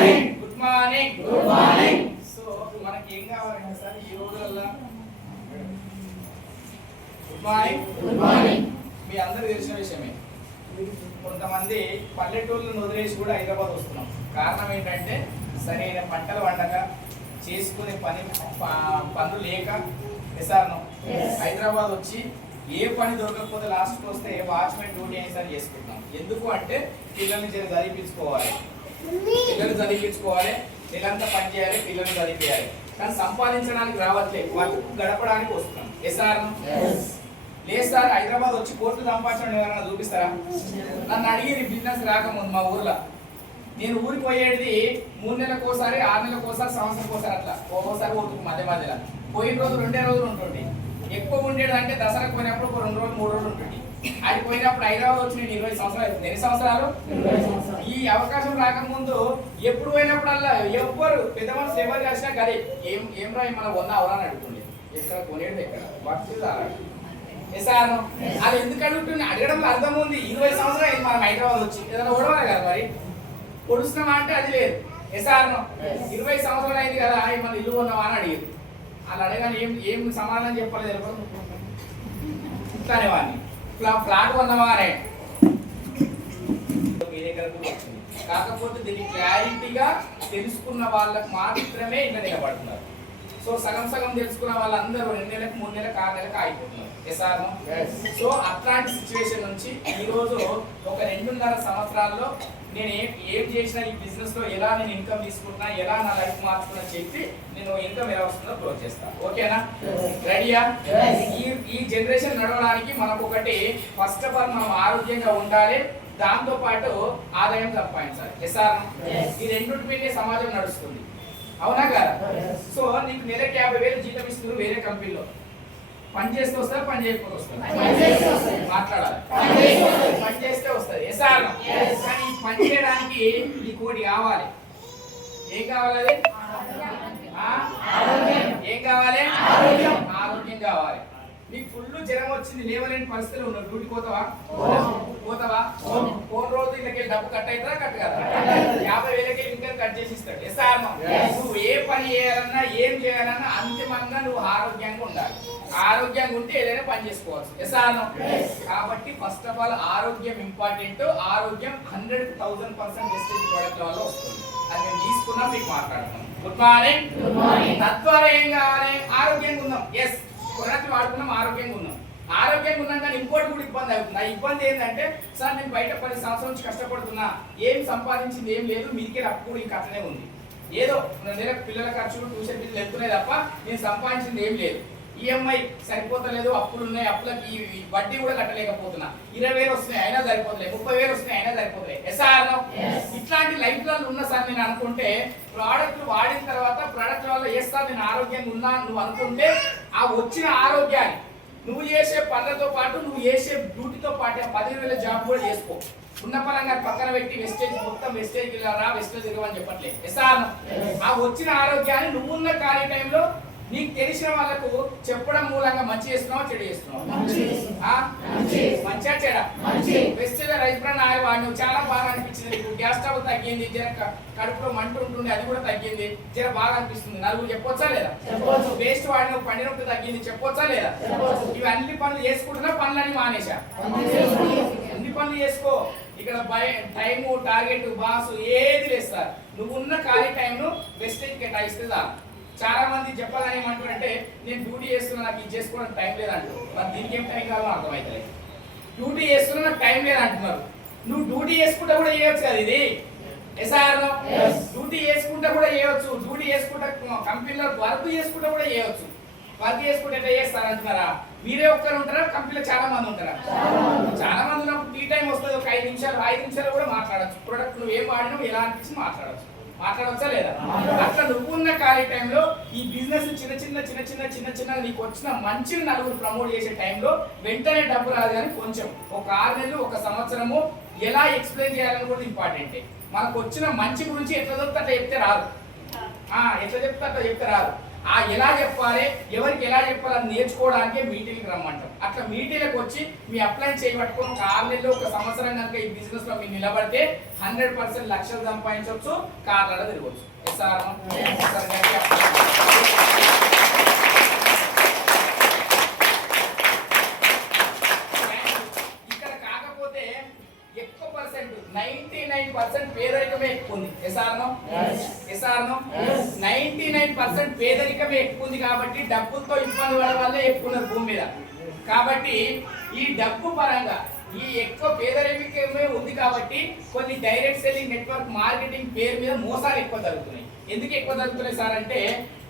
Good morning. So మనకి ఏం కావాలంటే సార్ ఈ రోజుల్లో గుడ్ మార్నింగ్ మీ అందరూ తెలిసిన విషయమే. కొంతమంది పల్లెటూళ్ళను వదిలేసి కూడా హైదరాబాద్ వస్తున్నాం. కారణం ఏంటంటే సరైన పంటలు వండక, చేసుకునే పనులు లేక హైదరాబాద్ వచ్చి ఏ పని దొరకకపోతే లాస్ట్కి వస్తే వాచ్మెన్ డ్యూటీ అయిన సార్ చేసుకుంటున్నాం. ఎందుకు అంటే పిల్లల్ని చదివించుకోవాలి, నెలంతా పని చేయాలి, పిల్లల్ని చదివించాలి. కానీ సంపాదించడానికి రావట్లేదు, వాటికి గడపడానికి వస్తున్నాం. లేదు సార్ హైదరాబాద్ వచ్చి కోర్టు సంపాదించడం ఎవరైనా చూపిస్తారా? నన్ను అడిగి బిజినెస్ రాకముందు మా ఊర్లో నేను ఊరికి పోయేది 3 నెలలకు ఒకసారి, 6 నెలలకు ఒకసారి, సంవత్సరం ఒకసారి, అట్లా ఒక్కోసారి పోతుంది మధ్యలో. పోయిన రోజు 2 రోజులు ఉంటుంది. ఎక్కువ ఉండేది అంటే దసరాకు పోయినప్పుడు 2 రోజులు 3 రోజులు ఉంటుంది. అది పోయినప్పుడు హైదరాబాద్ వచ్చి నేను 20 సంవత్సరాలు అవుతుంది. ఎన్ని సంవత్సరాలు? ఈ అవకాశం రాకముందు ఎప్పుడు పోయినప్పుడల్లా ఎవ్వరు పెద్ద మనుషులు ఎవరు కలిసినా గదే ఏం రా మన 100 అవరాని అడుగుతుంది. ఎక్కడ కొనేది ఎక్కడ అది ఎందుకు అడుగుతుంది? అడగడంలో అర్థం ఉంది. 20 సంవత్సరాలు అయింది మనం హైదరాబాద్ వచ్చి, ఏదైనా ఓడవాలి కదా మరి. పొడుస్తున్నామా అంటే అది లేదు. 20 సంవత్సరాలు అయింది కదా మన ఇల్లు కొన్నావా అని అడిగేది. అలా అడగానే ఏం సమాధానం చెప్పలేదు. ఇట్లానే వాడిని ఫ్లాట్ కొన్నావా అనే మీ దగ్గరకు వచ్చింది. కాకపోతే దీన్ని క్లారిటీగా తెలుసుకున్న వాళ్ళకు మాత్రమే ఇంకా నిలబడుతున్నారు. సో సగం తెలుసుకున్న వాళ్ళందరూ 2 నెలలకు, 3 నెలలకు, 6 నెలలకు ఆగిపోతున్నారు. సో అట్లాంటి సిచ్యువేషన్ నుంచి ఈ రోజు ఒక 2.5 సంవత్సరాల్లో నేను ఏం చేసినా ఈ బిజినెస్ లో ఎలా నేను ఇన్కమ్ తీసుకుంటున్నా, ఎలా నా లైఫ్ మార్చుకున్నా చెప్పి నేను ఇన్కమ్ ఎలా వస్తుందో క్లోజ్ చేస్తాను. ఓకేనా? రెడీయా? ఈ జనరేషన్ నడవడానికి మనకు ఒకటి ఫస్ట్ ఆఫ్ ఆల్ మనం ఆరోగ్యంగా ఉండాలి, దాంతో పాటు ఆదాయం సంపాదించాలి. ఈ రెండింటిపైనే సమాజం నడుస్తుంది, అవునా కదా? సో నీకు నెలకి 50,000 జీతం ఇస్తున్నారు వేరే కంపెనీలో. పని చేస్తే వస్తారు, పని చేయకపోతే వస్తారు. మాట్లాడాలి, పని చేస్తే వస్తుంది. కానీ పని చేయడానికి నీకు ఒకటి కావాలి. ఏం కావాలి? ఏం కావాలి? ఆరోగ్యం కావాలి. నీకు ఫుల్ జ్వరం వచ్చింది, లేవలేని పరిస్థితులు ఉన్నావు, డ్యూటీ పోతావా? ఫోన్ రోజు ఇళ్ళకి డబ్బు కట్ అవుతుందా? కట్ కదా? 50,000కి ఇంకా కట్ చేసి ఇస్తాడు. నువ్వు ఏ పని చేయాలన్నా, ఏం చేయాలన్నా అంతిమంగా నువ్వు ఆరోగ్యంగా ఉండాలి. ఆరోగ్యంగా ఉంటే ఏదైనా పని చేసుకోవచ్చు. కాబట్టి ఫస్ట్ ఆఫ్ ఆల్ ఆరోగ్యం ఇంపార్టెంట్. ఆరోగ్యం 100,000% వెస్టేజ్ ప్రోడక్ట్ వల్ల వస్తుంది. అది మేము తీసుకున్నాం, మీకు మాట్లాడుతున్నాం. Good morning. తద్వారా ఏం కావాలి? ఆరోగ్యంగా ఉందాం. ప్రొడక్ట్ వాడుకున్నాం, ఆరోగ్యంగా ఉన్నాం. ఆరోగ్యంగా ఉన్నాం కానీ ఇంకోటి కూడా ఇబ్బంది అవుతుంది. ఆ ఇబ్బంది ఏంటంటే సార్ నేను బయట 10 సంవత్సరాల నుంచి కష్టపడుతున్నా, ఏం సంపాదించింది ఏం లేదు, మీదికే అప్పు కూడా ఇంకా అట్లనే ఉంది. ఏదో నెలకు పిల్లల ఖర్చులు, ట్యూషన్ బిల్లు వెళ్తున్నాయి తప్ప నేను సంపాదించింది ఏం లేదు. ఈఎంఐ సరిపోతలేదు, అప్పులు ఉన్నాయి, అప్పులకి వడ్డీ కూడా కట్టలేకపోతున్నా. 20,000 వస్తున్నాయి అయినా సరిపోతలేదు, 30,000 వస్తున్నాయి అయినా సరిపోతలేదు. ఇట్లాంటి లైఫ్ లో ఉన్న సార్ నేను అనుకుంటే ప్రోడక్ట్లు వాడిన తర్వాత ప్రోడక్ట్ వల్ల సార్ నేను ఆరోగ్యంగా ఉన్నా నువ్వు అనుకుంటే ఆ వచ్చిన ఆరోగ్యాన్ని నువ్వు చేసే పనులతో పాటు నువ్వు చేసే డ్యూటీతో పాటు 10,000 జాబ్ కూడా చేసుకో. ఉన్న పరంగా పక్కన పెట్టి వెస్టేజ్ మొత్తం వెస్టేజ్ రా వెస్టేజ్ ఇవ్వని చెప్పట్లేదు. ఆ వచ్చిన ఆరోగ్యాన్ని నువ్వున్న ఖాళీ టైంలో నీకు తెలిసిన వాళ్ళకు చెప్పడం మూలంగా మంచి చేస్తున్నావా, చెడు చేస్తున్నావా? మంచిగా చెడా? వెస్టేజ్ రైస్ బ్రాండ్ ఆయిల్ వాడినావు, చాలా బాగా అనిపించింది. నీకు గ్యాస్ స్టవ్ తగ్గింది, జర కడుపులో మంట ఉంటుంది, అది కూడా తగ్గింది, జర బాగా అనిపిస్తుంది. నలుగురు చెప్పొచ్చా లేదా? వేస్ట్ వాడినావు, పండి నొప్పి తగ్గింది, చెప్పొచ్చా లేదా? ఇవి అన్ని పనులు చేసుకుంటున్నా, పనులన్నీ మానేసా. అన్ని పనులు చేసుకో. ఇక్కడ టైము, టార్గెట్, బాసు ఏది లేదు సార్. నువ్వు ఉన్న ఖాళీ టైంను వెస్టేజ్ కేటాయిస్తే చాలు. చాలా మంది చెప్పాలని ఏమంటారంటే నేను డ్యూటీ చేస్తున్నా, నాకు ఇది చేసుకోవడానికి టైం లేదంటారు. మరి దీనికి ఏం టైం కావాలో అర్థమవుతుంది. డ్యూటీ చేస్తున్నా, నాకు టైం లేదంటున్నారు. నువ్వు డ్యూటీ చేసుకుంటా కూడా చేయవచ్చు కదా. ఇది డ్యూటీ చేసుకుంటా కూడా చేయవచ్చు. డ్యూటీ చేసుకుంటా కంపెనీలో వర్క్ చేసుకుంటా కూడా చేయవచ్చు. వర్క్ చేసుకుంటే ఎట్లా చేస్తారంటున్నారా? మీరే ఒక్కరు ఉంటారా? కంపెనీలో చాలా మంది ఉంటారా? చాలా మంది ఉన్నప్పుడు టీ టైం వస్తుంది, ఒక 5 నిమిషాలు కూడా మాట్లాడచ్చు. ప్రొడక్ట్ నువ్వు ఏం వాడినావు, ఎలా అనిపించి మాట్లాడవచ్చా లేదా? అట్లా నువ్వున్న ఖాళీ టైంలో ఈ బిజినెస్ చిన్న నీకు వచ్చిన మంచి నలుగురు ప్రమోట్ చేసే టైంలో వెంటనే డబ్బు రాదు, కానీ కొంచెం ఒక 6 నెలలు, 1 సంవత్సరము ఎలా ఎక్స్ప్లెయిన్ చేయాలని కూడా ఇంపార్టెంటే. మనకు వచ్చిన మంచి గురించి ఎట్లా చెప్తే అట్లా చెప్తే రాదు. ఎట్లా చెప్తే అట్లా చెప్తే రాదు. ఎలా చెప్పాలి, ఎవరికి ఎలా చెప్పాలని నేర్చుకోవడానికి మీటింగ్కి రమ్మంటాం. అట్లా మీటింగ్లకు వచ్చి మీ అప్లై చేయబట్టుకొని ఒక 6 నెలలు 1 సంవత్సరం కనుక ఈ బిజినెస్ లో మీరు నిలబడితే 100% లక్షలు సంపాదించవచ్చు, కార్లలో తిరగవచ్చు. ఇక్కడ కాకపోతే ఎక్కువ పర్సెంట్ 99% పేదరికమే ఎక్కువ ఉంది. ఎస్ఆర్నో 99% పేదరికమే ఎక్కువ ఉంది. కాబట్టి డబ్బులతో ఇబ్బంది పడే వాళ్ళే ఎక్కువ ఉన్నారు భూమి మీద. కాబట్టి ఈ డబ్బు పరంగా ఈ ఎక్కువ పేదరికమే ఉంది కాబట్టి కొన్ని డైరెక్ట్ సెల్లింగ్ నెట్వర్క్ మార్కెటింగ్ పేరు మీద మోసాలు ఎక్కువ జరుగుతున్నాయి. ఎందుకు ఎక్కువ జరుగుతున్నాయి సార్ అంటే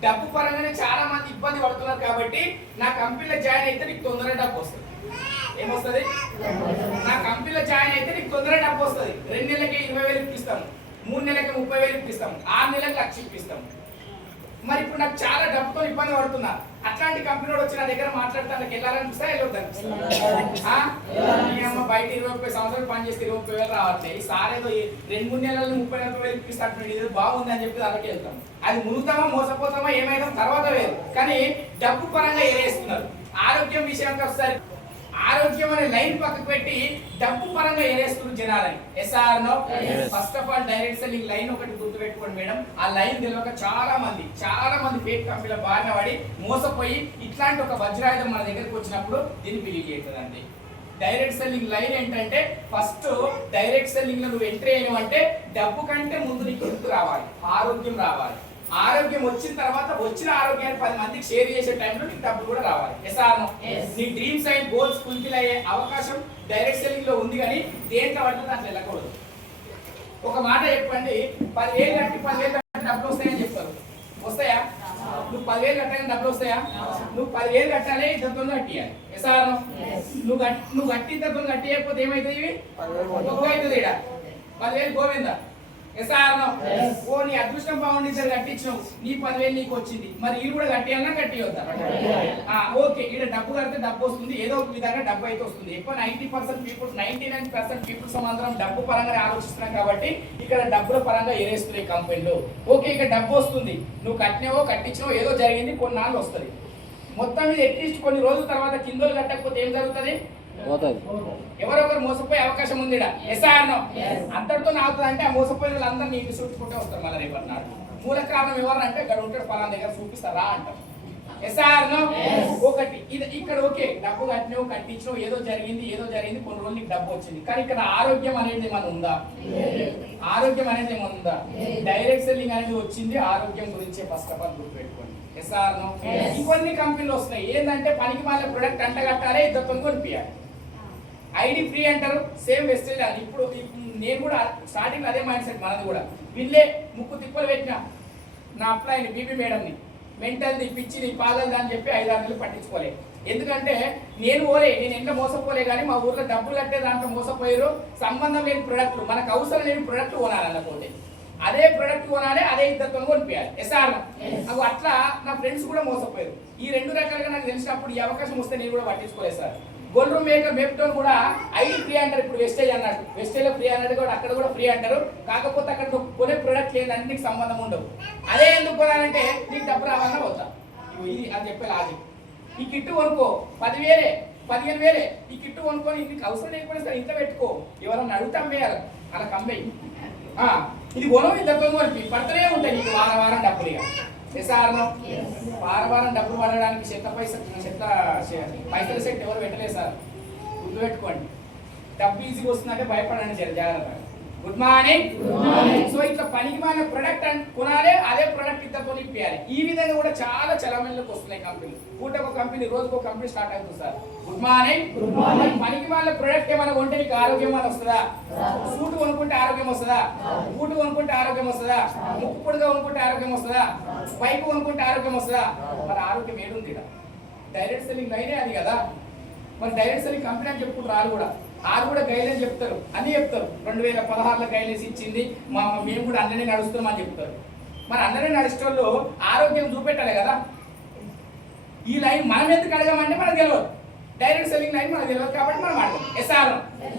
డబ్బు పరంగానే చాలా మంది ఇబ్బంది పడుతున్నారు. కాబట్టి నా కంపెనీలో జాయిన్ అయితే నీకు తొందరగా డబ్బు వస్తుంది. ఏమొస్తుంది? నా కంపెనీలో జాయిన్ అయితే నీకు తొందరగా డబ్బు వస్తుంది. 2 నెలలకి 20,000 ఇప్పిస్తాము, 3 నెలలకి 30,000 ఇప్పిస్తాము, 6 నెలలకు 1,00,000 ఇప్పిస్తాము. మరి ఇప్పుడు నాకు చాలా డబ్బుతో ఇబ్బంది పడుతున్నా. అట్లాంటి కంపెనీ వచ్చి నా దగ్గర మాట్లాడతానికి వెళ్ళాలనిపిస్తా వెళ్ళొద్దనిపిస్తా? బయట 20 సంవత్సరాలు పనిచేస్తే 20,000 రావట్లేదు. ఈ సార్ ఏదో 2-3 నెలలు 30,000 ఇప్పిస్తాడు, ఇది బాగుంది అని చెప్పి అలాగే వెళ్తాం. అది మునుగుతామా మోసపోతామా ఏమైనా తర్వాత వేరు, కానీ డబ్బు పరంగా ఏరేస్తున్నారు. ఆరోగ్యం విషయానికి వస్తారు, ఆరోగ్యం అనే లైన్ పక్కకు పెట్టి డబ్బు పరంగా ఏరేస్తున్నారు జనాలని. ఎస్ఆర్నో first of all direct selling line ఒకటి గుర్తుపెట్టుకోండి మేడం. ఆ లైన్ తెలియక చాలా మంది ఫేక్ కంపెనీల బారిన పడి మోసపోయి ఇట్లాంటి ఒక వజ్రాయుధం మన దగ్గరికి వచ్చినప్పుడు దీన్ని బిలీవ్ చేస్తుందండి. డైరెక్ట్ సెల్లింగ్ లైన్ ఏంటంటే ఫస్ట్ డైరెక్ట్ సెల్లింగ్ లో నువ్వు ఎంట్రీ అయినావు అంటే డబ్బు కంటే ముందు నీకు హెల్త్ రావాలి, ఆరోగ్యం రావాలి. ఆరోగ్యం వచ్చిన తర్వాత వచ్చిన ఆరోగ్యాన్ని 10 మందికి షేర్ చేసే టైంలో నీకు డబ్బులు కూడా రావాలి. ఎస్ఆర్నో నీ డ్రీమ్స్ అండ్ గోల్స్ ఫుల్ఫిల్ అయ్యే అవకాశం డైరెక్ట్ సెల్లింగ్ లో ఉంది, కానీ దేంట్లో పడితే దాంట్లో వెళ్ళకూడదు. ఒక మాట చెప్పండి, 10,000 కట్టి 10,000 కట్టి డబ్బులు వస్తాయని చెప్తారు. వస్తాయా? నువ్వు 10,000 కట్టాలని డబ్బులు వస్తాయా? నువ్వు 10,000 కట్టాలి, ఇద్దరితో కట్టియాలి. ఎస్ఆర్నో నువ్వు కట్టి ఇద్దరితో కట్టియకపోతే ఏమైతుంది? ఇవి అవుతుంది. ఇక్కడ 10,000 గోవిందా. ఎస్ఆర్నో ఓ నీ అదృష్టం బాగుండి సార్ కట్టించినావు, నీ 10,000 నీకు వచ్చింది. మరి ఇది కూడా కట్టియాలన్నా కట్టియొద్దా? ఓకే, ఇక్కడ డబ్బు కడితే డబ్బు వస్తుంది, ఏదో ఒక విధంగా డబ్బు అయితే వస్తుంది. ఎక్కువ 90% పీపుల్స్ 99% పీపుల్స్ అందరం డబ్బు పరంగా ఆలోచిస్తున్నాం. కాబట్టి ఇక్కడ డబ్బుల పరంగా ఏరేస్తున్నాయి కంపెనీలు. ఓకే, ఇక్కడ డబ్బు వస్తుంది, నువ్వు కట్టినావో కట్టించినావో ఏదో జరిగింది, కొన్నాళ్ళు వస్తుంది. మొత్తం మీద అట్లీస్ట్ కొన్ని రోజుల తర్వాత కిందలు కట్టకపోతే ఏం జరుగుతుంది? ఎవరొకరు మోసపోయే అవకాశం ఉంది. ఎస్ఆర్నో అంతటితో నాకుతుంది అంటే ఆ మోసపోయిన వాళ్ళందరూ నీకు చూసుకుంటే వస్తారు. మళ్ళీ రేపటి నాడు మూల కారణం ఎవరంటే ఇక్కడ ఉంటాడు పలానా దగ్గర చూపిస్తారా అంటారు. ఎస్ఆర్నో ఒకటి ఇది ఇక్కడ ఓకే, డబ్బు కట్టినావు కట్టించినావు ఏదో జరిగింది కొన్ని రోజులు నీకు డబ్బు వచ్చింది, కానీ ఇక్కడ ఆరోగ్యం అనేది ఏమైనా ఉందా? ఆరోగ్యం అనేది ఏమైనా ఉందా? డైరెక్ట్ సెల్లింగ్ అనేది వచ్చింది ఆరోగ్యం గురించే ఫస్ట్ ఆఫ్ ఆల్ గుర్తుపెట్టుకోండి. ఎస్ఆర్నో ఇంకొన్ని కంపెనీలు వస్తున్నాయి ఏంటంటే పనికి మాల ప్రొడక్ట్ అంట కట్టాలి, ఇద్దరు కొనిపించాలి, ఐడి ఫ్రీ అంటారు, సేమ్ వెస్టేజ్ అని. ఇప్పుడు నేను కూడా స్టార్టింగ్ అదే మైండ్ సెట్ మనది కూడా. వీళ్ళే ముక్కు తిప్పలు పెట్టిన నా అప్లైని బీబీ మేడంని మెంటల్ది పిచ్చిది పాలది అని చెప్పి 5-6 నెలలు పట్టించుకోలేదు. ఎందుకంటే నేను ఎంత మోసపోలే, కానీ మా ఊర్లో డబ్బులు కట్టే దాంట్లో మోసపోయారు. సంబంధం లేని ప్రొడక్ట్లు, మనకు అవసరం లేని ప్రొడక్ట్లు కొనాలన్నపోతే అదే ప్రొడక్ట్ కొనాలి, అదే ఇద్దరితో కొనిపించాలి. ఎస్ఆర్నో నాకు అట్లా నా ఫ్రెండ్స్ కూడా మోసపోయారు. ఈ 2 రకాలుగా నాకు తెలిసినప్పుడు ఈ అవకాశం వస్తే నేను కూడా పట్టించుకోలేదు సార్. గోల్డ్ రూమ్ మేకర్ మెప్టోన్ కూడా ఐడి ఫ్రీ అంటారు. ఇప్పుడు వెస్టేజ్ అన్నాడు, వెస్టేజ్ లో ఫ్రీ అన్నాడు కూడా అక్కడ కూడా ఫ్రీ అంటారు. కాకపోతే అక్కడ కొనే ప్రొడక్ట్ లేదంటే నీకు సంబంధం ఉండవు. అదే ఎందుకు కొనాలంటే నీకు డబ్బు రావాలన్నా పోతా. ఇది అని చెప్పే లాజిక్. ఈ కిట్టు కొనుక్కో 10,000 15,000 ఈ కిట్టు కొనుక్కొని నీకు అవసరం లేకపోతే సార్ ఇంట్లో పెట్టుకో, ఎవరన్నా అడిగితే అమ్మేయాలి, అలా కమ్మేయి. ఇది కొనం ఇద్దరితో కొనిపి పడుతూనే ఉంటాయి నీకు వారం డబ్బులు. ఇక ఎస్ఆర్నో వారం డబ్బులు పడడానికి పైసల సెట్ ఎవరు పెట్టలేదు సార్, గుర్తుపెట్టుకోండి. డబ్బు ఈజీగా వస్తుందంటే భయపడండి జాగ్రత్త. Good morning. సో ఇట్లా పనికి మన ప్రొడక్ట్ కొనాలి, అదే ప్రొడక్ట్ ఇద్దరితో నింపేయాలి. ఈ విధంగా కూడా చాలా చలమణిలోకి వస్తున్నాయి కంపెనీ. పూటకు కంపెనీ, రోజుకు కంపెనీ స్టార్ట్ అవుతుంది సార్. Good morning. పనికి మన ప్రొడక్ట్ ఏమైనా కొంటే నీకు ఆరోగ్యం అని వస్తుందా? సూట్ కొనుక్కుంటే ఆరోగ్యం వస్తుందా? బూట్ కొనుక్కుంటే ఆరోగ్యం వస్తుందా? ముక్కు పొడిగా కొనుక్కుంటే ఆరోగ్యం వస్తుందా? పైపు కొనుక్కుంటే ఆరోగ్యం వస్తుందా? మరి ఆరోగ్యం ఏడుంది? డైరెక్ట్ సెల్లింగ్ లైనే అది కదా. మరి డైరెక్ట్ సెల్లింగ్ కంపెనీ అని చెప్పుకుంటారు వాళ్ళు కూడా గైడ్లైన్స్ చెప్తారు, అన్నీ చెప్తారు. 2016లో గైడ్లైన్స్ ఇచ్చింది, మేము కూడా అందరినీ నడుస్తామని చెప్తారు. మరి అందరినీ నడిచే వాళ్ళు ఆరోగ్యం చూపెట్టాలి కదా. ఈ లైన్ మనం ఎందుకు అడగమంటే మనకు తెలియదు. డైరెక్ట్ సెల్లింగ్ లైన్ మనకు తెలియదు కాబట్టి మనం ఆడతాం. ఎస్ఆర్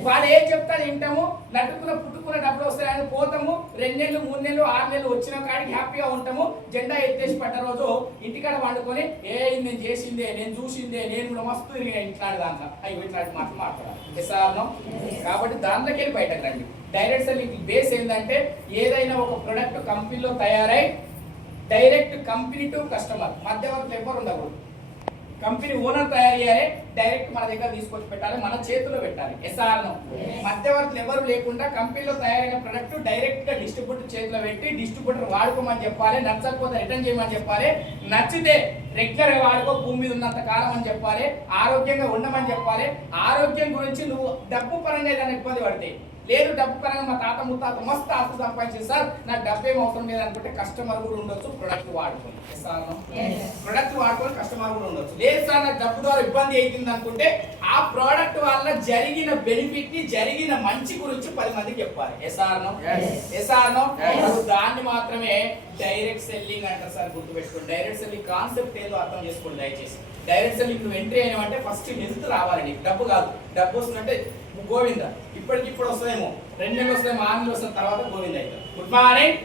వాళ్ళు ఏం చెప్తారు వింటాము, నటుకున్న పుట్టుకున్న డబ్బులు వస్తాయని పోతాము. 2 నెలలు 3 నెలలు 6 నెలలు వచ్చిన కాడికి హ్యాపీగా ఉంటాము. జెండా ఎత్తేసి పడ్డ రోజు ఇంటికాడ వండుకొని నేను చేసిందే, నేను చూసిందే, నేను కూడా మస్తు ఇట్లాంటి దాంట్లో అవి ఇట్లాంటి మాటలు మాట్లాడాలి. ఎస్ఆర్ కాబట్టి దాంట్లోకి వెళ్ళి బయటకు రండి. డైరెక్ట్ సెల్లింగ్ బేస్ ఏంటంటే ఏదైనా ఒక ప్రొడక్ట్ కంపెనీలో తయారై డైరెక్ట్ కంపెనీ టు కస్టమర్, మధ్యవర్తులు ఎవరు ఉండకూడదు. కంపెనీ ఓనర్ తయారు చేయాలి, డైరెక్ట్ మన దగ్గర తీసుకొచ్చి పెట్టాలి, మన చేతిలో పెట్టాలి. ఎస్ఆర్ మధ్యవర్తులు ఎవరు లేకుండా కంపెనీలో తయారైన ప్రొడక్ట్ డైరెక్ట్ గా డిస్ట్రిబ్యూటర్ చేతిలో పెట్టి డిస్ట్రిబ్యూటర్ వాడుకోమని చెప్పాలి, నచ్చకపోతే రిటర్న్ చేయమని చెప్పాలి, నచ్చితే రెగ్యులర్ వాడుకో భూమి మీద ఉన్నంత కాలం అని చెప్పాలి, ఆరోగ్యంగా ఉండమని చెప్పాలి. ఆరోగ్యం గురించి నువ్వు డబ్బు పరంగా ఏదైనా ఇబ్బంది పడితే, లేదు డబ్బు పరంగా మా తాత ముత్తాత మస్తు ఆస్తి సంపాదించింది సార్, నాకు డబ్బు ఏం అవసరం లేదు అనుకుంటే కస్టమర్ కూడా ఉండొచ్చు, ప్రొడక్ట్ వాడుకోండి. ప్రొడక్ట్ వాడుకొని కస్టమర్ కూడా ఉండొచ్చు. లేదు సార్ నాకు డబ్బు ద్వారా ఇబ్బంది అవుతుంది అనుకుంటే ఆ ప్రోడక్ట్ వల్ల జరిగిన బెనిఫిట్ ని, జరిగిన మంచి గురించి 10 మందికి చెప్పాలి. ఎస్ఆర్నో దాన్ని మాత్రమే డైరెక్ట్ సెల్లింగ్ అంటారు సార్. గుర్తుపెట్టుకోండి, డైరెక్ట్ సెల్లింగ్ కాన్సెప్ట్ ఏదో అర్థం చేసుకోండి దయచేసి. డైరెక్ట్ సెల్లింగ్ నువ్వు ఎంట్రీ అయినావంటే ఫస్ట్ హెల్త్ రావాలి నీకు, డబ్బు కాదు. డబ్బు వస్తుందంటే గోవింద, ఇప్పటికిప్పుడు వస్తుందేమో, 2 నెలలు వస్తాయేమో, 6 నెలలు వస్తున్న తర్వాత గోవింద అవుతారు. Good morning.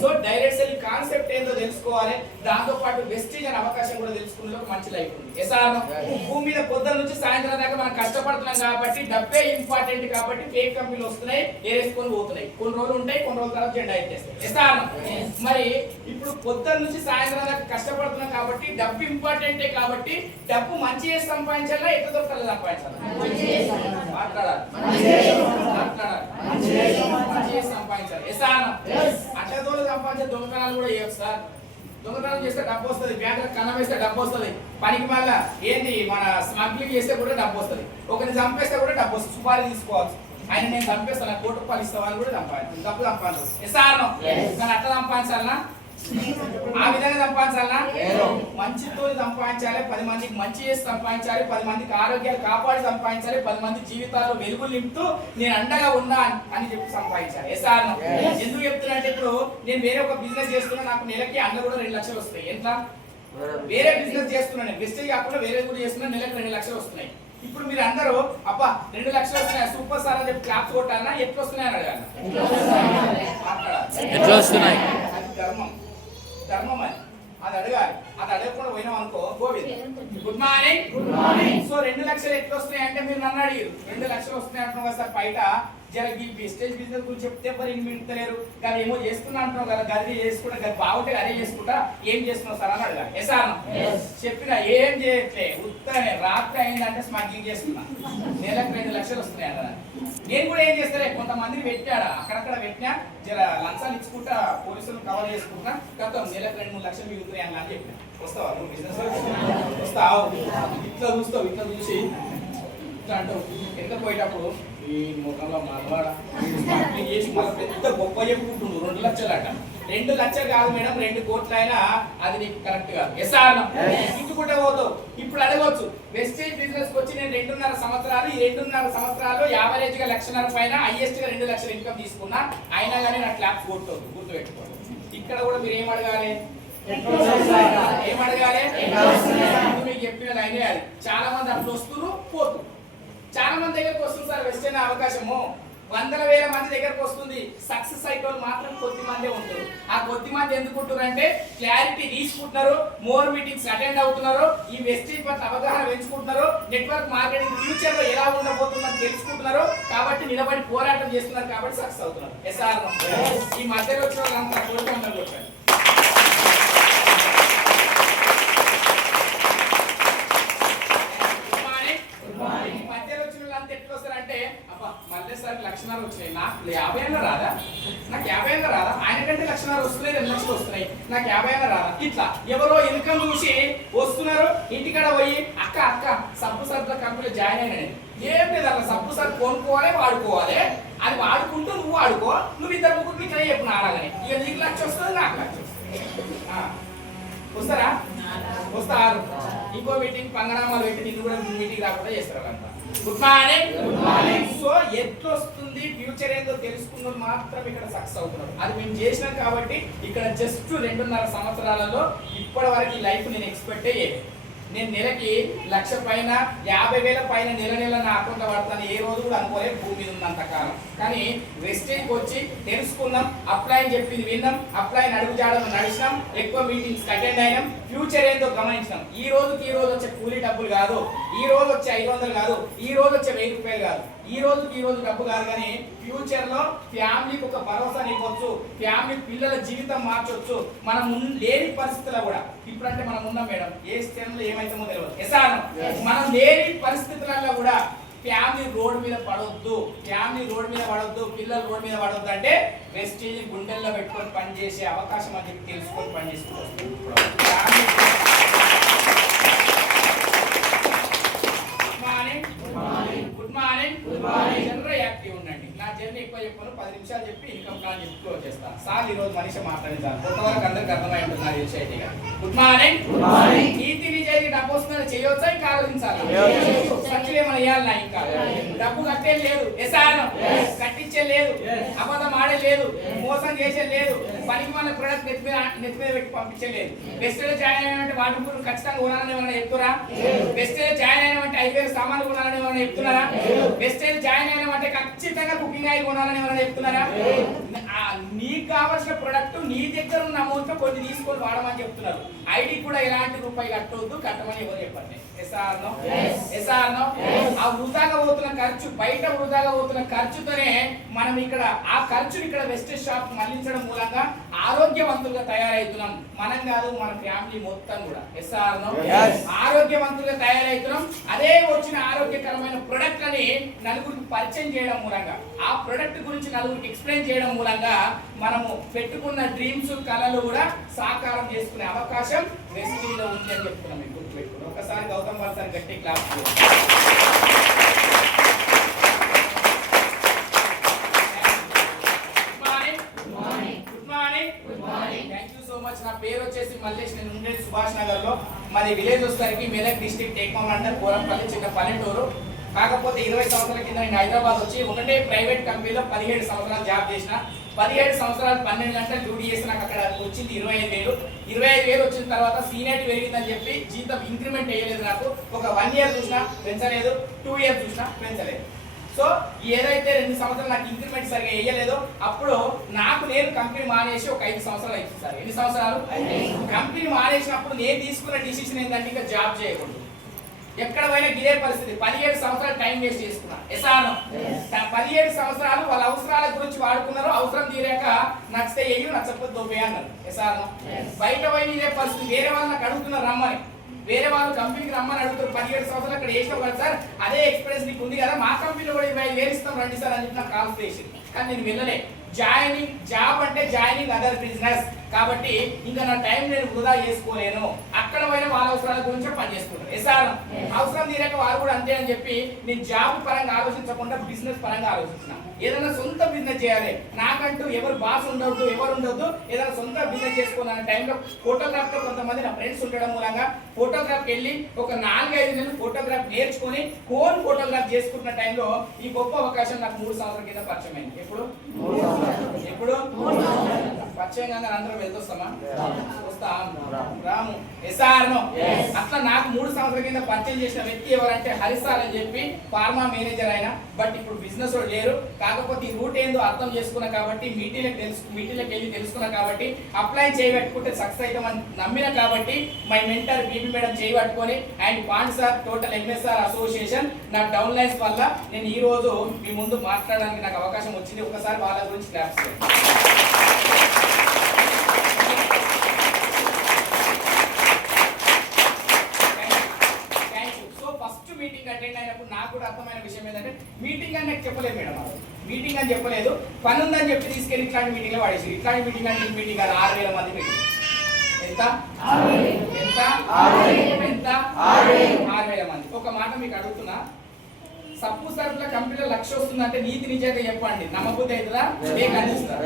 So direct selling concept ఏందో తెలుసుకోవాలి, దాంతో పాటు వెస్టేజ్ అనే అవకాశం కూడా తెలుసుకునే ఒక మంచి లైఫ్ ఉంది. ఎస్ఆర్ భూమి మీద పొద్దున్న నుంచి సాయంత్రం దాకా మనం కష్టపడుతున్నాం కాబట్టి డబ్బే ఇంపార్టెంట్ కాబట్టి ఫేక్ కంపెనీలు వస్తున్నాయి, ఏరేసుకొని పోతున్నాయి. కొన్ని రోజులు ఉంటాయి, కొన్ని రోజుల తర్వాత జెండా ఎత్తేస్తాయి. ఎస్ఆర్ మరి ఇప్పుడు పొద్దున్న నుంచి సాయంత్రం దాకా కష్టపడుతున్నాం కాబట్టి డబ్బు ఇంపార్టెంటే కాబట్టి డబ్బు మంచి చేసి సంపాదించాలా, ఎట్లా దొరకాలి సంపాదించాలా, మాట్లాడాలి సంపాదించాలి. అట్లా దూరం సంపాదించే దొంగతనాలు కూడా చేయొచ్చు సార్. దొంగతనం చేస్తే డబ్బు వస్తుంది, బ్యాంకులకు కన్నం వేస్తే డబ్బు వస్తుంది, పనికి మళ్ళా ఏంది మన స్మగ్లింగ్ చేస్తే కూడా డబ్బు వస్తుంది, ఒకరిని చంపేస్తే కూడా డబ్బు వస్తుంది, సుపారీ తీసుకోవచ్చు. ఆయన నేను చంపేస్తాను, నాకు ₹1 ఇస్తామని కూడా సంపాదించు, డబ్బు సంపాదించు. ఎస్ఆర్ కానీ అట్లా సంపాదించాలన్నా, ఆ విధంగా సంపాదించాలన్నా, మంచితో సంపాదించాలి, 10 మందికి మంచి చేసి సంపాదించాలి, 10 మందికి ఆరోగ్యాలు కాపాడి సంపాదించాలి, 10 మంది జీవితాల్లో వెలుగులు నింపుతూ నేను అండగా ఉన్నా అని చెప్పి సంపాదించాలి. ఎస్ఆర్ ఎందుకు చెప్తున్నా అంటే ఇప్పుడు నేను వేరే ఒక బిజినెస్ చేస్తున్నా, నాకు నెలకి అండ కూడా 2 లక్షలు వస్తాయి. ఎంత వేరే బిజినెస్ చేస్తున్నాను, వెస్టేజ్ కాకుండా వేరే కూడా చేస్తున్నా, నెలకు 2 లక్షలు వస్తున్నాయి. ఇప్పుడు మీరు అందరూ అబ్బా 2 లక్షలు వస్తున్నాయి సూపర్ సార్ అని చెప్పి క్లాప్స్ కొట్టాలన్నా, ఎట్లా వస్తున్నాయి అని అడగాలి. ధర్మం అని అది అడగాలి. అది అడగకుండా పోయినాం అనుకో గోవింద్. Good morning. సో 2 లక్షలు ఎట్లా వస్తున్నాయి అంటే మీరు నన్ను అడిగారు, 2 లక్షలు వస్తున్నాయి అంటున్నావు కదా సార్, బయట జర ఈ వెస్టేజ్ బిజినెస్ గురించి చెప్తే మరి వింటలేరు కదా, ఏమో చేస్తున్నా అంటున్నావు కదా, గది చేసుకుంటా, గది బాగుంటే అదే చేసుకుంటా, ఏం చేస్తున్నావు సార్ అని అడగాలి. ఎస్ఆర్ చెప్పిన ఏం చేయట్లే, ఉత్తనే రాత్రి అయిందంటే స్మగ్లింగ్ చేస్తున్నా, నెలకు 2 లక్షలు వస్తున్నాయి అన్న. నేను కూడా ఏం చేస్తారే, కొంతమందిని పెట్టాడా అక్కడక్కడ పెట్టినా, జర లంచాలు ఇచ్చుకుంటా, పోలీసులు కవర్ చేసుకుంటా, గత నెలకు 2-3 లక్షలు మిగులుతున్నాయి అన్న అని చెప్పిన. వస్తావా నువ్వు బిజినెస్ వస్తావు, ఇట్లా చూస్తావు, ఇట్లా చూసి ఇట్లా అంటావు. ఎంత పోయేటప్పుడు ఈ ముఖంలో మలవాడ చేసి మళ్ళీ పెద్ద గొప్ప చెప్పుకుంటుండు 2 లక్షలు అంట. 2 లక్షలు కాదు మేడం, 2 కోట్లు అయినా అది నీకు కరెక్ట్ కాదు. ఎస్ఆర్ ఇంచుకుంటే పోతావు. ఇప్పుడు అడగవచ్చు, వెస్టేజ్ బిజినెస్ వచ్చి నేను 2.5 సంవత్సరాలు, ఈ 2.5 సంవత్సరాలు యావరేజ్ గా 1.5 పైన హైయెస్ట్ గా 2 లక్షలు ఇన్కమ్ తీసుకున్నా, అయినా కానీ నాకు క్లాప్స్ కొట్టవద్దు, గుర్తుపెట్టుకోవాలి. ఇక్కడ కూడా మీరు ఏం అడగాలి, ఏం అడగాలి, మీకు చెప్పిన లైనే అది. చాలా మంది అప్పుడు వస్తున్నారు పోతున్నారు, చాలా మంది దగ్గరకు వస్తుంది సార్ వెస్టర్న్ అవకాశము, 100,000 మంది దగ్గరకు వస్తుంది. సక్సెస్ అయిపోయి మాత్రం కొద్ది మందే ఉంటారు. ఆ కొద్ది మంది ఎందుకు ఉంటారు అంటే క్లారిటీ తీసుకుంటున్నారు, మోర్ మీటింగ్స్ అటెండ్ అవుతున్నారు, ఈ వెస్టేజ్ పట్ల అవగాహన పెంచుకుంటున్నారు, నెట్వర్క్ మార్కెటింగ్ ఫ్యూచర్ లో ఎలా ఉండబోతుందని తెలుసుకుంటున్నారు, కాబట్టి నిలబడి పోరాటం చేస్తున్నారు, కాబట్టి సక్సెస్ అవుతున్నారు. ఎస్ఆర్ ఈ మధ్యలో వచ్చిన వాళ్ళంతా కొడుకుంటారు. లక్షణాలు వచ్చినాయి, నాకు 50 ఏళ్ళ రాదా, నాకు 50 ఏళ్ళ రాదా, ఆయన కంటే లక్షణాలు వస్తున్నాయి, 2 లక్షలు వస్తున్నాయి, నాకు 50 ఏళ్ళ రాదా. ఇట్లా ఎవరో ఇన్కమ్ చూసి వస్తున్నారు, ఇంటికాడ పోయి అక్క సబ్బు సరుకుల కంపెనీలో జాయిన్ అయినా, ఏం లేదు అలా సబ్బు సరుకు కొనుక్కోవాలి, వాడుకోవాలి, అది వాడుకుంటూ నువ్వు వాడుకో, నువ్వు 2-3 ఇట్లా చెప్పిన ఆడాలని, ఇక నీకు 1 లక్ష వస్తుంది, నాకు 1 లక్ష వస్తుంది. వస్తారా, వస్తారు. ఇంకో మీటింగ్ పంగనామాలు పెట్టి నిన్ను కూడా మీటింగ్ రాకుండా చేస్తారు అంతా. Good morning. సో ఎట్లా వస్తుంది ఫ్యూచర్ ఏందో తెలుసుకున్నది మాత్రం ఇక్కడ సక్సెస్ అవుతున్నారు. అది మేము చేసినాం కాబట్టి ఇక్కడ జస్ట్ 2.5 సంవత్సరాలలో ఇప్పటి వరకు ఈ లైఫ్ నేను ఎక్స్పెక్ట్ చేయలేదు. నేను నెలకి 1,00,000 పైన 50,000 పైన నెల నా అకౌంట్లో పడతాను ఏ రోజు కూడా అనుకోలేదు భూమి మీద ఉన్నంత కాలం. కానీ వెస్టేజ్కి వచ్చి తెలుసుకున్నాం, అప్లై అని చెప్పింది విన్నాం, అప్లై అడుగుజాడడం నడిచినాం, ఎక్కువ మీటింగ్స్ అటెండ్ అయినాం, ఫ్యూచర్ ఏందో గమనించినాం. ఈ రోజు వచ్చే కూలీ డబ్బులు కాదు, ఈ రోజు వచ్చే 500 కాదు, ఈ రోజు వచ్చే 1000 రూపాయలు కాదు, ఈ రోజు డబ్బు కాదు, కానీ ఫ్యూచర్ లో ఫ్యామిలీకి ఒక భరోసా ఇవ్వచ్చు, ఫ్యామిలీ పిల్లల జీవితం మార్చొచ్చు. మనం లేని పరిస్థితుల్లో కూడా, ఇప్పుడంటే మనం ఉన్నాం మేడం, ఏ స్థానంలో ఏమైతుందో తెలియదు, ఎసాను మనం లేని పరిస్థితులలో కూడా ఫ్యామిలీ రోడ్ మీద పడొద్దు, పిల్లలు రోడ్ మీద పడొద్దు అంటే వెస్టేజ్ గుండెల్లో పెట్టుకొని పనిచేసే అవకాశం అని చెప్పి తెలుసుకొని పనిచేసుకోవచ్చు. గుడ్ మార్నింగ్ జనరల్ యాక్టివ్ ఉండండి. నా జర్నీ ఎక్కువ చెప్పను, 10 నిమిషాలు చెప్పి ఇన్కమ్ ప్లాన్ చెప్పి క్లోజ్ చేస్తాను. సార్ ఈ రోజు మనిషి మాట్లాడించాలి, కొంతవరకు అందరికి అర్థమై ఉంటుంది నిజాయితీగా. Good morning. నీతి నిజాయితీ డబ్బు వస్తుందని చేయొచ్చా ఇంకా ఆలోచించాలి? ఖర్చులు ఏమైనా ఇవ్వాలన్నా ఇంకా డబ్బు కట్టే లేదు, కట్టించే లేదు, అబద్ధం ఆడే లేదు, మోసం చేసే లేదు, పనికి మన ప్రొడక్ట్ నెత్తి మీద పెట్టి పంపించలేదు. బెస్ట్లో జాయిన్ అయినటువంటి వాటి గురించి ఖచ్చితంగా కొనాలని ఏమైనా చెప్తున్నా? బెస్ట్లో జాయిన్ అయినటువంటి 5,000 సామాన్లు కొనాలని ఏమైనా చెప్తున్నారా? బెస్ట్లో జాయిన్ అయినటువంటి ఖచ్చితంగా కుకింగ్ ఆయిల్ కొనాలని ఏమైనా చెప్తున్నారా? నీకు కావాల్సిన ప్రొడక్ట్ నీ దగ్గర ఉన్న అమౌంట్ కొన్ని తీసుకొని వాడమని చెప్తున్నారు. ఐడి కూడా ఎలాంటి రూపాయి కట్టవద్దు, కట్టమని ఎవరు చెప్పండి. ఆ వృధాగా పోతున్న ఖర్చు, బయట వృధాగా పోతున్న ఖర్చుతోనే మనం ఇక్కడ ఆ ఖర్చుని ఇక్కడ వెస్టేజ్ షాప్ మళ్లించడం మూలంగా ఆరోగ్యవంతులుగా తయారవుతున్నాం. మనం కాదు, మన ఫ్యామిలీ మొత్తం కూడా ఆరోగ్యవంతులుగా తయారవుతున్నాం. అదే వచ్చిన ఆరోగ్యకరమైన ప్రొడక్ట్ లని నలుగురికి పరిచయం చేయడం మూలంగా, ఆ ప్రొడక్ట్ గురించి నలుగురికి ఎక్స్ప్లెయిన్ చేయడం మూలంగా మనము పెట్టుకున్న డ్రీమ్స్, కళలు కూడా సాకారం చేసుకునే అవకాశం వెస్టేజ్ లో ఉంది అని చెప్తున్నాం. మీకు గుర్తుపెట్టుకుని ఒకసారి గౌతమ్ వాల్ సార్ గట్టి క్లాస్. నా పేరు వచ్చేసి మల్లేష్, నేను ఉండేది సుభాష్ నగర్ లో. మరి విలేజ్ వచ్చేసరికి మెదక్ డిస్ట్రిక్ట్ టేక్మండల్ కోరంపల్లి, చిన్న పల్లెటూరు. కాకపోతే 20 సంవత్సరాల కింద నేను హైదరాబాద్ వచ్చి ఒకటే ప్రైవేట్ కంపెనీలో 17 సంవత్సరాలు జాబ్ చేసిన. 17 సంవత్సరాలు 12 గంటలు డ్యూటీ చేసి నాకు అక్కడ వచ్చింది 25,000 వచ్చిన తర్వాత సీనియారిటీ పెరిగిందని చెప్పి జీతం ఇంక్రిమెంట్ చేయలేదు. నాకు ఒక 1 ఇయర్ చూసినా పెంచలేదు, 2 ఇయర్స్ చూసినా పెంచలేదు. సో ఏదైతే 2 సంవత్సరాలు నాకు ఇంక్రిమెంట్ సరిగా వేయలేదో అప్పుడు నాకు నేను కంపెనీ మానేసి ఒక 5 సంవత్సరాలు అయింది సార్. ఎన్ని సంవత్సరాలు? కంపెనీ మానేసినప్పుడు నేను తీసుకున్న డిసిషన్ ఏంటంటే ఇంకా జాబ్ చేయకూడదు. ఎక్కడ పోయినా ఇదే పరిస్థితి. 17 సంవత్సరాలు టైం వేస్ట్ చేసుకున్నా. 17 సంవత్సరాలు వాళ్ళ అవసరాల గురించి వాడుకున్నారు. అవసరం తీరాక నచ్చితే ఎయ్యు, నచ్చకపోతే దొబ్బే అన్నారు. బయట పోయిన ఇదే పరిస్థితి. వేరే వాళ్ళు నాకు అడుగుతున్నారు రమ్మని, వేరే వాళ్ళు కంపెనీకి రమ్మని అడుగుతారు. 17 సంవత్సరాలు అక్కడ వేసినావు కదా సార్, అదే ఎక్స్పీరియన్స్ నీకు ఉంది కదా, మా కంపెనీలో కూడా 25,000 ఇస్తాం రండి సార్ అని చెప్పి నాకు కాల్ చేసింది. కానీ నేను వెళ్ళలే. జాబ్ అంటే జాయినింగ్ అదర్ బిజినెస్ కాబట్టి ఇంకా నా టైం నేను వృధా చేసుకోలేను. అక్కడ పోయిన వాళ్ళ అవసరాల గురించి పని చేసుకుంటాను. అవసరం తీరాక వాళ్ళు కూడా అంతే అని చెప్పి నేను జాబ్ పరంగా ఆలోచించకుండా బిజినెస్ పరంగా ఆలోచించిన. ఏదైనా సొంత బిజినెస్ చేయాలి, నాకంటూ ఎవరు బాస్ ఉండవద్దు, ఎవరు ఉండవద్దు, ఏదైనా సొంత బిజినెస్ చేసుకోవాలన్న టైంలో ఫోటోగ్రాఫ్ లో కొంతమంది నా ఫ్రెండ్స్ ఉండడం మూలంగా ఫోటోగ్రాఫ్కి వెళ్ళి ఒక 4-5 నెలలు ఫోటోగ్రాఫ్ నేర్చుకుని కోన్ ఫోటోగ్రాఫ్ చేసుకుంటున్న టైంలో ఈ గొప్ప అవకాశం నాకు 3 సంవత్సరాల కింద పరిచయం అయింది. ఎప్పుడు పరిచయం కాగా అందరం వెళ్తొస్తామా? వస్తాం రాము. అట్లా నాకు 3 సంవత్సరాల కింద పరిచయం చేసిన వ్యక్తి ఎవరంటే హరిసార్ అని చెప్పి ఫార్మా మేనేజర్ అయినా. బట్ ఇప్పుడు బిజినెస్ లేరు. కాకపోతే ఈ రూట్ ఏందో అర్థం చేసుకున్నా కాబట్టి, మీటింగ్లకు వెళ్ళి తెలుసుకున్నా కాబట్టి, అప్లై చేయబట్టుకుంటే సక్సెస్ అవుతామని నమ్మిన కాబట్టి మై మెంటర్ బీబీ మేడం చేయబట్టుకొని అండ్ పాండ్ సార్ టోటల్ ఎంఎస్ఆర్ అసోసియేషన్ నా డౌన్ లైన్స్ వల్ల నేను ఈ రోజు మీ ముందు మాట్లాడడానికి నాకు అవకాశం వచ్చింది. ఒకసారి వాళ్ళ గురించి క్లాప్స్ చేయండి. మీటింగ్ అటెండ్ అయినప్పుడు నాకు కూడా అర్థమైన విషయం ఏంటంటే మీటింగ్ అని నాకు చెప్పలేదు మేడం. మీటింగ్ అని చెప్పలేదు, పని ఉందని చెప్పి తీసుకెళ్ళి ఇట్లాంటి మీటింగ్ లో వాడేసి. ఇట్లాంటి మీటింగ్ అంటే మీటింగ్ కాదు, 6,000 మంది మీటింగ్. ఎంత? 6,000 మంది. ఒక మాట మీకు అడుగుతున్నా, సప్పు సరుకుల కంపెనీలో 1,00,000 వస్తుందంటే నీతి నిజంగా చెప్పండి, నమ్మబుద్ధి అవుతుందా? ఫేక్ అనిపిస్తారు.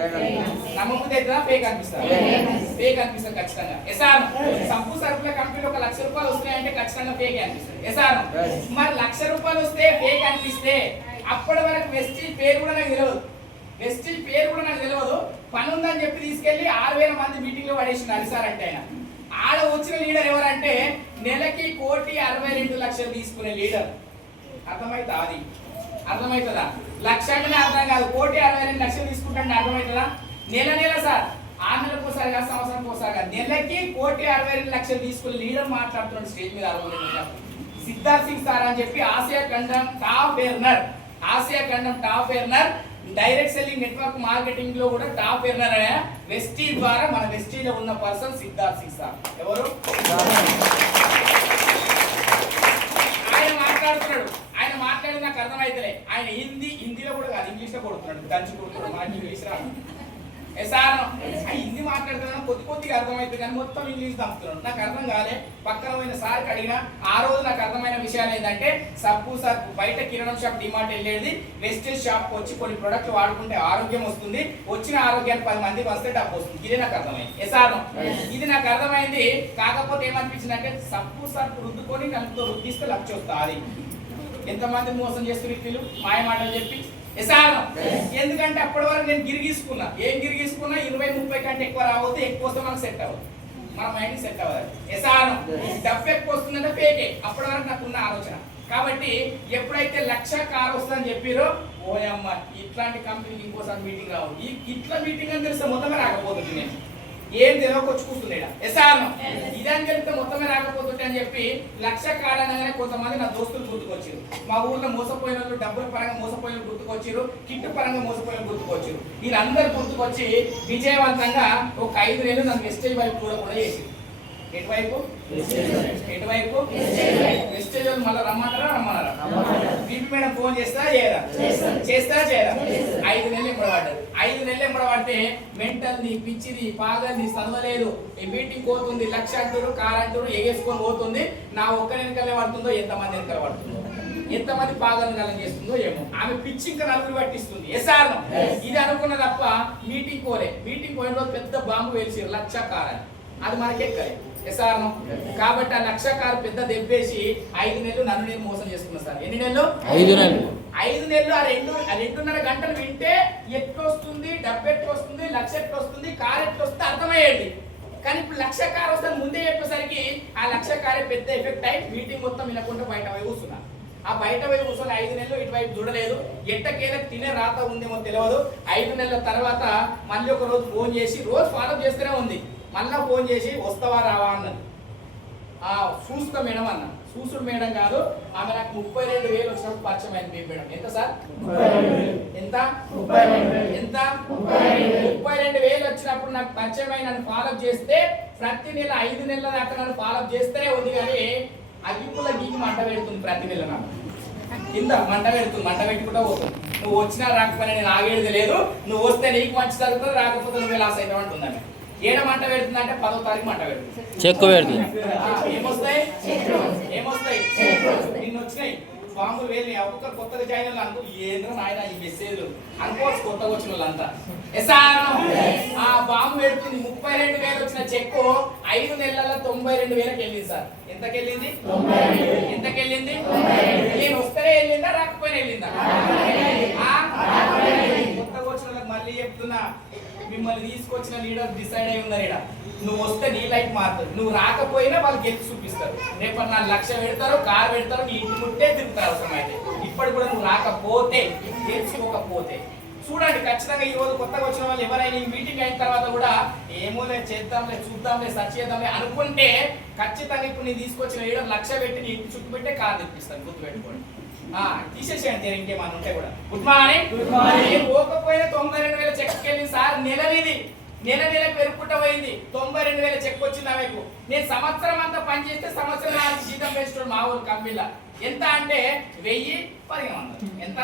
నమ్మబుద్ధి అవుతుందా? ఫేక్ అనిపిస్తారు. ఫేక్ అనిపిస్తారు ఖచ్చితంగా. సప్పు సరుకుల కంపెనీలో ఒక 1,00,000 రూపాయలు వస్తున్నాయంటే ఖచ్చితంగా ఫేక్ అనిపిస్తుంది. మరి 1,00,000 రూపాయలు వస్తే ఫేక్ అనిపిస్తే అప్పటి వరకు వెస్టీజ్ పేరు కూడా నాకు తెలియదు. పని ఉందని చెప్పి తీసుకెళ్లి 6,000 మంది మీటింగ్ లో పడేసింది హరిసార్ అంటే ఆయన. ఆడ వచ్చిన లీడర్ ఎవరంటే నెలకి 1,62,00,000 తీసుకునే లీడర్. అర్థమైతా? అది అర్థమవుతుందా? లక్ష అంటే అర్థం కాదు, 1,62,00,000 తీసుకుంటే అర్థమవుతుందా? నెల సార్, 6 నెలలకు ఒకసారి కాదు, సంవత్సరానికి ఒకసారి కాదు, నెలకి 1,62,00,000 తీసుకుని లీడర్ మాట్లాడుతున్నాడు స్టేజ్ మీద. సిద్ధార్థ్ సింగ్ సార్ అని చెప్పి ఆసియా ఖండం top earner direct selling network marketing లో కూడా టాప్ ఎర్నర్ అనే వెస్టీజ్ ద్వారా మన వెస్టీజ్ లో ఉన్న పర్సన్ సిద్ధార్థ్ సింగ్ సార్. ఎవరు? ఆయన మాట్లాడుతున్నాడు. ఆయన మాట్లాడి నాకు అర్థమైతలే. ఆయన హిందీలో కూడా కాదు, ఇంగ్లీష్ లో కొడుతున్నాడు, దంచి కొడుతున్నాడు. మనకి ఇంగ్లీష్ రాదు. హిందీ మాట్లాడుతున్నాను, కొద్దిగా అర్థమవుతుంది కానీ మొత్తం ఇంగ్లీష్ దంపుతున్నాడు. నాకు అర్థం కాలే. పక్కన పోయిన సార్కి అడిగిన. ఆ రోజు నాకు అర్థమైన విషయాలు ఏంటంటే, సబ్బు సార్ బయట కిరాణం షాప్ డిమార్ట్ వెళ్ళేది, వెస్టేజ్ షాప్కి వచ్చి కొన్ని ప్రొడక్ట్లు వాడుకుంటే ఆరోగ్యం వస్తుంది, వచ్చిన ఆరోగ్యాన్ని 10 మందికి వస్తే డబ్బు వస్తుంది. ఇదే నాకు అర్థమైంది. ఇది నాకు అర్థమైంది. కాకపోతే ఏమనిపించింది అంటే, సబ్బు సార్ రుద్దుకొని నలుగుతో రుద్దిస్తే లక్ష వస్తుంది. ఎంతమంది మోసం చేస్తున్నారు వీళ్ళు మాయ మాటలు చెప్పి. ఎందుకంటే అప్పటి వరకు నేను గిరిగీసుకున్నా. ఏం గిరిగీసుకున్నా 20-30 కంటే ఎక్కువ రావద్దు, ఎక్కువ వస్తే మనకు సెట్ అవ్వదు, మన మైండ్ సెట్ అవ్వదు. డబ్బు ఎక్కువ వస్తుందంటే ఫేకే. అప్పటి వరకు నాకు ఉన్న ఆలోచన. కాబట్టి ఎప్పుడైతే 1,00,000 కారు వస్తుందని చెప్పారో, ఓయమ్మ ఇట్లాంటి కంపెనీకి ఇంకోసారి మీటింగ్ రావు, ఇట్లా మీటింగ్ అని తెలిస్తే మొత్తమే రాకపోతుంది. నేను ఏం తెలియకొచ్చి కూర్చున్నాడు. ఇదని తెలిస్తే మొత్తమే రాకపోతుంటే అని చెప్పి 1,00,000 కారణంగానే కొంతమంది నా దోస్తులు గుర్తుకొచ్చారు. మా ఊర్లో మోసపోయిన వాళ్ళు, డబ్బుల పరంగా మోసపోయిన గుర్తుకొచ్చారు, కిట్టు పరంగా మోసపోయిన గుర్తుకొచ్చారు. వీళ్ళందరూ గుర్తుకొచ్చి విజయవంతంగా ఒక 5 నెలలు నన్ను వెస్టేజ్ వైపు కూడా చేసి. ఎటువైపు? వెస్టేజ్ వాళ్ళు మళ్ళీ రమ్మన్నారా? బీపీ మేడం ఫోన్ చేస్తా చేయరా? 5 నెలలు ఎంబడబడ్డారు. 5 నెలలు ఎంబడబడితే మెంటల్ని, పిచ్చిది, పాగల్ని, చదవలేదు, ఈ మీటింగ్ పోతుంది, 1,00,000 అంటారు, కార్ అంటారు, ఎగేసుకొని పోతుంది. నా ఒక్క వెనకాలే పడుతుందో, ఎంతమంది వెనకాల పడుతుందో, ఎంతమంది పాగలను కలం చేస్తుందో ఏమో. ఆమె పిచ్చి ఇంకా నలుగురు పట్టిస్తుంది. ఇది అనుకున్న తప్ప మీటింగ్ పోయిన రోజు పెద్ద బాంబు వేల్చారు, 1,00,000 కార్ అని. అది మనకెక్కలే. కాబట్టి ఆ 1,00,000 కారు పెద్ద దెబ్బేసి 5 నెలలు నన్ను నేను మోసం చేసుకున్నా సార్. ఎన్ని నెలలు? 5 నెలలు. 5 నెలలు. ఆ 2.5 గంటలు వింటే ఎట్లొస్తుంది, డబ్బు ఎట్లొస్తుంది, 1,00,000 ఎట్లొస్తుంది, కారు ఎట్లొస్తుంది అర్థమయ్యేది. కానీ ఇప్పుడు 1,00,000 కారు వస్తుంది ముందే చెప్పేసరికి ఆ 1,00,000 కారే పెద్ద ఎఫెక్ట్ అయి మీటింగ్ మొత్తం వినకుండా బయట పోయి కూర్చున్నా. ఆ బయట పోయి కూర్చొని 5 నెలలు ఇటువైపు చూడలేదు. ఎట్టకేలకు తినే రాత ఉందేమో తెలియదు. 5 నెలల తర్వాత మళ్ళీ ఒక రోజు ఫోన్ చేసి, రోజు ఫాలో చేస్తూనే ఉంది, మళ్ళా ఫోన్ చేసి వస్తావా రావా అన్నది. చూస్తా మేడం అన్న. చూసుడు మేడం కాదు, ఆమె నాకు 32,000 వచ్చినప్పుడు పరిచయం అయింది మేడం. ఎంత సార్? ఎంత? 32,000 వచ్చినప్పుడు నాకు పరిచయం అయి నన్ను ఫాలో చేస్తే, ప్రతి నెల 5 నెలల దాకా నన్ను ఫాలో చేస్తూనే ఉంది. కానీ అగ్గిపుల్ల గీకి మంట పెడుతుంది ప్రతి నెల. నాకు కింద మంట పెట్టుకుంటా పోతుంది. నువ్వు వచ్చినా రాకపోయినా నేను ఆగేది లేదు, నువ్వు వస్తే నీకు మంచి జరుగుతుంది, రాకపోతే నువ్వే లాస్ అవుతావు అంటుందని. ఏడ మంట పెడుతుంది అంటే 10వ తారీఖు మంట పెడుతుంది, చెక్ పెడుతుంది. ఏమొస్తాయి? నిన్న వచ్చినాయి బాంబులు వేలు. ఒక్కొక్కరు కొత్తగా జాయిన్ వాళ్ళు అనుకో, ఏంద్రో నాయన ఈ మెసేజ్లు అనుకోవచ్చు, కొత్తగా వచ్చిన వాళ్ళంతా. ఆ బాంబు పెడుతుంది. 32,000 వచ్చిన చెక్కు 5 నెలల 92,000కి వెళ్ళింది సార్. ఎంతకెళ్ళింది? నేను వస్తేనే వెళ్ళిందా, రాకపోయినా వెళ్ళిందా? కొత్తగా వచ్చిన వాళ్ళకి మళ్ళీ చెప్తున్నా, మిమ్మల్ని తీసుకొచ్చిన లీడర్ డిసైడ్ అయి ఉన్నారు. ఇక్కడ నువ్వు వస్తే నీ లైఫ్ మారుతుంది, నువ్వు రాకపోయినా వాళ్ళు గెలిచి చూపిస్తారు. రేపు నా 1,00,000 పెడతారు, కారు పెడతారు, నీ ఇంటి ముట్టే తిరుగుతారు అవసరం అయితే. ఇప్పటికి కూడా నువ్వు రాకపోతే, తెలుసుకోకపోతే చూడండి. ఖచ్చితంగా ఈ రోజు కొత్తగా వచ్చిన వాళ్ళు ఎవరైనా ఈ మీటింగ్ అయిన తర్వాత కూడా ఏమోలే చేద్దాంలే, చూద్దాంలే, సర్చ్ చేద్దాంలే అనుకుంటే, ఖచ్చితంగా ఇప్పుడు నేను తీసుకొచ్చిన లీడర్ 1,00,000 పెట్టి నీ ఇంటి చుట్టూ పెట్టే కారు తెప్పిస్తాను, గుర్తుపెట్టుకోండి. తీసేసేయండి ఇంకే మనం ఉంటే కూడా. Good morning. పోకపోయినా 92,000 చెక్ వెళ్ళింది సార్. నెలకు పెరుగుకుంటా పోయింది. 92,000 చెక్ వచ్చింది ఆమెకు. నేను సంవత్సరం అంతా పని చేస్తే సంవత్సరం నాకు జీతం పెంచుతాడు మా ఊరు కంపెనీలో. ఎంత అంటే 1,000-1,500. ఎంత?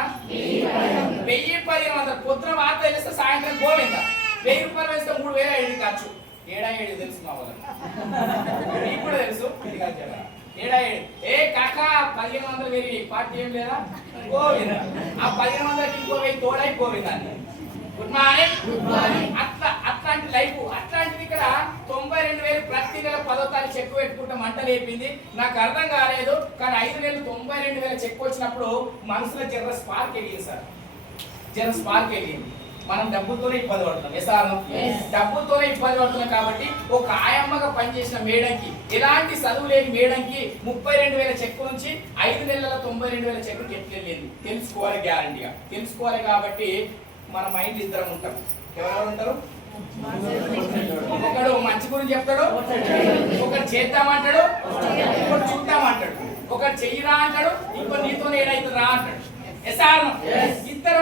1,000-1,500. పొద్దున వార్త తెలిస్తే సాయంత్రం గోవింద. 1,000 రూపాయలు వేస్తే 3,000 అయింది ఖర్చు. 7 తెలుసు మా వాళ్ళకి, మీకు కూడా తెలుసు. ఏ కాకా 1,500 వేరి పార్టీ ఏం లేదా? గోవింద. ఆ 1,500కి ఇంకో 1,000 తోడై గోవింద. Good morning. అట్లాంటి లైఫ్. అట్లాంటిది ఇక్కడ 92,000 ప్రతి నెల 10వ తారీఖు చెక్ పెట్టుకుంటే మంట లేపింది. నాకు అర్థం కాలేదు. కానీ 5 నెలలు 92,000 చెక్ వచ్చినప్పుడు మనసులో జర స్పార్క్ ఎగిరింది సార్. మనం డబ్బులతోనే ఇబ్బంది పడుతున్నాం. డబ్బులతోనే ఇబ్బంది పడుతున్నాం కాబట్టి ఒక ఆయమ్మగా పనిచేసిన మేడంకి, ఎలాంటి చదువు లేని మేడంకి 32,000 చెక్కు నుంచి 5 నెలల 92,000 చెక్కుకి ఎట్లెళ్ళింది తెలుసుకోవాలి. గ్యారంటీగా తెలుసుకోవాలి. కాబట్టి మన మైండ్ ఇద్దరం ఉంటాం. ఎవరెవరు ఉంటారు? ఒకడు మంచి గురించి చెప్తాడు, ఒకడు చేద్దామంటాడు, ఇంకోటి చూద్దామంటాడు, ఒకడు చెయ్యిరా అంటాడు, ఇంకో నీతో ఏడైతే రా అంటాడు. ఇద్దరు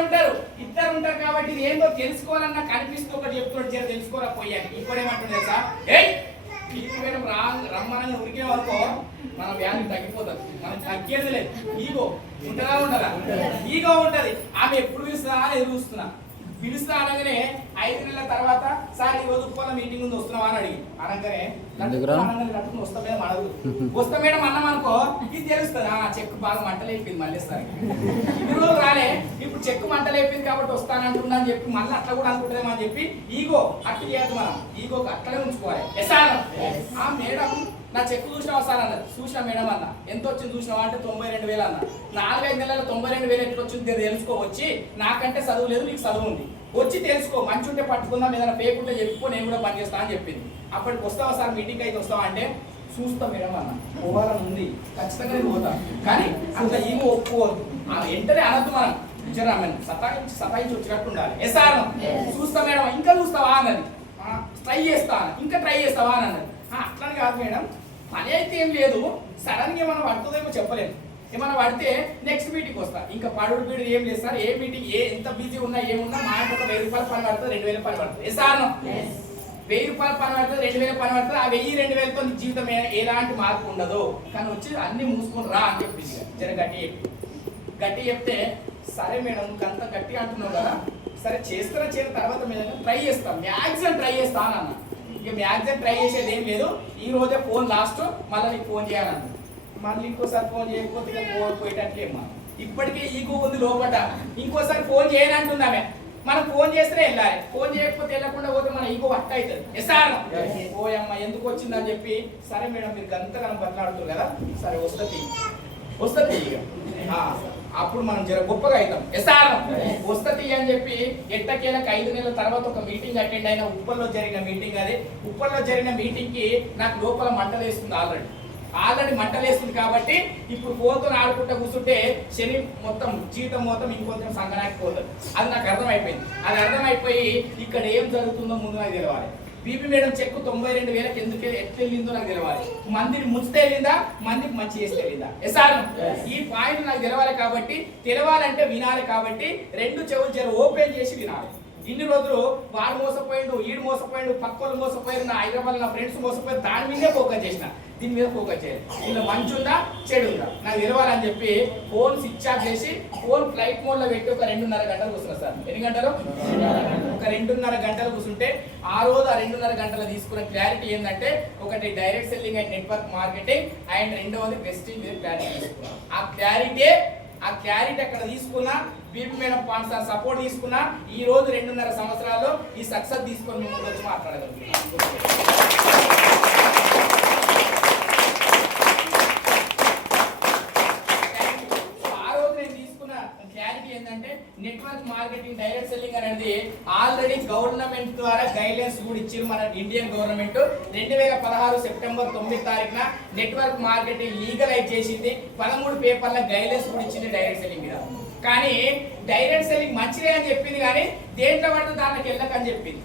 ఉంటారు కాబట్టి ఇది ఏందో తెలుసుకోవాలన్నా కనిపిస్తూ ఒకటి చెప్తున్నాడు, తెలుసుకోరా పోయాను. ఇంకోటేమంటుండే సార్ రమ్మనని ఉరికే వరకు మన వ్యాధి తగ్గిపోతుంది. మనం తగ్గేది లేదు. ఈగో ఉంటుందా? ఈగో ఉంటది. ఆమె ఎప్పుడు పిలుస్తుందా అని ఎదురు చూస్తున్నా. పిలుస్తా అనగానే 5 నెలల తర్వాత సార్ ఈ రోజు ఉప్పల మీటింగ్ ఉంది వస్తున్నావా అని అడిగి అనగానే వస్తా మేడం అడగు. వస్తా మేడం అన్నాం అనుకో, ఇది తెలుస్తుంది. చెక్కు బాగా మంటలేపింది మళ్ళీ సార్ ఇన్ని రోజులు రాలే, ఇప్పుడు చెక్కు మంటలేపింది కాబట్టి వస్తానంటుందా అని చెప్పి మళ్ళీ అట్లా కూడా అనుకుంటుందేమో అని చెప్పి ఈగో అట్లా చేయదు. మనం ఈగో అట్లనే ఉంచుకోవాలి. ఆ మేడం నా చెక్కు చూసినావా సార్ అన్నది. చూసినా మేడం అన్న. ఎంత వచ్చింది చూసినావా అంటే 92,000 అన్న. 4-5 నెలల 92,000 ఎట్లా వచ్చింది తెలుసుకో. వచ్చి నాకంటే చదువు లేదు, నీకు చదువు ఉంది, వచ్చి తెలుసుకో. మంచి ఉంటే పట్టుకుందాం, ఏదైనా ఫేక్ ఉంటే చెప్పుకో, నేను కూడా పని చేస్తా అని చెప్పింది. అప్పటికి వస్తావా సార్ మీటింగ్ అయితే వస్తావా అంటే చూస్తా మేడం అన్న. పోవాలని ఉంది, ఖచ్చితంగా నేను పోతా, కానీ అంత ఏమో ఒప్పుకోవద్దు. వెంటనే అనద్దు. మనం సతాయించి వచ్చినట్టు ఉండాలి. చూస్తా మేడం, ఇంకా చూస్తావా అన్నది. ట్రై చేస్తా, ఇంకా ట్రై చేస్తావా అని అన్నది. అట్లని కాదు మేడం, పని అయితే ఏం లేదు, సడన్ గా ఏమైనా పడుతుందేమో చెప్పలేదు. ఏమైనా పడితే నెక్స్ట్ మీటింగ్ వస్తా. ఇంకా పడుడు పీడు ఏం లేదు సార్. ఏ మీటింగ్ ఎంత బిజీ ఉన్నా ఏమున్నా మా ఒక 1,000 రూపాయలు పని పడుతుంది, 2,000 పని పడుతుంది. సార్ 1,000 రూపాయలు పని పడుతుంది, 2,000 పని పడుతుంది. ఆ 1,000-2,000తో జీవితం ఎలాంటి మార్పు ఉండదు. కానీ వచ్చి అన్ని మూసుకొని రా అని చెప్పి జర గట్టి చెప్తే సరే మేడం నువ్వు అంత గట్టిగా అంటున్నావు కదా, సరే చేస్తున్న తర్వాత మీద ట్రై చేస్తాం, మ్యాక్సిమం ట్రై చేస్తా అని అన్న. ఇక మ్యాక్సిమం ట్రై చేసేది ఏం లేదు. ఈ రోజే ఫోన్ లాస్ట్, మళ్ళీ నీకు ఫోన్ చేయాలన్న. మళ్ళీ ఇంకోసారి ఫోన్ చేయకపోతే పోయేటట్లేమ్మా. ఇప్పటికే ఈగో ఉంది లోపల. ఇంకోసారి ఫోన్ చేయనంటుందామే. మనం ఫోన్ చేస్తే వెళ్ళాలి, ఫోన్ చేయకపోతే వెళ్ళకుండా పోతే మన ఈగో వర్క్ అవుతుంది. పోయమ్మ ఎందుకు వచ్చిందని చెప్పి సరే మేడం మీరు గంతగానం బతలాడుతున్నారు కదా, సరే వస్తుంది ఇక అప్పుడు మనం జర గొప్పగా అవుతాం. వస్తుంది అని చెప్పి ఎట్టకేలకు 5 నెలల తర్వాత ఒక మీటింగ్ అటెండ్ అయిన ఉప్పల్లో జరిగిన మీటింగ్. అది ఉప్పల్లో జరిగిన మీటింగ్ కి నాకు లోపల మంటలేస్తుంది. ఆల్రెడీ మంటలేస్తుంది కాబట్టి ఇప్పుడు ఫోన్తో ఆడుకుంటూ కూర్చుంటే శని మొత్తం జీవితం మొత్తం ఇంకొంచెం సంగనానికి పోతుంది. అది నాకు అర్థమైపోయింది. అది అర్థమైపోయి ఇక్కడ ఏం జరుగుతుందో ముందు నాకు తెలవాలి. బీపీ మేడం చెక్కు 92,000కి ఎందుకు ఎట్లా వెళ్ళిందో నాకు తెలవాలి. మందిని ముంచితే వెళ్ళిందా, మందికి మంచి చేస్తే వెళ్ళిందా? ఈ పాయింట్ నాకు తెలవాలి. కాబట్టి తెలవాలంటే వినాలి. కాబట్టి 2 చెవులు ఓపెన్ చేసి వినాలి. ఇన్ని రోజులు వాడు మోసపోయిండు, ఈడు మోసపోయిండు, పక్కోళ్ళు మోసపోయిండు, నా హైదరాబాద్ నా ఫ్రెండ్స్ మోసపోయి దాని మీదే ఫోకస్ చేసిన. దీని మీద ఫోకస్ చేయాలి. ఇందులో మంచి ఉందా చెడు ఉందా నాకు తెలవాలని చెప్పి ఫోన్ స్విచ్ ఆఫ్ చేసి ఫోన్ ఫ్లైట్ మోడ్ లో పెట్టి ఒక 2.5 గంటలు కూర్చున్నా సార్. ఎన్ని గంటలు? ఒక 2.5 గంటలు కూర్చుంటే ఆ రోజు ఆ 2.5 గంటలు తీసుకున్న క్లారిటీ ఏంటంటే, ఒకటి direct selling and network marketing, and రెండవది ప్రెస్టీజ్ మీద క్లారిటీ తీసుకున్నాం. ఆ క్లారిటీ అక్కడ తీసుకున్నా, బీపీ మేడం పాన్సార్ సపోర్ట్ తీసుకున్నా, ఈ రోజు 2.5 సంవత్సరాల్లో ఈ సక్సెస్ తీసుకొని మేము ముందు వచ్చి మాట్లాడగలుగుతున్నాం. నెట్వర్క్ మార్కెటింగ్ డైరెక్ట్ సెల్లింగ్ అనేది ఆల్రెడీ గవర్నమెంట్ ద్వారా గైడ్లైన్స్ కూడా ఇచ్చారు. మన ఇండియన్ గవర్నమెంట్ 2016 సెప్టెంబర్ 9 తారీఖున నెట్వర్క్ మార్కెటింగ్ లీగలైజ్ చేసింది. 13 పేపర్ల గైడ్లైన్స్ కూడా ఇచ్చింది డైరెక్ట్ సెల్లింగ్ మీద. కానీ డైరెక్ట్ సెల్లింగ్ మంచిదే అని చెప్పింది, కానీ దేంట్లో పడుతుంది దానికి వెళ్ళకని చెప్పింది.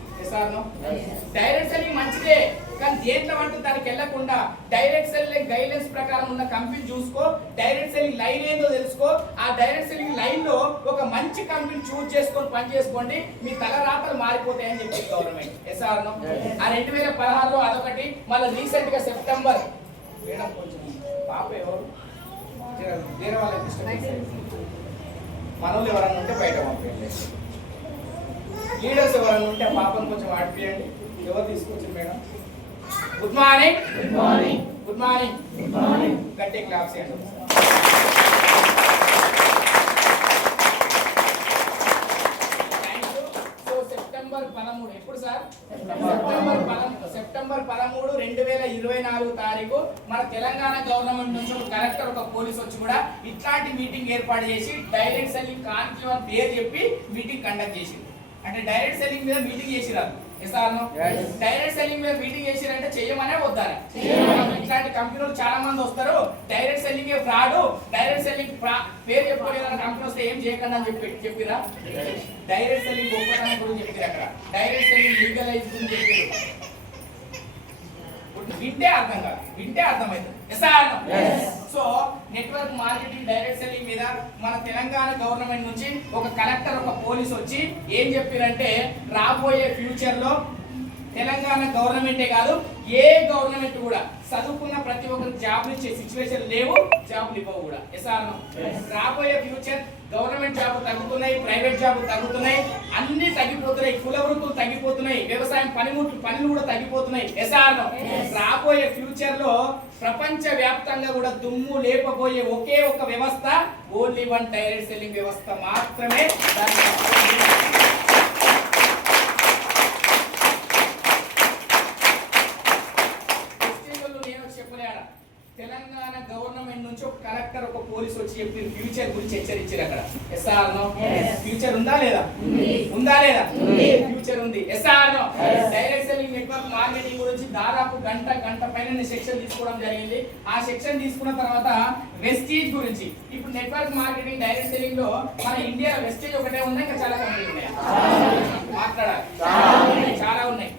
డైరెక్ట్ సెల్లింగ్ మంచిదే, కానీ దేంట్లో పడుతుంది దానికి వెళ్ళకుండా డైరెక్ట్ సెల్లింగ్ గైడ్లైన్స్ ప్రకారం ఉన్న కంపెనీ చూసుకో, డైరెక్ట్ సెల్లింగ్ లైన్ ఏందో తెలుసుకో, ఆ డైరెక్ట్ సెల్లింగ్ లైన్ లో ఒక మంచి కంపెనీ చూస్ చేసుకొని పని చేసుకోండి, మీ తల రాతలు మారిపోతాయని చెప్పింది గవర్నమెంట్. ఆ 2016లో అదొకటి. మళ్ళీ రీసెంట్ గా సెప్టెంబర్ మేడం కొంచెం పాప ఎవరు వేరే వాళ్ళకి మనోళ్ళు ఎవరన్నా ఉంటే బయట పంపించండి, లీడర్స్ ఎవరన్నా ఉంటే పాపను కొంచెం ఆడిపియండి. ఎవరు తీసుకొచ్చారు madam? Good morning, good morning, good morning, good morning. గట్టి క్లాప్స్ చేయండి. సెప్టెంబర్ 13 ఎప్పుడు సార్? సెప్టెంబర్ 13 2024 తారీఖు మన తెలంగాణ గవర్నమెంట్ నుంచి ఒక కలెక్టర్ ఒక పోలీస్ వచ్చి కూడా ఇట్లాంటి మీటింగ్ ఏర్పాటు చేసి డైరెక్ట్ సెల్లింగ్ కాన్క్లేవ్ అని పేరు చెప్పి మీటింగ్ కండక్ట్ చేసింది. అంటే డైరెక్ట్ సెల్లింగ్ మీద మీటింగ్ చేసిరారు. డైరెక్ట్ సెల్లింగ్ మీద మీటింగ్ చేసిరంటే చేయమనే వద్దారా? ఇట్లాంటి కంపెనీలు చాలా మంది వస్తారు, direct selling fraud, direct selling పేరు చెప్పుకోలేదన్న కంపెనీ వస్తే ఏం చేయకండి అని చెప్పిరా. డైరెక్ట్ సెల్లింగ్ గొప్పతనం గురించి చెప్పారు, అక్కడ డైరెక్ట్ సెల్లింగ్ లీగలైజ్ గురించి చెప్పారు. వింటే అర్థం కాదు, వింటే అర్థమవుతుంది. So network marketing direct selling మీద మన తెలంగాణ గవర్నమెంట్ నుంచి ఒక కలెక్టర్ ఒక పోలీస్ వచ్చి ఏం చెప్పారంటే రాబోయే ఫ్యూచర్ లో తెలంగాణ గవర్నమెంటే కాదు ఏ గవర్నమెంట్ కూడా చదువుకున్న ప్రతి ఒక్కరికి జాబ్లు ఇచ్చే సిచ్యువేషన్ లేవు, జాబ్లు ఇవ్వవు కూడా. రాబోయే ఫ్యూచర్ గవర్నమెంట్ జాబ్ తగ్గుతున్నాయి, ప్రైవేట్ జాబ్ తగ్గుతున్నాయి, అన్ని తగ్గిపోతున్నాయి, కుల వృత్తులు తగ్గిపోతున్నాయి, వ్యవసాయం పనులు కూడా తగ్గిపోతున్నాయి. రాబోయే ఫ్యూచర్ లో ప్రపంచ వ్యాప్తంగా కూడా దుమ్ము లేపబోయే ఒకే ఒక వ్యవస్థ ఓన్లీ వన్ డైరెక్ట్ సెల్లింగ్ వ్యవస్థ మాత్రమే. తెలంగాణ గవర్నమెంట్ నుంచి ఒక కలెక్టర్ ఒక పోలీస్ వచ్చి చెప్పి ఫ్యూచర్ గురించి హెచ్చరించారు. అక్కడ ఫ్యూచర్ ఉందా లేదా? ఉందా లేదా? ఫ్యూచర్ ఉంది. డైరెక్ట్ సెల్లింగ్ నెట్వర్క్ మార్కెటింగ్ గురించి దాదాపు గంట పైన సెక్షన్ తీసుకోవడం జరిగింది. ఆ సెక్షన్ తీసుకున్న తర్వాత వెస్టీజ్ గురించి, ఇప్పుడు నెట్వర్క్ మార్కెటింగ్ డైరెక్ట్ సెల్లింగ్ లో మన ఇండియా వెస్టేజ్ ఒకటే ఉందా, ఇంకా చాలా కంపెనీలు ఉన్నాయి మాట్లాడాలి, చాలా ఉన్నాయి.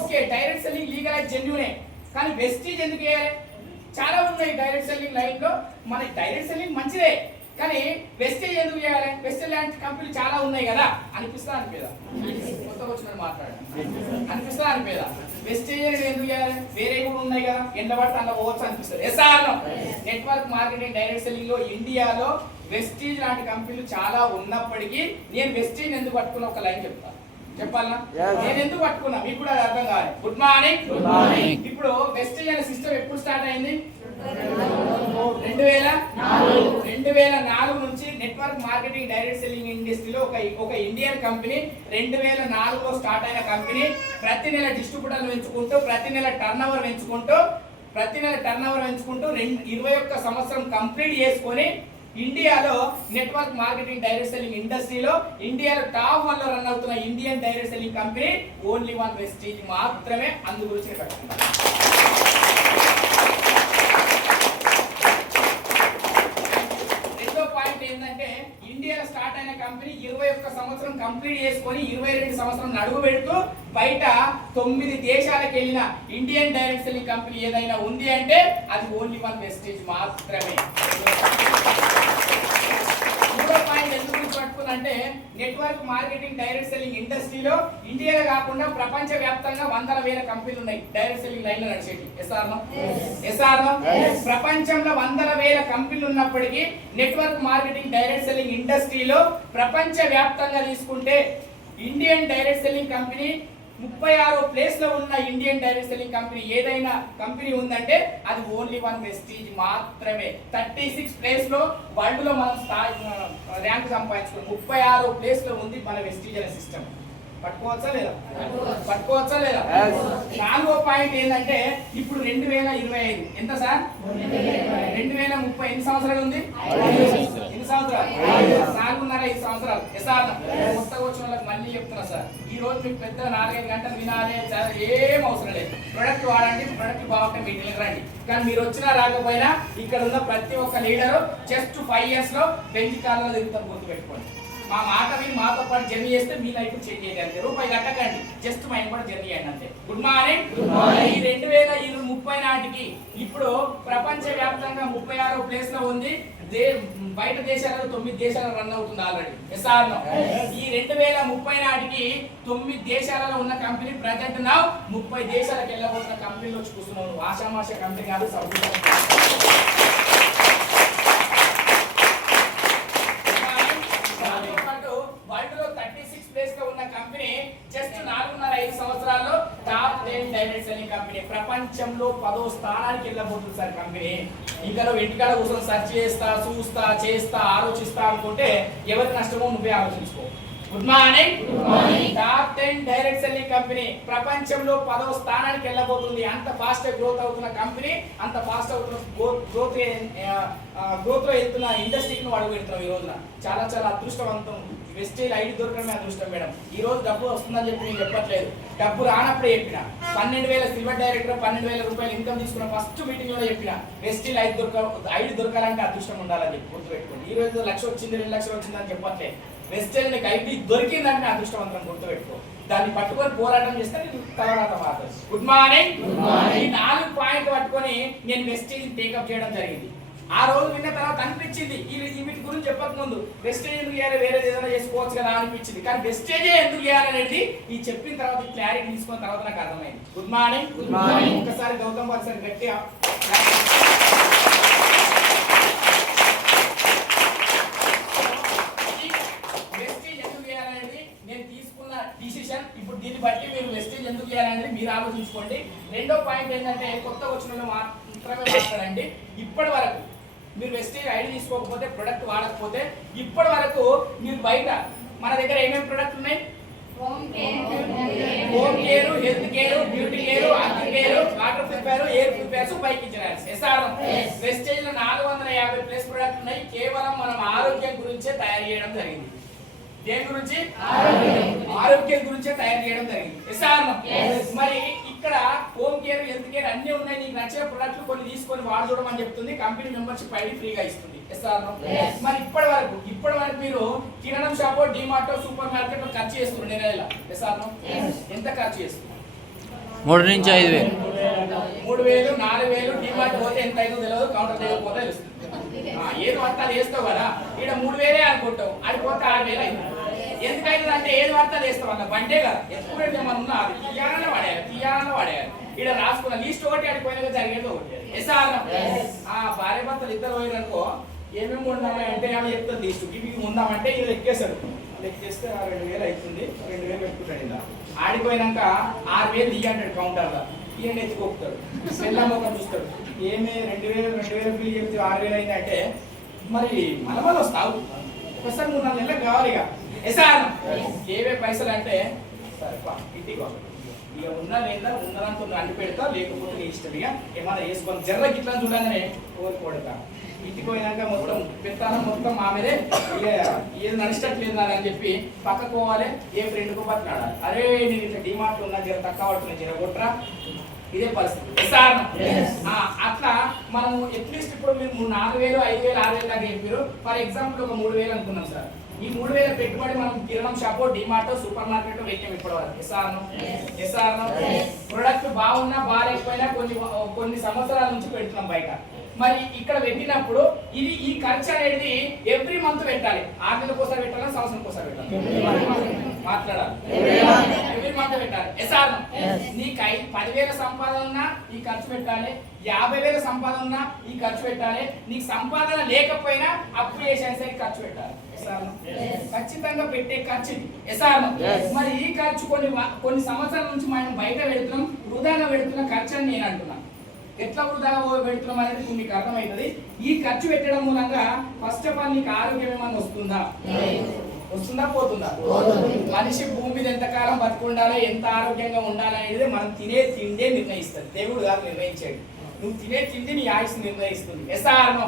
ఓకే, డైరెక్ట్ సెల్లింగ్ లీగలైజ్ జెన్యూనే, కానీ వెస్టీజ్ ఎందుకు వేయాలి? చాలా ఉన్నాయి డైరెక్ట్ సెల్లింగ్ లైన్ లో. మన డైరెక్ట్ సెల్లింగ్ మంచిదే, కానీ వెస్టేజ్ ఎందుకు చేయాలి? వెస్టేజ్ లాంటి కంపెనీలు చాలా ఉన్నాయి కదా అనిపిస్తా అనిపేదా? కొత్తగా వచ్చిన మాట్లాడాలి అనిపిస్తా అనిపేదా? వెస్టేజ్ ఎందుకు చేయాలి? వేరే కూడా ఉన్నాయి కదా, ఎండ పడితే అలా పోవచ్చు అనిపిస్తుంది. నెట్వర్క్ మార్కెటింగ్ డైరెక్ట్ సెల్లింగ్ లో ఇండియాలో వెస్టేజ్ లాంటి కంపెనీలు చాలా ఉన్నప్పటికీ నేను వెస్టేజ్ ఎందుకు పట్టుకున్న ఒక లైన్ చెప్తాను, చెప్పాలనా? నేను ఎందుకు పట్టుకున్నా మీకు కూడా అర్థం కావాలి. Good morning. ఇప్పుడు వెస్టేజ్ అనే సిస్టమ్ ఎప్పుడు స్టార్ట్ అయింది? 2004 నుంచి నెట్వర్క్ మార్కెటింగ్ డైరెక్ట్ సెల్లింగ్ ఇండస్ట్రీలో ఒక ఇండియన్ కంపెనీ 2004లో స్టార్ట్ అయిన కంపెనీ ప్రతి నెల డిస్ట్రిబ్యూటర్లు పెంచుకుంటూ ప్రతి నెల టర్న్ ఓవర్ పెంచుకుంటూ 21 సంవత్సరం కంప్లీట్ చేసుకొని ఇండియాలో నెట్వర్క్ మార్కెటింగ్ డైరెక్ట్ సెల్లింగ్ ఇండస్ట్రీలో ఇండియాలో టాప్ 1 లో రన్ అవుతున్న Indian direct selling company only one Vestige మాత్రమే. అందు గురించి పెట్టుకున్నాను. రెండో పాయింట్ ఏంటంటే ఇండియాలో స్టార్ట్ అయిన కంపెనీ 21 సంవత్సరం కంప్లీట్ చేసుకొని 22 సంవత్సరం నడుగు పెడుతూ బయట 9 దేశాలకు వెళ్ళిన ఇండియన్ డైరెక్ట్ సెల్లింగ్ కంపెనీ ఏదైనా ఉంది అంటే అది ఓన్లీ వన్ వెస్టీజ్ మాత్రమే. ఎందుకు పట్టుకున్నంటే నెట్వర్క్ మార్కెటింగ్ డైరెక్ట్ సెల్లింగ్ ఇండస్ట్రీలో ఇండియాలో కాకుండా ప్రపంచ వ్యాప్తంగా వందల వేల కంపెనీలు ఉన్నాయి డైరెక్ట్ సెల్లింగ్ లైన్ లో నడిచేటి. ప్రపంచంలో వందల వేల కంపెనీలు ఉన్నప్పటికీ నెట్వర్క్ మార్కెటింగ్ డైరెక్ట్ సెల్లింగ్ ఇండస్ట్రీలో ప్రపంచ వ్యాప్తంగా తీసుకుంటే Indian direct selling company 36 place లో ఉన్న ఇండియన్ డైరెక్ట్ సెల్లింగ్ కంపెనీ ఏదైనా కంపెనీ ఉందంటే అది ఓన్లీ వన్ వెస్టీజ్ మాత్రమే. 36 ప్లేస్ లో వరల్డ్ లో మనం ర్యాంక్ సంపాదించుకున్నాం. 36 ప్లేస్ లో ఉంది మన వెస్టీజ్ అనే సిస్టమ్. పట్టుకోవచ్చా లేదా? నాలుగో పాయింట్ ఏంటంటే ఇప్పుడు 2025 ఎంత సార్? 2030 ఎన్ని సంవత్సరాలు ఉంది? ఎన్ని సంవత్సరాలు? 4.5 సంవత్సరాలు. కొత్తగా వచ్చిన వాళ్ళకి మళ్ళీ చెప్తున్నా సార్, ఈ రోజు మీకు పెద్ద 4-5 గంటలు వినాలి ఏం అవసరం లేదు. ప్రొడక్ట్ వాడండి, ప్రొడక్ట్ బాగుంటే మీటింగ్ రండి. కానీ మీరు వచ్చినా రాకపోయినా ఇక్కడ ఉన్న ప్రతి ఒక్క లీడరు జస్ట్ 5 years లో బెంచ్ కాలంలో తిరుగుతారు. గుర్తు పెట్టుకోండి. మా మాట మీరు మాతో పాటు జర్నీ చేస్తే మీ లైఫ్ చేంజ్ చేయండి అంతే. రూపాయి కట్టకండి, జస్ట్ మైండ్ కూడా జర్నీ చేయండి అంతే. Good morning. ఈ 2030 నాటికి ఇప్పుడు ప్రపంచ వ్యాప్తంగా 36 ప్లేస్ లో ఉంది. బయట దేశాలలో 9 దేశాలు రన్ అవుతుంది ఆల్రెడీ. ఈ 2030 నాటికి 9 దేశాలలో ఉన్న కంపెనీ ప్రజెంట్ నా 30 దేశాలకు వెళ్ళబోతున్న కంపెనీలో వచ్చి కూర్చున్నాను. ఆషామాష కంపెనీ కాదు, వరల్డ్ లో 36 ప్లేస్ లో ఉన్న కంపెనీ జస్ట్ 4.5 సంవత్సరాల్లో టాప్ 10 డైరెక్ట్ సెల్లింగ్ కంపెనీ. ప్రపంచంలో 10వ స్థానానికి వెళ్ళబోతుంది సార్ కంపెనీ. ఇంకా నువ్వు ఇంటికాడ కూర్చొని సెర్చ్ చేస్తా, చూస్తా, చేస్తా, ఆలోచిస్తా అనుకుంటే ఎవరికి నష్టమో నువ్వే ఆలోచించుకో. Good morning. Top 10 direct selling company ప్రపంచంలో 10వ స్థానానికి వెళ్ళబోతుంది. అంత ఫాస్ట్ గ్రోత్ అవుతున్న కంపెనీ, అంత ఫాస్ట్ అవుతున్న గ్రోత్ లో వెళ్తున్న ఇండస్ట్రీకి అడుగు పెడుతున్నాం ఈ రోజున. చాలా చాలా అదృష్టవంతం. వెస్టేజ్ ఐడి దొరకడమే అదృష్టం మేడం. ఈ రోజు డబ్బు వస్తుందని చెప్పి నేను చెప్పట్లేదు, డబ్బు రానప్పుడే చెప్పిన. 12,000 సిల్వర్ డైరెక్టర్ 12,000 రూపాయలు ఇన్కమ్ తీసుకున్న ఫస్ట్ మీటింగ్ లో చెప్పిన వెస్టేజ్ ఐడి దొరకాలంటే అదృష్టం ఉండాలని చెప్పి గుర్తుపెట్టుకోండి. ఈ రోజు 1 లక్ష వచ్చింది 2 లక్షలు వచ్చిందని చెప్పట్లేదు. వెస్టేజ్ నీకు ఐడి దొరికిందంటే అదృష్టవంతం గుర్తుపెట్టుకో. దాన్ని పట్టుకొని పోరాటం చేస్తే నేను తర్వాత మాట్లాడు. Good morning. ఈ 4 పాయింట్లు పట్టుకొని నేను వెస్టేజ్ టేకప్ చేయడం జరిగింది. ఆ రోజు విన్న తర్వాత అనిపించింది వీటి గురించి చెప్పక ముందు వెస్టేజ్ ఎందుకు చేయాలి, వేరే ఏదైనా చేసుకోవచ్చు కదా అనిపించింది. కానీ వెస్టేజే ఎందుకు చేయాలనేది ఈ చెప్పిన తర్వాత క్లారిటీ తీసుకున్న తర్వాత నాకు అర్థమైంది. Good morning. Good morning. ఒకసారి గౌతమ్ గారు సార్ గట్టిగా వెస్టేజ్ ఎందుకు చేయాలనేది నేను తీసుకున్న డిసిషన్. ఇప్పుడు దీన్ని బట్టి మీరు వెస్టేజ్ ఎందుకు చేయాలనేది మీరు ఆలోచించుకోండి. రెండో పాయింట్ ఏంటంటే కొత్తగా వచ్చిన మాత్రమే మాట్లాడండి. ఇప్పటి వరకు మీరు వెస్టేజ్ ఐడి తీసుకోకపోతే, ప్రొడక్ట్ వాడకపోతే, ఇప్పటి వరకు మీరు బయట మన దగ్గర ఏమేమి ప్రొడక్ట్ ఉన్నాయి? Home care, health care, beauty care, agri care, water purifier, air purifiers, bike insurance. SRM wastage లో 450 ప్లస్ ప్రొడక్ట్ ఉన్నాయి. కేవలం మనం ఆరోగ్యం గురించే తయారు చేయడం జరిగింది. దేని గురించి? ఆరోగ్యం గురించే తయారు చేయడం జరిగింది. ఎస్ఆర్ఎం మరి ఇక్కడ హోమ్ కేర్, హెల్త్ కేర్ అన్ని ఉన్నాయి. నీకు నచ్చిన ప్రొడక్ట్లు కొన్ని తీసుకొని వాడుకోవడం అని చెప్తుంది. కంపెనీ మెంబర్షిప్ ఐడి ఫ్రీగా ఇస్తుంది. మరి ఇప్పటి వరకు మీరు కిరాణం షాప్, డిమార్ట్, సూపర్ మార్కెట్ లో ఖర్చు చేస్తున్నారు నెల ఎంత ఖర్చు చేస్తున్నారు? 3 నుంచి 5,000, 3,000, 4,000. డిమార్ట్ పోతే ఎంత అయిందో తెలియదు, కౌంటర్ దగ్గర పోతే తెలుస్తుంది. ఏది వర్తాలు వేస్తావు కదా, ఇక్కడ 3,000 అనుకుంటావు, అడిపోతే 6,000 అయింది. ఎందుకైతుంది అంటే ఏది వర్తాలు వేస్తావు అన్న బండే కదా, ఎప్పుడు ఏమన్నా అది తీయాలనే వాడేయాలి. ఇక్కడ రాసుకున్న లీస్ట్ ఒకటి అడిపోయినాక జరిగేది ఒకటి. భార్య భర్తలు ఇద్దరు పోయిననుకో ఏమేమి ఉండాలి అంటే ఆమె చెప్తుంది లీస్ట్. ఇవి ఉందామంటే ఇది లెక్కేస్తాడు. లెక్కేస్తే 2,000 అవుతుంది, 2,000 పెట్టుకుంటాడు. ఇలా ఆడిపోయినాక 6,000 తీయంటాడు కౌంటర్లో. ఇవన్నీ ఎత్తుకోపుతాడు, సెల్లం ఒక చూస్తాడు. ఏమి 2,000 బిల్ చెప్తే 6,000 అయిందంటే మరి మళ్ళీ వస్తావు. ఒకసారి 3-4 నెలలకు కావాలి. ఇక ఏవే పైసలు అంటే సరే ఇంటికి ఇక ఉన్నదంతా అన్ని పెడతా, లేకపోతే నీ ఇష్టంగా ఏమన్నా వేసుకొని జర్రకి ఇట్లా చూడగానే కోరుకోడతా. ఇంటికి పోయినాక మొత్తం పెత్తానం మొత్తం మా మీదే, ఇక ఏది నడిచట్లేదు అని చెప్పి పక్కకు పోవాలి. ఏ ఫ్రెండ్కు పట్టునాడాలి. అరే నేను ఇట్లా డిమార్ట్ ఉన్నా జర తక్కువ పడుతున్నా, జర కొట్రా. ఇదే పరిస్థితి. అట్లా మనం అట్లీస్ట్ ఇప్పుడు మీరు 4,000, 5,000, 6,000 దాకా చెప్పారు. ఫర్ ఎగ్జాంపుల్ ఒక 3,000 అనుకున్నాం సార్. ఈ 3,000 పెట్టుబడి మనం కిరాణం షాప్, డిమార్ట్, సూపర్ మార్కెట్ పెట్టాం ఇప్పటి వరకు. ఎస్ఆర్ను ప్రొడక్ట్ బాగున్నా బాగాలేకపోయినా కొన్ని సంవత్సరాల నుంచి పెడుతున్నాం బయట. మరి ఇక్కడ పెట్టినప్పుడు ఈ ఖర్చు అనేది ఎవ్రీ మంత్ పెట్టాలి. 6 నెలలకు ఒకసారి పెట్టాలి, సంవత్సరం ఒకసారి పెట్టాలి. మాట్లాడాలి, ఎవ్రీ మంత్ పెట్టాలి. ఎస్ఆర్ను నీకు 10,000 సంపాదన ఉన్నా ఈ ఖర్చు పెట్టాలి, 50,000 సంపాదన ఉన్నా ఈ ఖర్చు పెట్టాలి. నీకు సంపాదన లేకపోయినా అప్పు చేసేసరికి ఖర్చు పెట్టాలి. ఖచ్చితంగా పెట్టే ఖర్చు ఎస్ఆర్ను. మరి ఈ ఖర్చు కొన్ని సంవత్సరాల నుంచి మనం బయట పెడుతున్నాం, వృధాగా పెడుతున్న ఖర్చు అని నేను అంటున్నాను. ఎట్లా వృధాగా పెడుతున్నాం అనేది మీకు అర్థమవుతుంది. ఈ ఖర్చు పెట్టడం మూలంగా ఫస్ట్ ఆఫ్ ఆల్ నీకు ఆరోగ్యం ఏమన్నా వస్తుందా పోతుందా? మనిషి భూమి మీద ఎంతకాలం బతుకుండాలి, ఎంత ఆరోగ్యంగా ఉండాలి అనేది మనం తినే తిండే నిర్ణయిస్తుంది. దేవుడు గారు నిర్ణయించాడు. నువ్వు తినే తిండి నీ ఆయుష్ నిర్ణయిస్తుంది. ఎస్ఆర్ను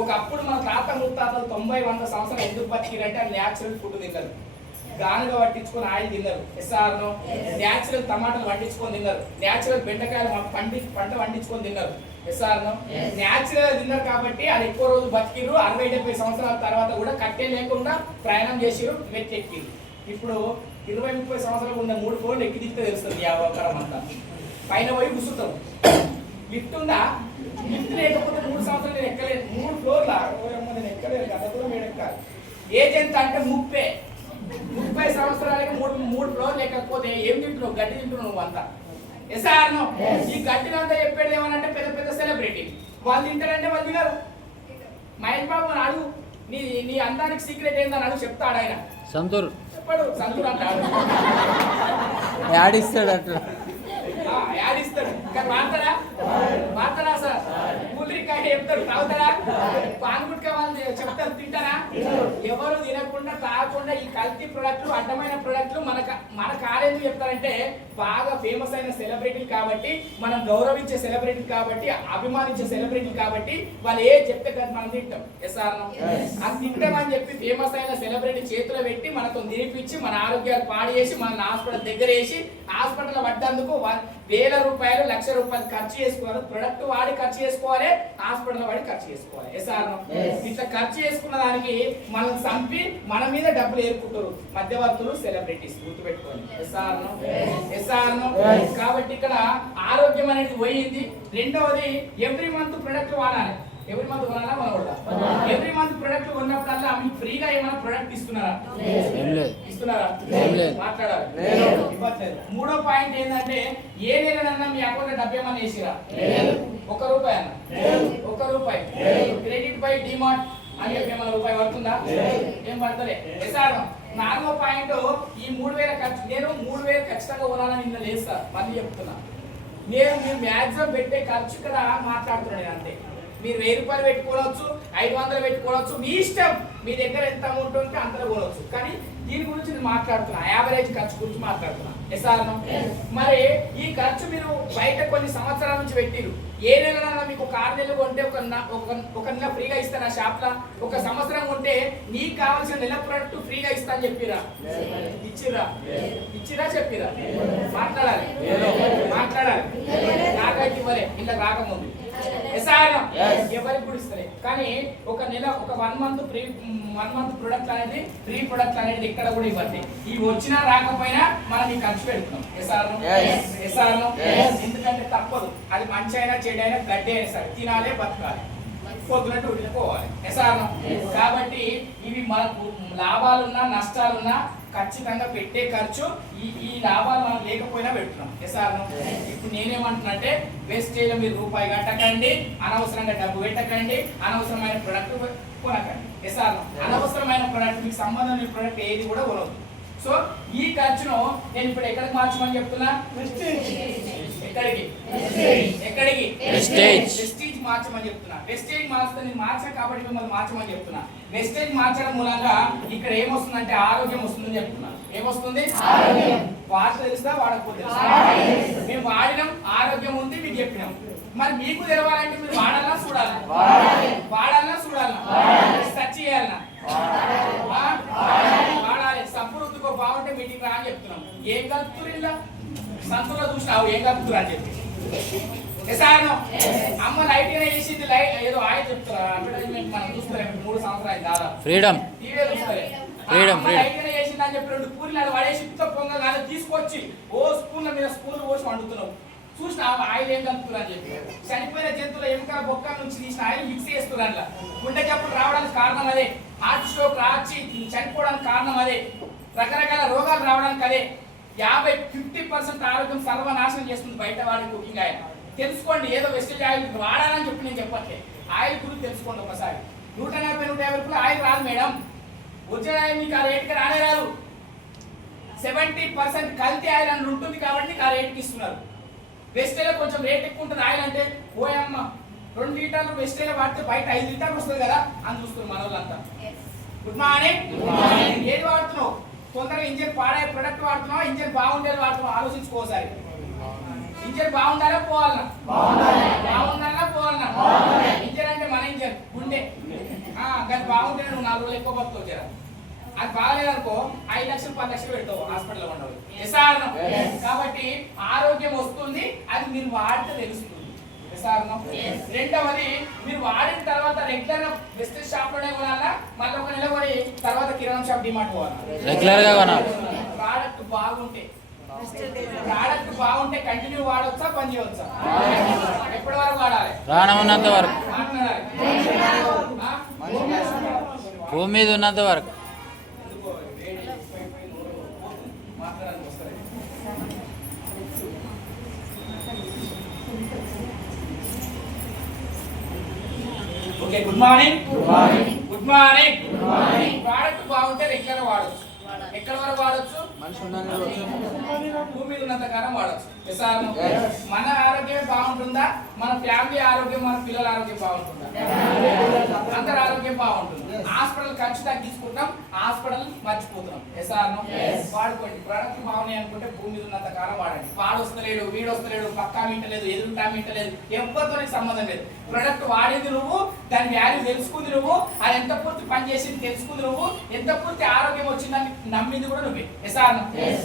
ఒకప్పుడు మన తాత ముత్తాతలు 90-100 సంవత్సరాలు ఎందుకు బతికిరంటే అది న్యాచురల్ ఫుడ్ తిన్నారు. గానుగా పట్టించుకొని ఆయిల్ తిన్నారు. ఎస్ఆర్ను న్యాచురల్ టమాటాలు పండించుకొని తిన్నారు. న్యాచురల్ బెండకాయలు పంట పండించుకొని తిన్నారు. ఎస్ఆర్ను న్యాచురల్ తిన్నారు కాబట్టి అది ఎక్కువ రోజులు బతికిరు. 60-70 సంవత్సరాల తర్వాత కూడా కట్టే లేకుండా ప్రయాణం చేసిరు, వెట్టెక్కిరు. ఇప్పుడు 20-30 సంవత్సరాలు ఉన్న 3 ఫ్లోర్లు ఎక్కి దిగితే తెలుస్తుంది వ్యాపారం అంతా. పైన పోయి కూర్చుంటాం. లిఫ్ట్ ఉందా? లిఫ్ట్ లేకపోతే 3 సంవత్సరాలు నేను ఎక్కలేదు. 3 ఫ్లోర్ల నేను ఎక్కలేదు కదా, కూడా మీరు ఎక్కాలి. ఏజ్ ఎంత అంటే 30 సంవత్సరాలకి 3 ఫ్లోర్లు ఎక్కకపోతే ఏం తింటున్నావు? గడ్డి తింటున్నావు నువ్వు అంతా. ఎస్ఆర్ను ఈ గడ్డినంతా చెప్పేది ఏమనంటే పెద్ద పెద్ద సెలబ్రిటీ వాళ్ళు తింటారంటే వాళ్ళు తినరు. మహేష్ బాబు అని అడుగు, నీ అందానికి సీక్రెట్ ఏందని అడుగు, చెప్తాడు ఆయన. చెప్పాడు సంతూర్ అంటాడు, యాడిస్తాడు అట్లా. యాడ్ ఇస్తాడు కానీ మాట్లాడా సార్ కూల్ డ్రింక్ అంటే చెప్తాడు తాగుతారా పాన్ గుట్కా వాళ్ళు చెప్తారు తింటారా ఎవరు తినకుండా తాగకుండా ఈ కల్తీ ప్రొడక్ట్లు అడ్డమైన ప్రొడక్ట్లు మన కాలేజీ చెప్తారంటే బాగా ఫేమస్ అయిన సెలబ్రిటీలు కాబట్టి మనం గౌరవించే సెలబ్రిటీలు కాబట్టి అభిమానించే సెలబ్రిటీలు కాబట్టి వాళ్ళు ఏ చెప్తే కదా మనం తింటాం ఎస్ఆర్ అది తింటామని చెప్పి ఫేమస్ అయిన సెలబ్రిటీ చేతిలో పెట్టి మనతో నిరూపించి మన ఆరోగ్యాలు పాడు చేసి మన హాస్పిటల్ దగ్గర వేసి హాస్పిటల్ పడ్డందుకు వేల రూపాయలు లక్ష రూపాయలు ఖర్చు చేసుకోవాలి ప్రొడక్ట్ వాడి ఖర్చు చేసుకోవాలి హాస్పిటల్ వాడి ఖర్చు చేసుకోవాలి ఎస్ఆర్ ఇట్లా ఖర్చు చేసుకున్న దానికి మనం చంపి మన మీద డబ్బులు ఏరుకుంటారు మధ్యవర్తులు సెలబ్రిటీస్ గుర్తుపెట్టుకోండి ఎస్ఆర్ కాబట్టి ఇక్కడ ఆరోగ్యం అనేది పోయింది రెండవది ఎవ్రీ మంత్ ప్రొడక్ట్ వాడాలి ఎవ్రీ మంత్ కొనాలా కొనకూడదా ఎవ్రీ మంత్ ప్రొడక్ట్ కొన్నప్పుడల్లా మీకు ఫ్రీగా ఏమైనా ప్రొడక్ట్ ఇస్తున్నారా మాట్లాడాలి మూడో పాయింట్ ఏంటంటే ఏ నెలనన్నా మీ అకౌంట్ డబ్బు ఏమన్నా వేసిరా ₹1 క్రెడిట్ బై డిమార్ట్ అని చెప్పి ఏమైనా రూపాయి పడుతుందా ఏం పడతలే ఎస్ఆర్ నాలుగో పాయింట్ ఈ 3000 ఖర్చు నేను 3000 ఖచ్చితంగా కొనాలని నిన్న లేదు సార్ మళ్ళీ చెప్తున్నా నేను మీరు మ్యాక్సిమం పెట్టే ఖర్చు ఇక్కడ మాట్లాడుతున్నాను అంతే మీరు ₹1000 పెట్టుకోవచ్చు 500 పెట్టుకోవచ్చు మీ ఇష్టం మీ దగ్గర ఎంత అమౌంట్ ఉంటే అంతలో కొనవచ్చు కానీ దీని గురించి నేను మాట్లాడుతున్నా యావరేజ్ ఖర్చు గురించి మాట్లాడుతున్నా ఎస్ఆర్ మరి ఈ ఖర్చు మీరు బయట కొన్ని సంవత్సరాల నుంచి పెట్టిరు ఏ నెలైనా మీకు 6 నెలలు కొంటే ఒక నెల ఫ్రీగా ఇస్తాను ఆ షాప్ లా ఒక సంవత్సరం ఉంటే నీకు కావాల్సిన నెల ప్రొడక్ట్ ఫ్రీగా ఇస్తా అని చెప్పిరా ఇచ్చిరా చెప్పిరా మాట్లాడాలి నాకైతే ఇవ్వలే ఇలా రాకముందు ఎవరికి కూడా ఇస్తలే కానీ ఒక నెల ఒక 1 మంత్ ప్రొడక్ట్ అనేది ఫ్రీ ప్రొడక్ట్ అనేది ఇక్కడ కూడా ఇవ్వండి ఇవి వచ్చినా రాకపోయినా మనం ఈ ఖర్చు పెడుతున్నాం ఎస్ఆర్ ఎందుకంటే తప్పదు అది మంచి అయినా చెడు అయినా గడ్డి అయినా సరే తినాలే బతకాలి పొద్దునట్టు ఉడికిపోవాలి ఎస్ఆర్ కాబట్టి ఇవి మనకు లాభాలున్నా నష్టాలున్నా ఖచ్చితంగా పెట్టే ఖర్చు ఈ లాభాలు మనం లేకపోయినా పెడుతున్నాం ఎస్ఆర్ ఇప్పుడు నేనేమంటున్నానంటే వేస్టేజ్ మీరు రూపాయి కట్టకండి అనవసరంగా డబ్బు పెట్టకండి అనవసరమైన ప్రొడక్ట్ కొనకండి ఎస్ఆర్ అనవసరమైన ప్రొడక్ట్ మీకు సంబంధం లేని ప్రొడక్ట్ ఏది కూడా కొనవద్దు సో ఈ ఖర్చును నేను ఇప్పుడు ఎక్కడికి మార్చమని చెప్తున్నా ఎక్కడికి వెస్టేజ్ మార్చమని చెప్తున్నా వెస్టేజ్ మార్చితే నేను మార్చాను కాబట్టి మిమ్మల్ని మార్చమని చెప్తున్నా వెస్టేజ్ మార్చడం మూలంగా ఇక్కడ ఏమొస్తుందంటే ఆరోగ్యం వస్తుందని చెప్తున్నా ఏమొస్తుంది వాటర్ తెలుస్తా వాడకపోతే మేము వాడినాం ఆరోగ్యం ఉంది మీకు చెప్పినాం మరి మీకు తెలవాలంటే మీరు వాడాలా చూడాలా సెర్చ్ చేయాలన్నా వాడాలి సబ్బు రుద్దుకో బాగుంటే మీటింగ్ రా అని చెప్తున్నాం ఏం కలుపుతురు ఇలా సంతులో చూసినావు ఏం కలుపుతురు అని చెప్పి అమ్మ లైట్ వేసింది ఏదో ఆయిల్ చెప్తారా అడ్వర్టైజ్మెంట్ మనం చూస్తారే 3 సంవత్సరాలు దాదాపు ఫ్రీడమ్ టీవీ చూస్తారే లైట్ వేసింది అని చెప్పి 2 పూరీలు అది పడేసి పొంగ కాదు తీసుకొచ్చి స్పూన్ల మీద స్పూన్లు పోసి వండుతున్నావు చూసిన ఆయిల్ ఏం కలుపుతున్నారు అని చెప్పి చనిపోయిన జంతువుల ఎముకల బొక్క నుంచి తీసిన ఆయిల్ మిక్స్ చేస్తున్నారు అట్లా గుండె జబ్బులు రావడానికి కారణం అదే హార్ట్ స్ట్రోక్ రాచి చనిపోవడానికి కారణం అదే రకరకాల రోగాలు రావడానికి అదే 50% ఆరోగ్యం సర్వనాశనం చేస్తుంది బయట వాడి కుకింగ్ ఆయిల్ తెలుసుకోండి ఏదో వెస్టేజ్ ఆయిల్ వాడాలని చెప్పి నేను చెప్పట్లే ఆయిల్ గురించి తెలుసుకోండి ఒకసారి 140-150 ఆయిల్ రాదు మేడం ఒరిజినల్ ఆయిల్ మీకు ఆ రేటుకి రాదు 70% కల్తీ ఆయిల్ అని ఉంటుంది కాబట్టి ఆ రేటుకి ఇస్తున్నారు వెస్టేజ్ కొంచెం రేట్ ఎక్కువ ఉంటుంది ఆయిల్ అంటే ఓయమ్మ 2 లీటర్లు వెస్టేజ్ వాడితే బయట 5 లీటర్లు వస్తుంది కదా అని చూస్తున్నారు మన వాళ్ళంతా గుడ్ మార్నింగ్ ఏది వాడుతున్నావు తొందరగా ఇంజన్ పాడే ప్రొడక్ట్ వాడుతున్నావు ఇంజన్ బాగుండేది వాడుతున్నావు ఆలోచించుకోసారి ఇంజన్ బాగుండాలా పోవాలన్నా ఇంజన్ అంటే మన ఇంజన్ గుండె కానీ బాగుంటే నువ్వు 4 రోజులు ఎక్కువ బతుకు వచ్చారా అది బాగాలేదనుకో 5 లక్షలు 10 లక్షలు పెడతావు హాస్పిటల్లో ఉండవు ఎసారణం కాబట్టి ఆరోగ్యం వస్తుంది అది మీరు వాడితే తెలుస్తుంది ఎసారణం రెండవది మీరు వాడిన తర్వాత రెగ్యులర్ గా వెస్టేజ్ షాప్ లోనే కొనాలా మళ్ళీ ఒక నెల కొని తర్వాత కిరాణం షాప్ డిమార్ట్ పోవాలా రెగ్యులర్ గా కొనాలి ప్రోడక్ట్ బాగుంటే కంటిన్యూ వాడొచ్చా పని చేయవచ్చా ఎప్పటి వరకు వాడాలి ప్రాణం వరకు భూమి మీద ఉన్నంత వరకు ఓకే గుడ్ మార్నింగ్ ప్రోడక్ట్ బాగుంటే రెగ్యులర్ వాడొచ్చు ఎక్కడ వరకు వాడొచ్చు భూమి మీద ఉన్నంత కాలం వాడచ్చు. మన ఆరోగ్యమే బాగుంటుందా, మన ఫ్యామిలీ ఆరోగ్యం, మన పిల్లల ఆరోగ్యం బాగుంటుందా? అందరి ఆరోగ్యం బాగుంటుంది. హాస్పిటల్ ఖర్చు తగ్గించుకుంటాం, హాస్పిటల్ మర్చిపోతున్నాం. వాడుకోండి. ప్రొడక్ట్ బాగున్నాయి అనుకుంటే భూమి మీద ఉన్నంత కాలం వాడండి. వాడు వస్తలేడు, వీడు వస్తలేడు, పక్కా మింటలేదు, ఎదురుటా మింటలేదు, ఎవరితో నీకు సంబంధం లేదు. ప్రొడక్ట్ వాడింది నువ్వు, దాని వాల్యూ తెలుసుకుంది నువ్వు, అది ఎంత పూర్తి పని చేసింది తెలుసుకుంది నువ్వు, ఎంత పూర్తి ఆరోగ్యం వచ్చిందని నమ్మింది కూడా నువ్వే.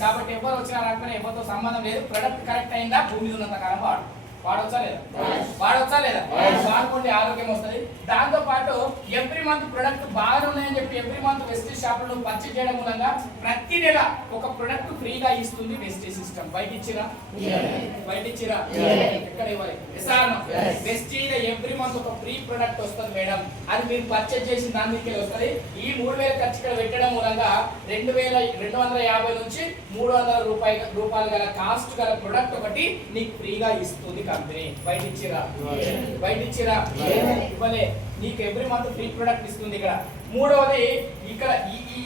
కాబట్టి ఎవరు వచ్చినా రాకపోయినా ఎవరితో సంబంధం లేదు. ప్రొడక్ట్ కరెక్ట్ అయిందా, భూమి మీద ఉన్నంత కాలం వాడొచ్చా లేదా? వాడుకోండి, ఆరోగ్యం వస్తుంది. దాంతో పాటు ఎవ్రీ మంత్ ప్రొడక్ట్ బాగా ఉన్నాయని చెప్పి ఎవ్రీ మంత్ వెస్టేజ్ షాపులో పర్చేజ్ చేయడం మూలంగా ప్రతి నెల ఒక ప్రొడక్ట్ ఫ్రీగా ఇస్తుంది వెస్టేజ్ సిస్టమ్. బయట ఇచ్చిరా ఎక్కడ ఇవ్వాలి? వెస్టేజ్ ఎవ్రీ మంత్ ఒక ఫ్రీ ప్రొడక్ట్ వస్తుంది మేడం. అది మీరు పర్చేజ్ చేసిన దాని మీదకి వస్తుంది. ఈ 3000 ఖర్చు ఇక్కడ పెట్టడం మూలంగా 2250 నుంచి 300 రూపాయలు గల కాస్ట్ గల ప్రొడక్ట్ ఒకటి నీకు ఫ్రీగా ఇస్తుంది కంపెనీ. బయట ఇచ్చిరా ఇవ్వలే. నీకు ఎవ్రీ మంత్ ఫ్రీ ప్రొడక్ట్ ఇస్తుంది. ఇక్కడ మూడవది, ఇక్కడ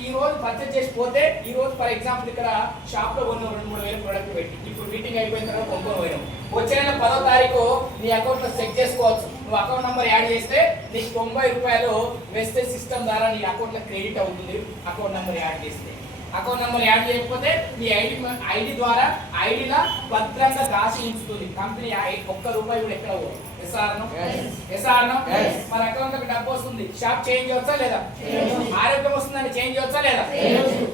ఈ రోజు పర్చేజ్ చేసి పోతే, ఈ రోజు ఫర్ ఎగ్జాంపుల్ ఇక్కడ షాప్ లో ఉన్న 2-3 ప్రొడక్ట్ పెట్టి ఇప్పుడు మీటింగ్ అయిపోయిన తర్వాత కొనుక్కొని పోయినాం. వచ్చే నెల 10వ తారీఖు నీ అకౌంట్ లో చెక్ చేసుకోవచ్చు. నువ్వు అకౌంట్ నంబర్ యాడ్ చేస్తే నీకు 90 రూపాయలు వెస్టేజ్ సిస్టమ్ ద్వారా నీ అకౌంట్ లో క్రెడిట్ అవుతుంది. అకౌంట్ నంబర్ యాడ్ చేస్తే. అకౌంట్ నెంబర్ యాడ్ చేయకపోతే మీ ఐడి ద్వారా ఐడిలా భద్రంగా దాచి ఉంచుతుంది కంపెనీ. ₹1 కూడా ఎక్కడ పోదు. మన అకౌంట్ లో డబ్బు వస్తుంది. షాప్ చేంజ్ చేయవచ్చా లేదా? ఆరోగ్యం వస్తుందని చేంజ్ చేయవచ్చా లేదా?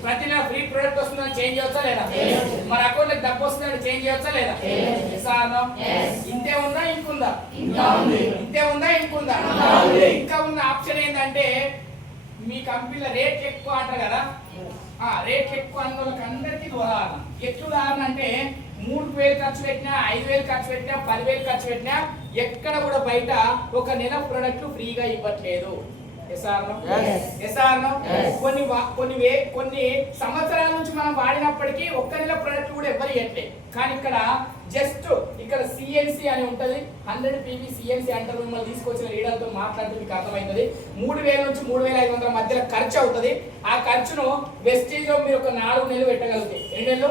ప్రతి నెల ఫ్రీ ప్రొడక్ట్ వస్తుందని చేంజ్ చేయవచ్చా లేదా? మన అకౌంట్ లో డబ్బు వస్తుందని చేంజ్ చేయవచ్చా లేదా? ఇంతే ఉందా ఇంకుందా? ఇంతే ఉందా ఇంకుందా? ఇంకా ఉన్న ఆప్షన్ ఏంటంటే, మీ కంపెనీలో రేట్ ఎక్కువ అంటారు కదా, రేట్ ఎక్కువ అన్న వాళ్ళకి అందరికీ ఉదాహరణ. ఎట్లు ఉదాహరణ అంటే 3000 ఖర్చు పెట్టినా, 5000 ఖర్చు పెట్టినా, 10,000 ఖర్చు పెట్టినా ఎక్కడ కూడా బయట ఒక నెల ప్రొడక్ట్ ఫ్రీగా ఇవ్వట్లేదు. కొన్ని సంవత్సరాల నుంచి మనం వాడినప్పటికీ ఒక్క నెల ప్రొడక్ట్ కూడా ఎవరు ఇవ్వట్లేదు. కానీ ఇక్కడ జస్ట్ ఇక్కడ సిఎన్సి అని ఉంటది. 100 PV సిఎన్సి అంటారు. మిమ్మల్ని తీసుకొచ్చిన లీడర్తో మాట్లాడితే మీకు అర్థమవుతుంది. 3000 నుంచి 3500 మధ్యలో ఖర్చు అవుతుంది. ఆ ఖర్చును వెస్టేజ్ లో మీరు ఒక 4 నెలలు పెట్టగలిగితే, ఎన్ని నెలలు?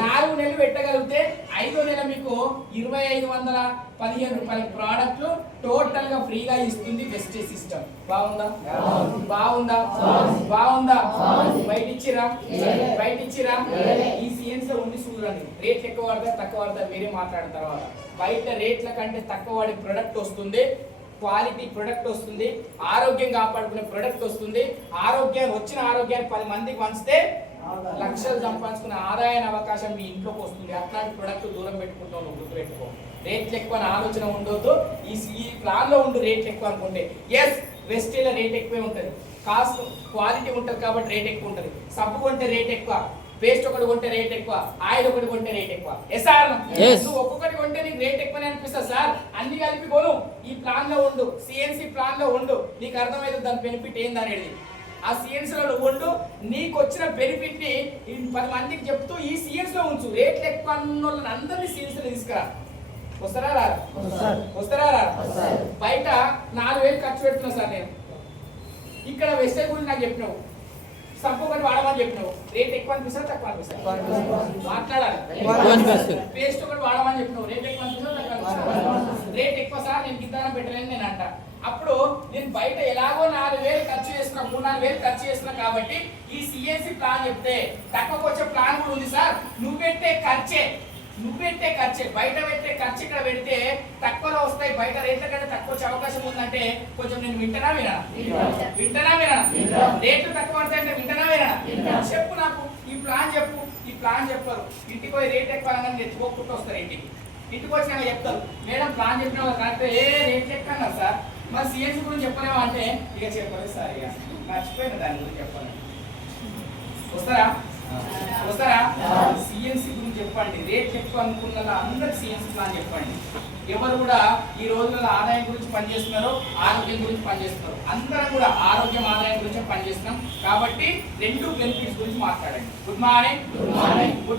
4 నెలలు పెట్టగలిగితే 5వ నెల మీకు 2515 రూపాయల ప్రోడక్ట్ టోటల్ గా ఫ్రీగా ఇస్తుంది వెస్టేజ్ సిస్టమ్. బాగుందా? బయట ఇచ్చిరా? ఈ సిఎన్స్ లో ఉండి చూడండి. రేట్లు ఎక్కువ పడతా తక్కువ పడతా వేరే మాట్లాడిన తర్వాత బయట రేట్ల కంటే తక్కువ వాడే ప్రొడక్ట్ వస్తుంది. క్వాలిటీ ప్రొడక్ట్ వస్తుంది. ఆరోగ్యం కాపాడుకునే ప్రొడక్ట్ వస్తుంది. వచ్చిన ఆరోగ్యాన్ని 10 మందికి పంచితే లక్షలు సంపాదించుకునే ఆదాయాన్ని అవకాశం మీ ఇంట్లోకి వస్తుంది. అట్లాంటి ప్రొడక్ట్ దూరం పెట్టుకుంటాం. నువ్వు గుర్తుపెట్టుకో. రేట్లు ఎక్కువ అని ఆలోచన ఉండొద్దు. ఈ ప్లాన్ లో ఉండు. రేట్లు ఎక్కువ అనుకుంటే వెస్టేజ్ లో రేట్ ఎక్కువే ఉంటుంది. కాస్ట్ క్వాలిటీ ఉంటుంది కాబట్టి రేట్ ఎక్కువ ఉంటుంది. సబ్బు కొంటే రేట్ ఎక్కువ, పేస్ట్ ఒకటి కొంటే రేట్ ఎక్కువ, ఆయిల్ ఒకటి కొంటే రేట్ ఎక్కువ. నువ్వు ఒక్కొక్కటి కొంటే నీకు రేట్ ఎక్కువనే అనిపిస్తుంది సార్. అన్ని కలిపి కొను. ఈ ప్లాన్ లో ఉండు, సిఎన్సి ప్లాన్ లో ఉండు. నీకు అర్థమైతుంది దాని బెనిఫిట్ ఏందనేది. ఆ సిఎన్సి లో నువ్వు ఉండు. నీకు వచ్చిన బెనిఫిట్ ని 10 మందికి చెప్తూ ఈ సిఎన్సి లో ఉంచు. రేట్లు ఎక్కువ అన్న వాళ్ళని అందరినీ సిఎన్సి లో తీసుకురా. వస్తారా బయట 4000 ఖర్చు పెడుతున్నా సార్ నేను. ఇక్కడ వెస్టేజ్ గురించి నాకు చెప్పినావు, సబ్బు ఒకటి వాడమని చెప్పినావు. రేట్ ఎక్కువ అనిపిస్తుంది తక్కువ అనిపిస్తుంది? మాట్లాడాలి. పేస్ట్ ఒకటి వాడమని చెప్పినావు. రేట్ ఎక్కువ అనిపిస్తుంది తక్కువ అనిపిస్తుంది? రేట్ ఎక్కువ సార్, నేను గిద్దానం పెట్టలేను నేను అంట. అప్పుడు నేను బయట ఎలాగో 4000 ఖర్చు చేస్తున్నా, 3-4 ఖర్చు చేస్తున్నా కాబట్టి ఈ సిఎస్సి ప్లాన్ చెప్తే తక్కువకి వచ్చే ప్లాన్ కూడా ఉంది సార్. నువ్వు పెట్టే ఖర్చే బయట పెట్టే ఖర్చు ఇక్కడ పెడితే తక్కువలో వస్తాయి. బయట రేట్ల కంటే తక్కువ వచ్చే అవకాశం ఉందంటే కొంచెం నేను వింటనా వినా? రేట్లు తక్కువ పడతాయంటే వింటనా వినా? చెప్పు నాకు. ఈ ప్లాన్ చెప్పు. ఈ ప్లాన్ చెప్పరు. ఇంటికి పోయి రేట్ ఎక్కువ అనగానే ఎత్తుకోకుండా వస్తారు. ఇంటికి వచ్చినాక చెప్తారు, మేడం ప్లాన్ చెప్పిన వాళ్ళు కరెక్ట్ రేట్ ఎక్కువ అన్నారు సార్. మరి సిఎన్సి గురించి చెప్పలేమా అంటే ఇక చెప్పలేదు సార్. ఇక మర్చిపోయిన దాని గురించి చెప్పాలి. వస్తారా? సిఎన్సి గురించి చెప్పండి. రేట్ ఎక్కువ అనుకున్న అందరికి సిఎన్సి ప్లాన్ చెప్పండి. ఎవరు కూడా ఈ రోజుల్లో ఆదాయం గురించి పనిచేస్తున్నారు, ఆరోగ్యం గురించి పనిచేస్తున్నారు. అందరం కూడా ఆరోగ్యం ఆదాయం గురించి పనిచేస్తున్నాం కాబట్టి 2 బెనిఫిట్స్ గురించి మాట్లాడండి. Good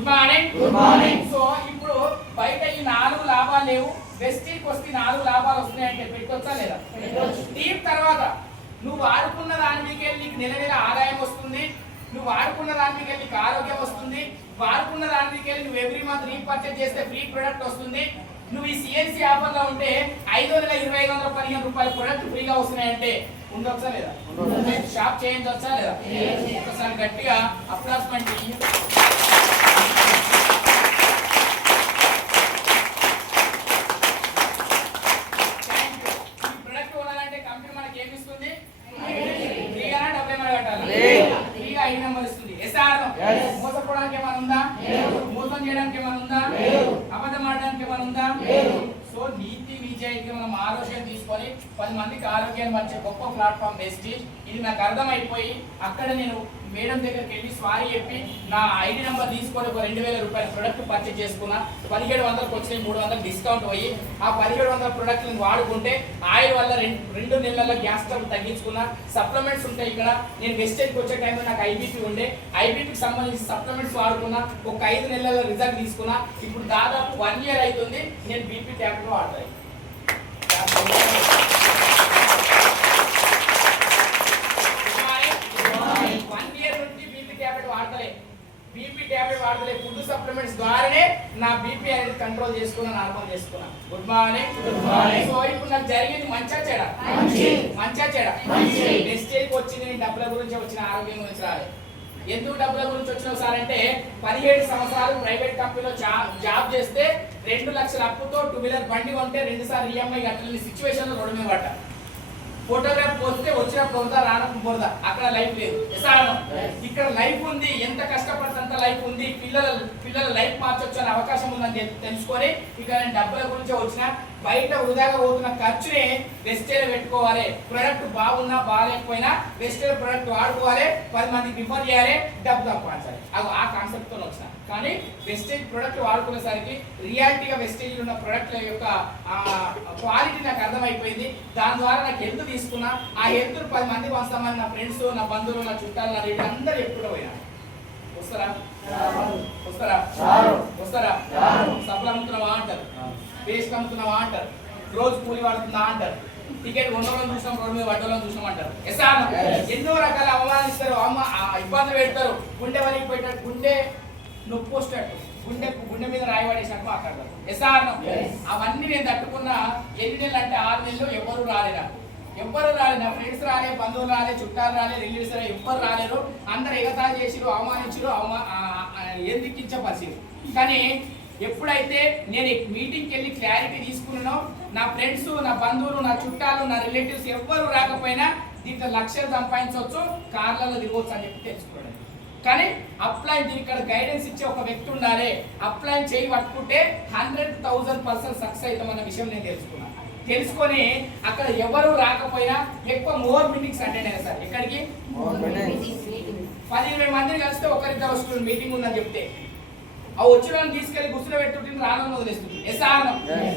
morning. సో ఇప్పుడు బయట ఈ 4 లాభాలు లేవు. వెస్టీకి వస్తే 4 లాభాలు వస్తున్నాయంటే పెట్టొచ్చా లేదా? దీని తర్వాత నువ్వు వాడుకున్న దాని మీకే నీకు నెల ఆదాయం వస్తుంది. నువ్వు వాడుకున్న దానికి వెళ్ళి నీకు ఆరోగ్యం వస్తుంది, వాడుకున్న దానికి వెళ్ళి నువ్వు ఎవ్రీ మంత్ రీపర్చేజ్ చేస్తే ఫ్రీ ప్రొడక్ట్ వస్తుంది. నువ్వు ఈ సిఎన్సి ఆఫర్ లో ఉంటే 5,000, 2,500 రూపాయల ప్రొడక్ట్ ఫ్రీగా వస్తున్నాయంటే ఉండొచ్చా లేదా? షాప్ చేయించవచ్చా లేదా? ఒకసారి గట్టిగా అప్లాస్మెంట్ మోసపోవడానికి ఏమైనా ఉందా? మోసం చేయడానికి ఏమైనా ఉందా? అబద్ధం ఆడడానికి ఏమైనా ఉందా? సో నీతి నిజాయితీగా మనం ఆలోచన తీసుకొని 10 మందికి ఆరోగ్యాన్ని మంచి గొప్ప ప్లాట్ఫామ్ వెస్టీజ్. ఇది నాకు అర్థమైపోయి అక్కడ నేను మేడం దగ్గరికి వెళ్ళి సారీ చెప్పి నా ఐడి నెంబర్ తీసుకొని ఒక 2,000 రూపాయల ప్రొడక్ట్ పర్చేజ్ చేసుకున్నా. 1700కి వచ్చినాయి, 300 డిస్కౌంట్ పోయి ఆ 1700 ప్రొడక్ట్ నేను వాడుకుంటే ఆయిల్ వల్ల 2 నెలల గ్యాస్ ట్రబుల్ తగ్గించుకున్నా. సప్లిమెంట్స్ ఉంటాయి ఇక్కడ. నేను వెస్టేజ్కి వచ్చే టైంలో నాకు ఐబీపీ ఉండే, ఐబీపీకి సంబంధించి సప్లిమెంట్స్ వాడుకున్నా. ఒక 5 నెలల రిజల్ట్ తీసుకున్నా. ఇప్పుడు దాదాపు 1 ఇయర్ అవుతుంది నేను బీపీ ట్యాబ్లెట్ వాడతాను. 1 ఇయర్ నుంచి బీపీ ట్యాబ్లెట్ వాడతలే. బీపీ ట్యాబ్లెట్ వాడతలే. ఫుడ్ సప్లిమెంట్స్ ద్వారానే నా బీపీ అనేది కంట్రోల్ చేసుకున్నా, నార్మల్ చేసుకున్నా. Good morning. సో ఇప్పుడు నాకు జరిగింది మంచా చెడా? మంచా చెడా? వెస్టేజ్కి వచ్చింది నేను డబ్బుల గురించి వచ్చిన, ఆరోగ్యం గురించి రాలేదు. ఎందుకు డబ్బుల గురించి వచ్చినావు సార్ అంటే 17 సంవత్సరాలు ప్రైవేట్ కంపెనీలో జాబ్ చేస్తే 2 లక్షల అప్పుతో 2 వీలర్ బండి కొంటే 2 సార్లు ఈఎంఐ కట్టలేని సిచ్యువేషన్ లో రోడ్డు మీద పడ్డా. ఫోటోగ్రాఫ్ పోస్తే వచ్చినప్పుడు పోదా, రానప్పుడు పోదా. అక్కడ లైఫ్ లేదు. ఇక్కడ లైఫ్ ఉంది. ఎంత కష్టపడినంత లైఫ్ ఉంది. పిల్లల లైఫ్ మార్చొచ్చు అనే అవకాశం ఉందని తెలుసుకొని ఇక నేను డబ్బుల గురించి వచ్చిన. బయట వృధాగా పోతున్న ఖర్చుని వెస్టేజ్ పెట్టుకోవాలి. ప్రొడక్ట్ బాగున్నా బాగాలేకపోయినా వెస్టేజ్ ప్రొడక్ట్ వాడుకోవాలి, 10 మందికి రిఫర్ చేయాలి, డబ్బు సంపాదించాలి. ఆ కాన్సెప్ట్ తో వచ్చిన. కానీ వెస్టేజ్ ప్రొడక్ట్ వాడుకునేసరికి రియాలిటీగా వెస్టేజ్ ఉన్న ప్రొడక్ట్ల యొక్క క్వాలిటీ నాకు అర్థమైపోయింది. దాని ద్వారా నాకు హెల్త్ తీసుకున్నా. ఆ హెల్త్ 10 మంది వస్తామని నా ఫ్రెండ్స్, నా బంధువులు, నా చుట్టాలు, నా రేటు అందరూ ఎప్పుడు పోయినా వస్తారా? సప్లై అమ్ముతున్నావా అంటారు, పేస్ట్ అమ్ముతున్నావా అంటారు, రోజు కూలి వాడుతుందా అంటారు, టికెట్ ఉండడం చూసినాం, రోడ్డు మీద పడ్డలో చూసినాం అంటారు. ఎన్నో రకాల అవమానిస్తారు, ఇబ్బందులు పెడతారు. గుండె వలికి పెట్టారు, గుండె నొప్పి వస్తాడు, గుండె మీద రాయి పడేసినట్టు మాట్లాడతారు. అవన్నీ నేను తట్టుకున్న. ఎన్ని నెలలు అంటే 6 నెలలు ఎవరు రాలేరా? ఎవ్వరు రాలేదు. నా ఫ్రెండ్స్ రాలే, బంధువులు రాలే, చుట్టాలు రాలే, రిలేటివ్స్ రాలే, ఎవ్వరు రాలేరు. అందరు ఎగతాళి చేసిరు, అవమానించారు, ఎందుకు ఇచ్చపరిచిరు. కానీ ఎప్పుడైతే నేను మీటింగ్కి వెళ్ళి క్లారిటీ తీసుకున్నానో నా ఫ్రెండ్స్, నా బంధువులు, నా చుట్టాలు, నా రిలేటివ్స్ ఎవ్వరు రాకపోయినా దీంట్లో లక్షలు సంపాదించవచ్చు, కార్లలో తిరగవచ్చు అని చెప్పి తెలుసుకున్నాను. కానీ అప్లైన్ దీనికి ఇక్కడ గైడెన్స్ ఇచ్చే ఒక వ్యక్తి ఉండాలి. అప్లైన్ చేయి పట్టుకుంటే 100,000% సక్సెస్ అవుతామన్న విషయం నేను తెలుసుకున్నాను. తెలుసుకొని అక్కడ ఎవరు రాకపోయినా ఎక్కువ మోర్ మీటింగ్స్ అటెండ్ అయ్యారు సార్. ఇక్కడికి 10-20 మందిని కలిస్తే ఒకరిద్దరు వస్తుంది మీటింగ్ ఉందని చెప్తే ఆ వచ్చిన వాళ్ళని తీసుకెళ్లి గుర్తులో పెట్టుకుంటే రాను వదిలేస్తుంది.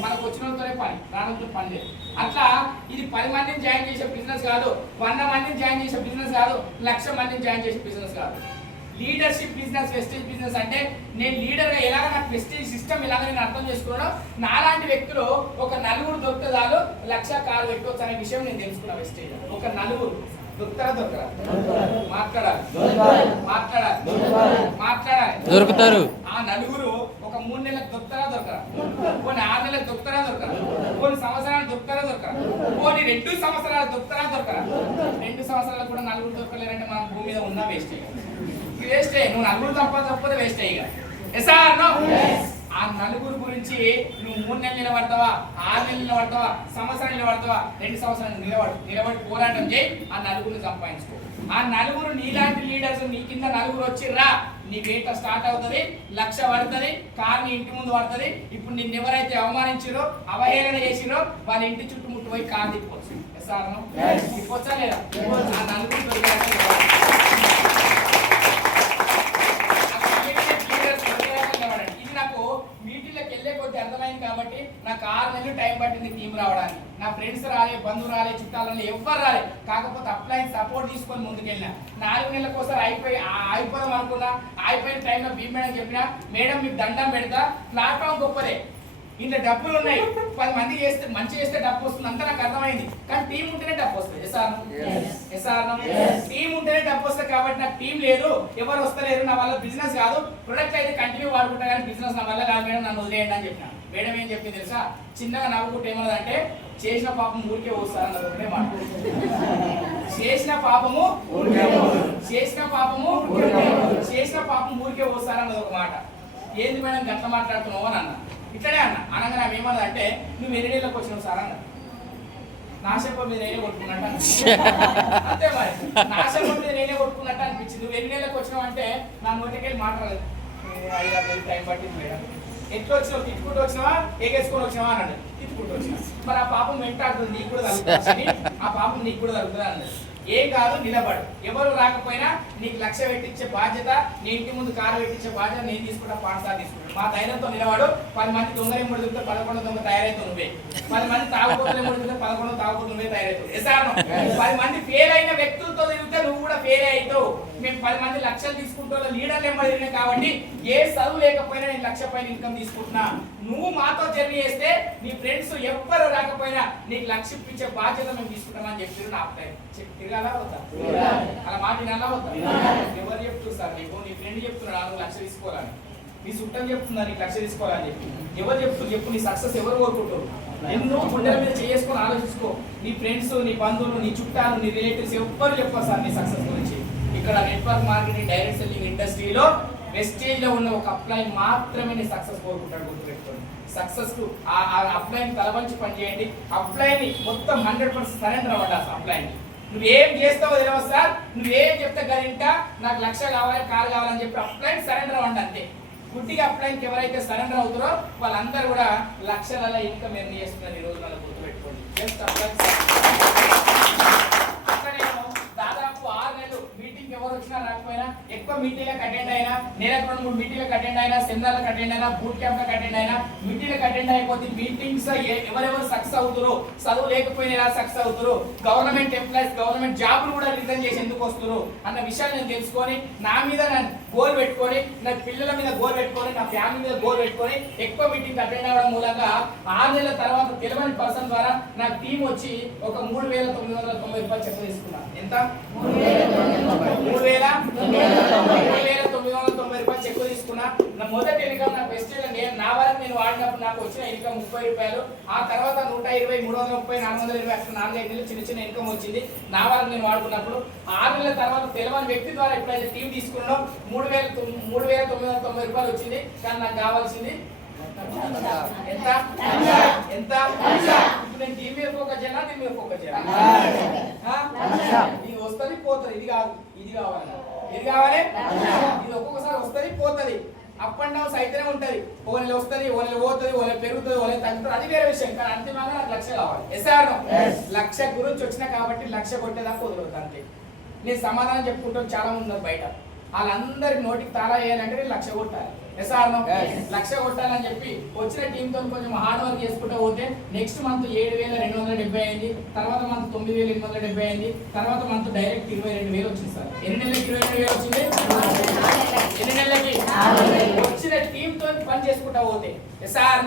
మనకు వచ్చిన వాళ్ళతోనే పని, రానుతో పని లేదు. అట్లా ఇది 10 మందిని జాయిన్ చేసే బిజినెస్ కాదు, 100 మందిని జాయిన్ చేసే బిజినెస్ కాదు, 1,00,000 మందిని జాయిన్ చేసే బిజినెస్ కాదు. లీడర్షిప్ బిజినెస్, వెస్టేజ్ బిజినెస్ అంటే నేను లీడర్గా ఎలాగ నాకు వెస్టేజ్ సిస్టమ్ ఎలాగ నేను అర్థం చేసుకున్నాను. నాలాంటి వ్యక్తులు ఒక 4 దొరికితే చాలు 1,00,000 కారు పెట్టుకోవచ్చు అనే విషయం నేను తెలుసుకున్నా. వెస్టేజ్ ఒక 4 దొరకరా? మాట్లాడాలి. దొరుకుతారు. ఆ 4 ఒక 3 నెలలకు దొరకరా? కొన్ని 6 నెలలకు దొరకరా? కొన్ని సంవత్సరాలు దొరకరా? కొన్ని 2 సంవత్సరాలు దొరకరా? 2 సంవత్సరాలకు కూడా 4 దొరకలేరంటే మనం భూమి మీద ఉన్నా వేస్ట్. వేస్టే. నువ్వు 4 తప్పకపోతే వేస్ట్ అయ్యి. ఆ 4 గురించి నువ్వు 3 నెలలు నిలబడతావా, 6 నెలలు నిలబడతావా, సంవత్సరం నిలబడతావా, 2 సంవత్సరాలు నిలబడి పోరాటం చేయి. ఆ 4 సంపాదించుకో. ఆ 4 నీలాంటి లీడర్స్ నీ కింద 4 వచ్చిర్రా, నీ వేట స్టార్ట్ అవుతుంది, 1,00,000 పడుతుంది, కారు నీ ఇంటి ముందు పడుతుంది. ఇప్పుడు నిన్ను ఎవరైతే అవమానించారో, అవహేళన చేసిరో వాళ్ళ ఇంటి చుట్టుముట్టు పోయి కారు తిప్పొచ్చు. తిప్పొచ్చా లేదా? ఆ 4 మీటింగ్లకు వెళ్ళే కొద్ది అర్థమైంది కాబట్టి నాకు 6 నెలలు టైం పట్టింది టీం రావడానికి. నా ఫ్రెండ్స్ రాలే, బంధువులు రాలే, చుట్టాలు ఎవ్వరు రాలే. కాకపోతే అప్లైన్ సపోర్ట్ తీసుకొని ముందుకెళ్ళినా. 4 నెలలకు ఒకసారి అయిపోదాం అనుకున్నా. అయిపోయిన టైంలో బీ మేడం చెప్పినా, మేడం మీకు దండం పెడతా, ప్లాట్ఫామ్ గొప్పదే, ఇంట్లో డబ్బులు ఉన్నాయి, 10 మంది చేస్తే మంచి చేస్తే డబ్బు వస్తుంది అంతా నాకు అర్థమైంది. కానీ టీం ఉంటేనే డబ్బు వస్తుంది. టీం ఉంటేనే డబ్బు వస్తుంది. కాబట్టి నాకు టీం లేదు, ఎవరు వస్తలేరు, నా వల్ల బిజినెస్ కాదు, ప్రొడక్ట్ అయితే కంటిన్యూ వాడుకుంటా కానీ బిజినెస్ నా వల్ల కాదు మేడం, నన్ను వదిలేయండి అని చెప్పిన. మేడం ఏం చెప్పింది తెలుసా? చిన్నగా నవ్వుకుంటే ఏమన్నదంటే చేసిన పాపం ఊరికే వస్తారన్నది ఒకటే మాట. చేసిన పాపము చేసిన పాపం ఊరికే వస్తారన్నది ఒక మాట. ఏంది మేడం గట్ల మాట్లాడుతున్నావు అని అన్న. ఇట్లనే అన్న. అనగా నాకు ఏమన్నదంటే నువ్వు ఎన్ని నెలలకు వచ్చినావు సార్ అన్న. నాశప మీద నేనే కొట్టుకున్నట్టు అంతే మరి. నాశప మీద నేనే కొట్టుకున్నట్టు అనిపించింది. నువ్వు ఎన్ని నెలలకు వచ్చినావు అంటే నా నోటికెళ్ళి మాట్లాడలేదు. 5-6 నెలలు టైం పట్టింది మేడం. ఎట్లా వచ్చినావు? తిట్టుకుంటూ వచ్చినావా ఎగేసుకొని వచ్చినావా అన్నాడు. తిట్టుకుంటూ వచ్చినా. మరి ఆ పాపం వెంటాడుతుంది, నీకు కూడా తగ్గుతుంది, ఆ పాపం నీకు కూడా తగ్గుతుంది అన్నది. ఏం కాదు, నిలబడు. ఎవరు రాకపోయినా నీకు 1,00,000 పెట్టించే బాధ్యత, నీ ఇంటి ముందు కారు పెట్టించే బాధ్యత నేను తీసుకుంటా, పాఠశాల తీసుకుంటా. మా ధైర్యంతో నిలబడు. 10 మంది దొంగలు ఎప్పుడు దొరికితే 11 దొంగ తయారైతావు నువ్వే. 10 మంది తాగుబోతులు ఎప్పుడు దొరికితే 11 తాగుబోతులు నువ్వే తయారైతావు. ఎసాను 10 మంది ఫెయిల్ అయిన వ్యక్తులతో తిరిగితే నువ్వు కూడా ఫెయిల్ అవుతావు. మేము 10 మంది 1,00,000 తీసుకుంటూ లీడర్లు ఏమడిగినా కాబట్టి ఏ చదువు లేకపోయినా నేను 1,00,000 పైన ఇన్కమ్ తీసుకుంటున్నా. నువ్వు మాతో జర్నీ చేస్తే నీ ఫ్రెండ్స్ ఎవ్వరు రాకపోయినా నీకు 1,00,000 ఇప్పించే బాధ్యత మేము తీసుకుంటామని చెప్పి నా అప్లై తిరగాలా వద్దా? అలా మాట వినాలా వద్దా? ఎవరు చెప్తున్నారు సార్ నీకు? నీ ఫ్రెండ్ చెప్తున్నాడు 1,00,000 తీసుకోవాలని, నీ చుట్టం చెప్తున్నా నీకు 1,00,000 తీసుకోవాలని చెప్పి. ఎవరు చెప్తున్నారు చెప్పు? నీ సక్సెస్ ఎవరు కోరుకుంటారు? ఎన్నో గుండెల మీద చేసుకొని ఆలోచించుకో. నీ ఫ్రెండ్స్, నీ బంధువులు, నీ చుట్టాలు, నీ రిలేటివ్స్ ఎవ్వరు చెప్పారు సార్ నీ సక్సెస్ గురించి. ఇక్కడ నెట్వర్క్ మార్కెటింగ్ డైరెక్ట్ సెల్లింగ్ ఇండస్ట్రీలో వెస్టేజ్ లో ఉన్న ఒక అప్లైన్ మాత్రమే నీ సక్సెస్ కోరుకుంటాడు. గుర్తుపెట్టుకోండి. సక్సెస్ కు ఆ అప్లైన్ తలవంచి పనిచేయండి. అప్లైన్ మొత్తం 100% సరెండర్ అవ్వండి. అసలు అప్లైన్ నువ్వేం చేస్తావో తెలియదు సార్, నువ్వేం చెప్తే గరింటా నాకు 1,00,000 కావాలి, కారు కావాలని చెప్పి అప్లైన్ సరెండర్ అవ్వండి అంతే. గుడ్డిగా అప్లైన్కి ఎవరైతే సరెండర్ అవుతారో వాళ్ళందరూ కూడా లక్షల ఇన్కమ్ ఎర్న్ చేస్తున్నారు ఈ రోజు. మనం గుర్తుపెట్టుకోండి. Just upline. దాదాపు 6 నెలలు మీటింగ్ ఎవరు వచ్చినా రాకపోయినా, ఎక్కువ మీటింగ్లకు అటెండ్ అయినా, నెలకు 2-3 మీటింగ్లకు అటెండ్ అయినా, సెమినార్లకు అటెండ్ అయినా, బూట్ క్యాంప్లకు అటెండ్ అయినా, మీటింగ్లకు అటెండ్ అయిపోతే మీటింగ్స్ ఎవరెవరు సక్సెస్ అవుతారో, చదువు లేకపోయినా ఎలా సక్సెస్ అవుతారో, గవర్నమెంట్ ఎంప్లాయీస్ గవర్నమెంట్ జాబులు కూడా రిజైన్ చేసి ఎందుకు వస్తారు అన్న విషయాలు నేను తెలుసుకొని, నా మీద నేను గోల్ పెట్టుకొని, నా పిల్లల మీద గోల్ పెట్టుకొని, నా ఫ్యామిలీ మీద గోల్ పెట్టుకొని ఎక్కువ మీటింగ్ అటెండ్ అవ్వడం మూలంగా 6 నెలల తర్వాత తెలియని పర్సన్ ద్వారా నా టీం వచ్చి ఒక 3,990 రూపాయలు చెక్ తీసుకున్నాను. ఎంత? 3,990 రూపాయలు చెక్ తీసుకున్నా. నా మొదటి ఇన్కమ్ నాకు వెస్టేజ్ నా వరకు నేను వాడినప్పుడు నాకు వచ్చిన ఇన్కమ్ 30 రూపాయలు. ఆ తర్వాత 120, 330, 420 అట్లా 4-5 నెలలు చిన్న చిన్న ఇన్కమ్ వచ్చింది నా వరకు నేను వాడుకున్నప్పుడు. 6 నెలల తర్వాత తెలియని వ్యక్తి ద్వారా ఎప్పుడైతే టీం తీసుకున్నాం 3,990 రూపాయలు వచ్చింది. కానీ నాకు కావాల్సింది ఎంత? ఎంత? ఇప్పుడు నేను దీని మీద ఫోకస్ చేయాలా, దీని మీద ఫోకస్ చేయాలా? ఇది వస్తుంది పోతుంది, ఇది కాదు, ఇది కావాలి, ఇది కావాలి. ఇది ఒక్కొక్కసారి వస్తుంది పోతుంది, అప్ అండ్ డౌన్స్ అయితేనే ఉంటది. ఓ నెల వస్తుంది, ఓ నెల పోతుంది, ఓ నెల పెరుగుతుంది, ఓ నెల తగ్గుతుంది, అది వేరే విషయం. కానీ అంతిమంగా నాకు 1,00,000 కావాలి. ఎస్ఆర్ 1,00,000 గురించి వచ్చినా కాబట్టి 1,00,000 కొట్టేదాకా వదలదు అంతే. నేను సమాధానం చెప్పుకుంటాను. చాలా మంది ఉన్నారు బయట, వాళ్ళందరికి నోటికి తాళా వేయాలంటే నేను 1,00,000 కొట్టాలి. ఎస్ఆర్ 1,00,000 కొట్టాలని చెప్పి వచ్చిన టీంతో కొంచెం హార్డ్ వర్క్ చేసుకుంటూ పోతే నెక్స్ట్ మంత్ 7,270 అయింది, తర్వాత మంత్ 9,870 అయింది, తర్వాత మంత్ డైరెక్ట్ 22,000 వచ్చింది సార్. ఎన్ని నెలలకి 22,000 వచ్చింది? ఎన్ని నెలలకి? వచ్చిన టీంతో పని చేసుకుంటా పోతే ఎస్ఆర్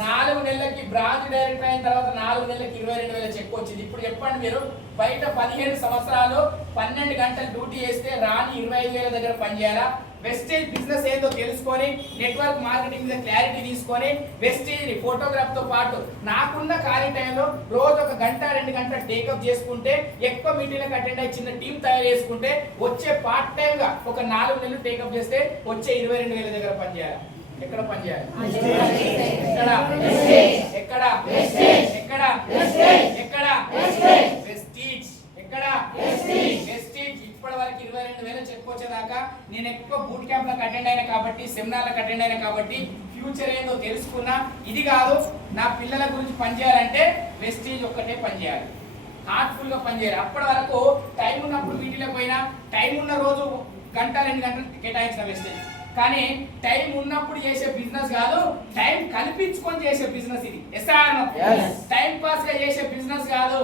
4 నెలలకి బ్రాంచ్ డైరెక్టర్ అయిన తర్వాత 4 నెలలకి 22,000 చెక్ వచ్చింది. ఇప్పుడు చెప్పండి మీరు, బయట 15 సంవత్సరాలు 12 గంటలు డ్యూటీ చేస్తే రాని 25,000 దగ్గర పనిచేయాలా? వెస్టేజ్ బిజినెస్ ఏందో తెలుసుకొని, నెట్వర్క్ మార్కెటింగ్ మీద క్లారిటీ తీసుకొని, వెస్టేజ్ ఫోటోగ్రాఫ్ తో పాటు నాకున్న ఖాళీ టైంలో రోజు 1 గంట 2 గంటలు టేకప్ చేసుకుంటే, ఎక్కువ మీటింగ్లకు అటెండ్ అయ్యి చిన్న టీం తయారు చేసుకుంటే, వచ్చే పార్ట్ టైం గా ఒక 4 నెలలు టేకప్ చేస్తే వచ్చే 22,000 దగ్గర పనిచేయాలి. ఎక్కడ పనిచేయాలి? ఎక్కడ? ఎక్కడ? ఎక్కడ? ఎక్కడ? వెస్టేజ్. ఎక్కడ? వెస్టేజ్. ఇప్పటి వరకు 22,000 చెక్ వచ్చేదాకా నేను ఎక్కువ బూట్ క్యాంప్లకు అటెండ్ అయినా కాబట్టి, సెమినార్లకు అటెండ్ అయినా కాబట్టి ఫ్యూచర్ ఏందో తెలుసుకున్నా. ఇది కాదు, నా పిల్లల గురించి పనిచేయాలంటే వెస్టేజ్ ఒక్కటే పనిచేయాలి, హార్ట్ఫుల్ గా పనిచేయాలి. అప్పటి వరకు టైం ఉన్నప్పుడు మీటింగ్లకు పోయినా, టైం ఉన్న రోజు 1-2 గంటలు కేటాయించిన వెస్టేజ్. కానీ టైం ఉన్నప్పుడు చేసే బిజినెస్ కాదు, టైం కల్పించుకొని చేసే బిజినెస్ ఇది. ఎస్ఆర్ టైం పాస్ గా చేసే బిజినెస్ కాదు,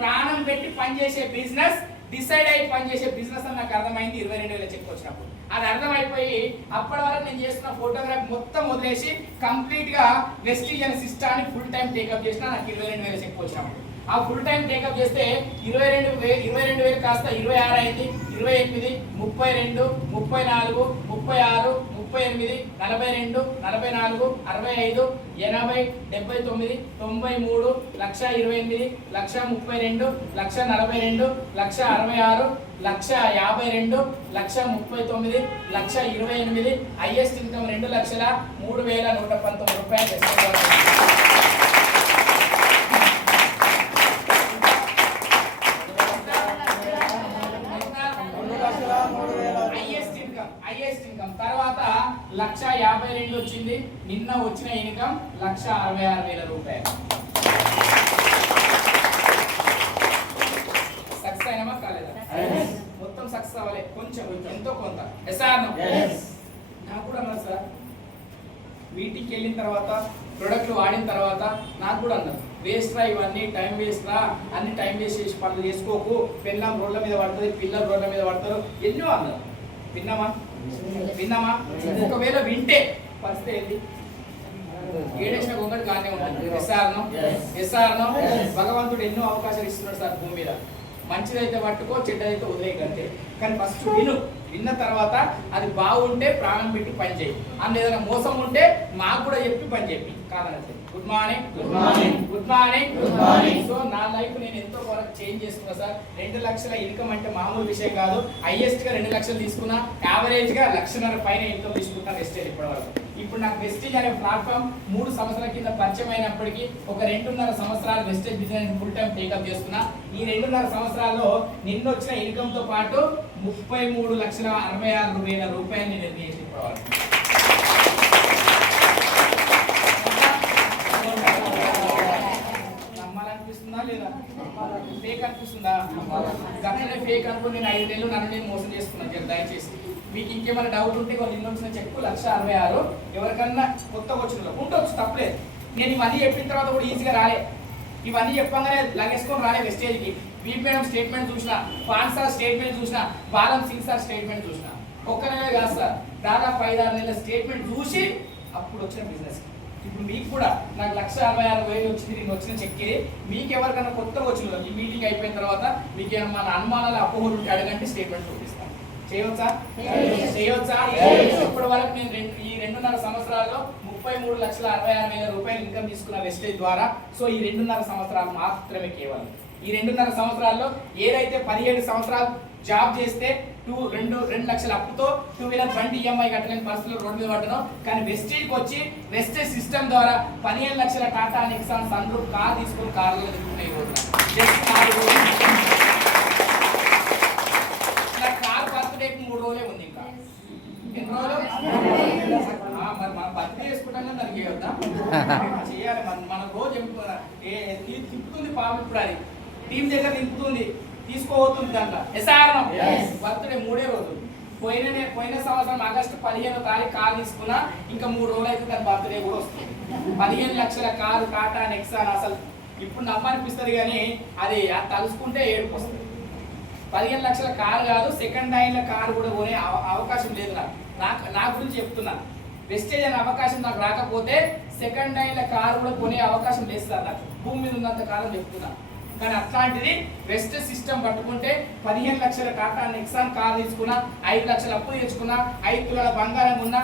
ప్రాణం పెట్టి పనిచేసే బిజినెస్, డిసైడ్ అయ్యి పనిచేసే బిజినెస్ అని నాకు అర్థమైంది 22,000 చెక్ వచ్చినప్పుడు. అది అర్థమైపోయి అప్పటి వరకు నేను చేస్తున్న ఫోటోగ్రఫీ మొత్తం వదిలేసి కంప్లీట్ గా వెస్టీజ్ అనే సిస్టాన్ని ఫుల్ టైం టేకప్ చేసిన. నాకు 22,000 ఎక్కువ వచ్చినప్పుడు ఆ ఫుల్ టైం టేకప్ చేస్తే 22,000 కాస్త 26 అయింది, 28, 32, 34, 36, 38, 42, 44, 65, 80, 79, 93, 1,28, 1,32, 1,42, 1,66, 1,52, 1,39, 1,28, హైయెస్ట్ ఇన్కమ్ 2,03,119 రూపాయలు. హైయెస్ట్ ఇన్కమ్ తర్వాత 1,52,000 వచ్చింది. నిన్న వచ్చిన ఇన్కమ్ 1,66,000 రూపాయలు. సక్సెస్ అయినామా కాలేదా? మొత్తం సక్సెస్ అవ్వలే, కొంచెం ఎంతో కొంత. నాకు కూడా అన్నారు సార్, వీటికి వెళ్ళిన తర్వాత ప్రొడక్ట్లు వాడిన తర్వాత నాకు కూడా అన్నారు, వేస్ట్ రా ఇవన్నీ, టైం వేస్ట్ రా, అన్ని టైం వేస్ట్ చేసి పనులు చేసుకోకు, పెళ్ళాం రోడ్ల మీద పడుతుంది, పిల్లలు రోడ్ల మీద పడతారు, ఎన్నో అన్నారు. విన్నామా? ఒకవేళ వింటే పరిస్థితి ఏంటి? ఏడేసిన గొంగడి గానే ఉంటుంది. ఎస్ఆర్నో భగవంతుడు ఎన్నో అవకాశాలు ఇస్తున్నాడు సార్ భూమి మీద. మంచిదైతే పట్టుకో, చెడ్డదైతే వదిలేయకంతే. కానీ ఫస్ట్ విన్న తర్వాత అది బాగుంటే ప్రాణం పెట్టి పని చేయి. అందులో ఏదైనా మోసం ఉంటే మాకు కూడా చెప్పి పని చెప్పి కాదనట్లేదు. Good morning. సో నా లైఫ్ నేను ఎంతో వరకు చేంజ్ చేసుకున్నా సార్. 2 లక్షల ఇన్కమ్ అంటే మామూలు విషయం కాదు. హైయెస్ట్ గా 2 లక్షలు తీసుకున్నా, యావరేజ్ గా 1,50,000 పైన ఇన్కమ్ తీసుకుంటాను వెస్టేజ్ ఇప్పటి వరకు. ఇప్పుడు నాకు వెస్టేజ్ అనే ప్లాట్ఫామ్ 3 సంవత్సరాల కింద పరిచయం అయినప్పటికీ ఒక 2.5 సంవత్సరాలు wastage business full time take up చేస్తున్నా. ఈ 2.5 సంవత్సరాల్లో నిన్న వచ్చిన ఇన్కమ్ తో పాటు 33,66,000 రూపాయలు నేను చేసి ఇప్పటి వరకు. నమ్మాలనిపిస్తుందా లేదా? ఫేక్ అనిపిస్తుందా? గతంలో ఫేక్ అనుకుని నేను 5 నెలలు నన్ను నేను మోసం చేసుకున్నాను. దయచేసి మీకు ఇంకేమైనా డౌట్ ఉంటే నిన్న వచ్చిన చెక్కు 1,66,000 ఎవరికన్నా కొత్తగా వచ్చిన ఉండొచ్చు, తప్పలేదు. నేను ఇవన్నీ చెప్పిన తర్వాత కూడా ఈజీగా రాలే. ఇవన్నీ చెప్పగానే లగేసుకొని రాలే వెస్టేజ్కి. వీపీ మేడం స్టేట్మెంట్ చూసిన, పాన్ సార్ స్టేట్మెంట్ చూసిన, బాలం సింగ్ సార్ స్టేట్మెంట్ చూసిన. ఒక్క నెల కాదు సార్, దాదాపు 5-6 నెలల స్టేట్మెంట్ చూసి అప్పుడు వచ్చిన బిజినెస్. ఇప్పుడు మీకు కూడా నాకు 1,66,000 వచ్చింది, నేను వచ్చిన చెక్కి. మీకు ఎవరికైనా కొత్తగా వచ్చిందో ఈ మీటింగ్ అయిపోయిన తర్వాత మీకు ఏమన్నా అనుమానాలు అపోహలు ఉంటే అడగండి, స్టేట్మెంట్ చూపిస్తాను. చేయవచ్చా? ఇప్పటి వరకు నేను ఈ 2.5 సంవత్సరాల్లో 33,66,000 రూపాయలు ఇన్కమ్ తీసుకున్న వెస్టేజ్ ద్వారా. సో ఈ 2.5 సంవత్సరాలు మాత్రమే కేవలం. ఈ 2.5 సంవత్సరాల్లో ఏదైతే 17 సంవత్సరాలు జాబ్ చేస్తే 2 లక్షల అప్పుతో 2 వీలర్ బండి ఈఎంఐ కట్టలేని పరిస్థితుల్లో రోడ్డు మీద పడ్డాను. కానీ వెస్టేజ్కి వచ్చి వెస్టేజ్ సిస్టమ్ ద్వారా 15 లక్షల టాటా నిక్సాన్ సన్ రూఫ్ కార్ తీసుకొని కార్లో తిరుగుతున్నాయి. కార్ బర్త్డేకి 3 రోజులే ఉంది. ఇంకా ఎన్ని రోజులు? మరి మనం బర్త్డే చేసుకుంటాం కదా, దానికి వద్దా చేయాలి. మన రోజు తిప్పుతుంది పాము. ఇప్పుడు అది టీం దగ్గర తిప్పుతుంది, తీసుకోబోతుంది. దాంట్లో బర్త్డే 3 రోజులు. పోయిన సంవత్సరం ఆగస్టు 15వ తారీఖు కారు తీసుకున్నా, ఇంకా 3 రోజులు అయితే దాని బర్త్డే కూడా వస్తుంది. 15 లక్షల కారు టాటా నెక్సాన్. అసలు ఇప్పుడు నమ్మనిపిస్తుంది కానీ అది తలుసుకుంటే ఏడుపు వస్తుంది. 15 లక్షల కారు కాదు, సెకండ్ హ్యాండ్ల కారు కూడా కొనే అవకాశం లేదు. నా గురించి చెప్తున్నా. వెస్టేజ్ అనే అవకాశం నాకు రాకపోతే సెకండ్ హ్యాండ్ల కారు కూడా కొనే అవకాశం లేదు సార్. నాకు భూమి మీద ఉన్నంత కాలం చెప్తున్నా. కానీ అట్లాంటిది వెస్టేజ్ సిస్టమ్ పట్టుకుంటే 15 లక్షల టాటా నెక్సాన్ కార్ తీసుకున్నా, 5 లక్షల అప్పు తెచ్చుకున్నా, 5 తులాల బంగారం ఉన్నా.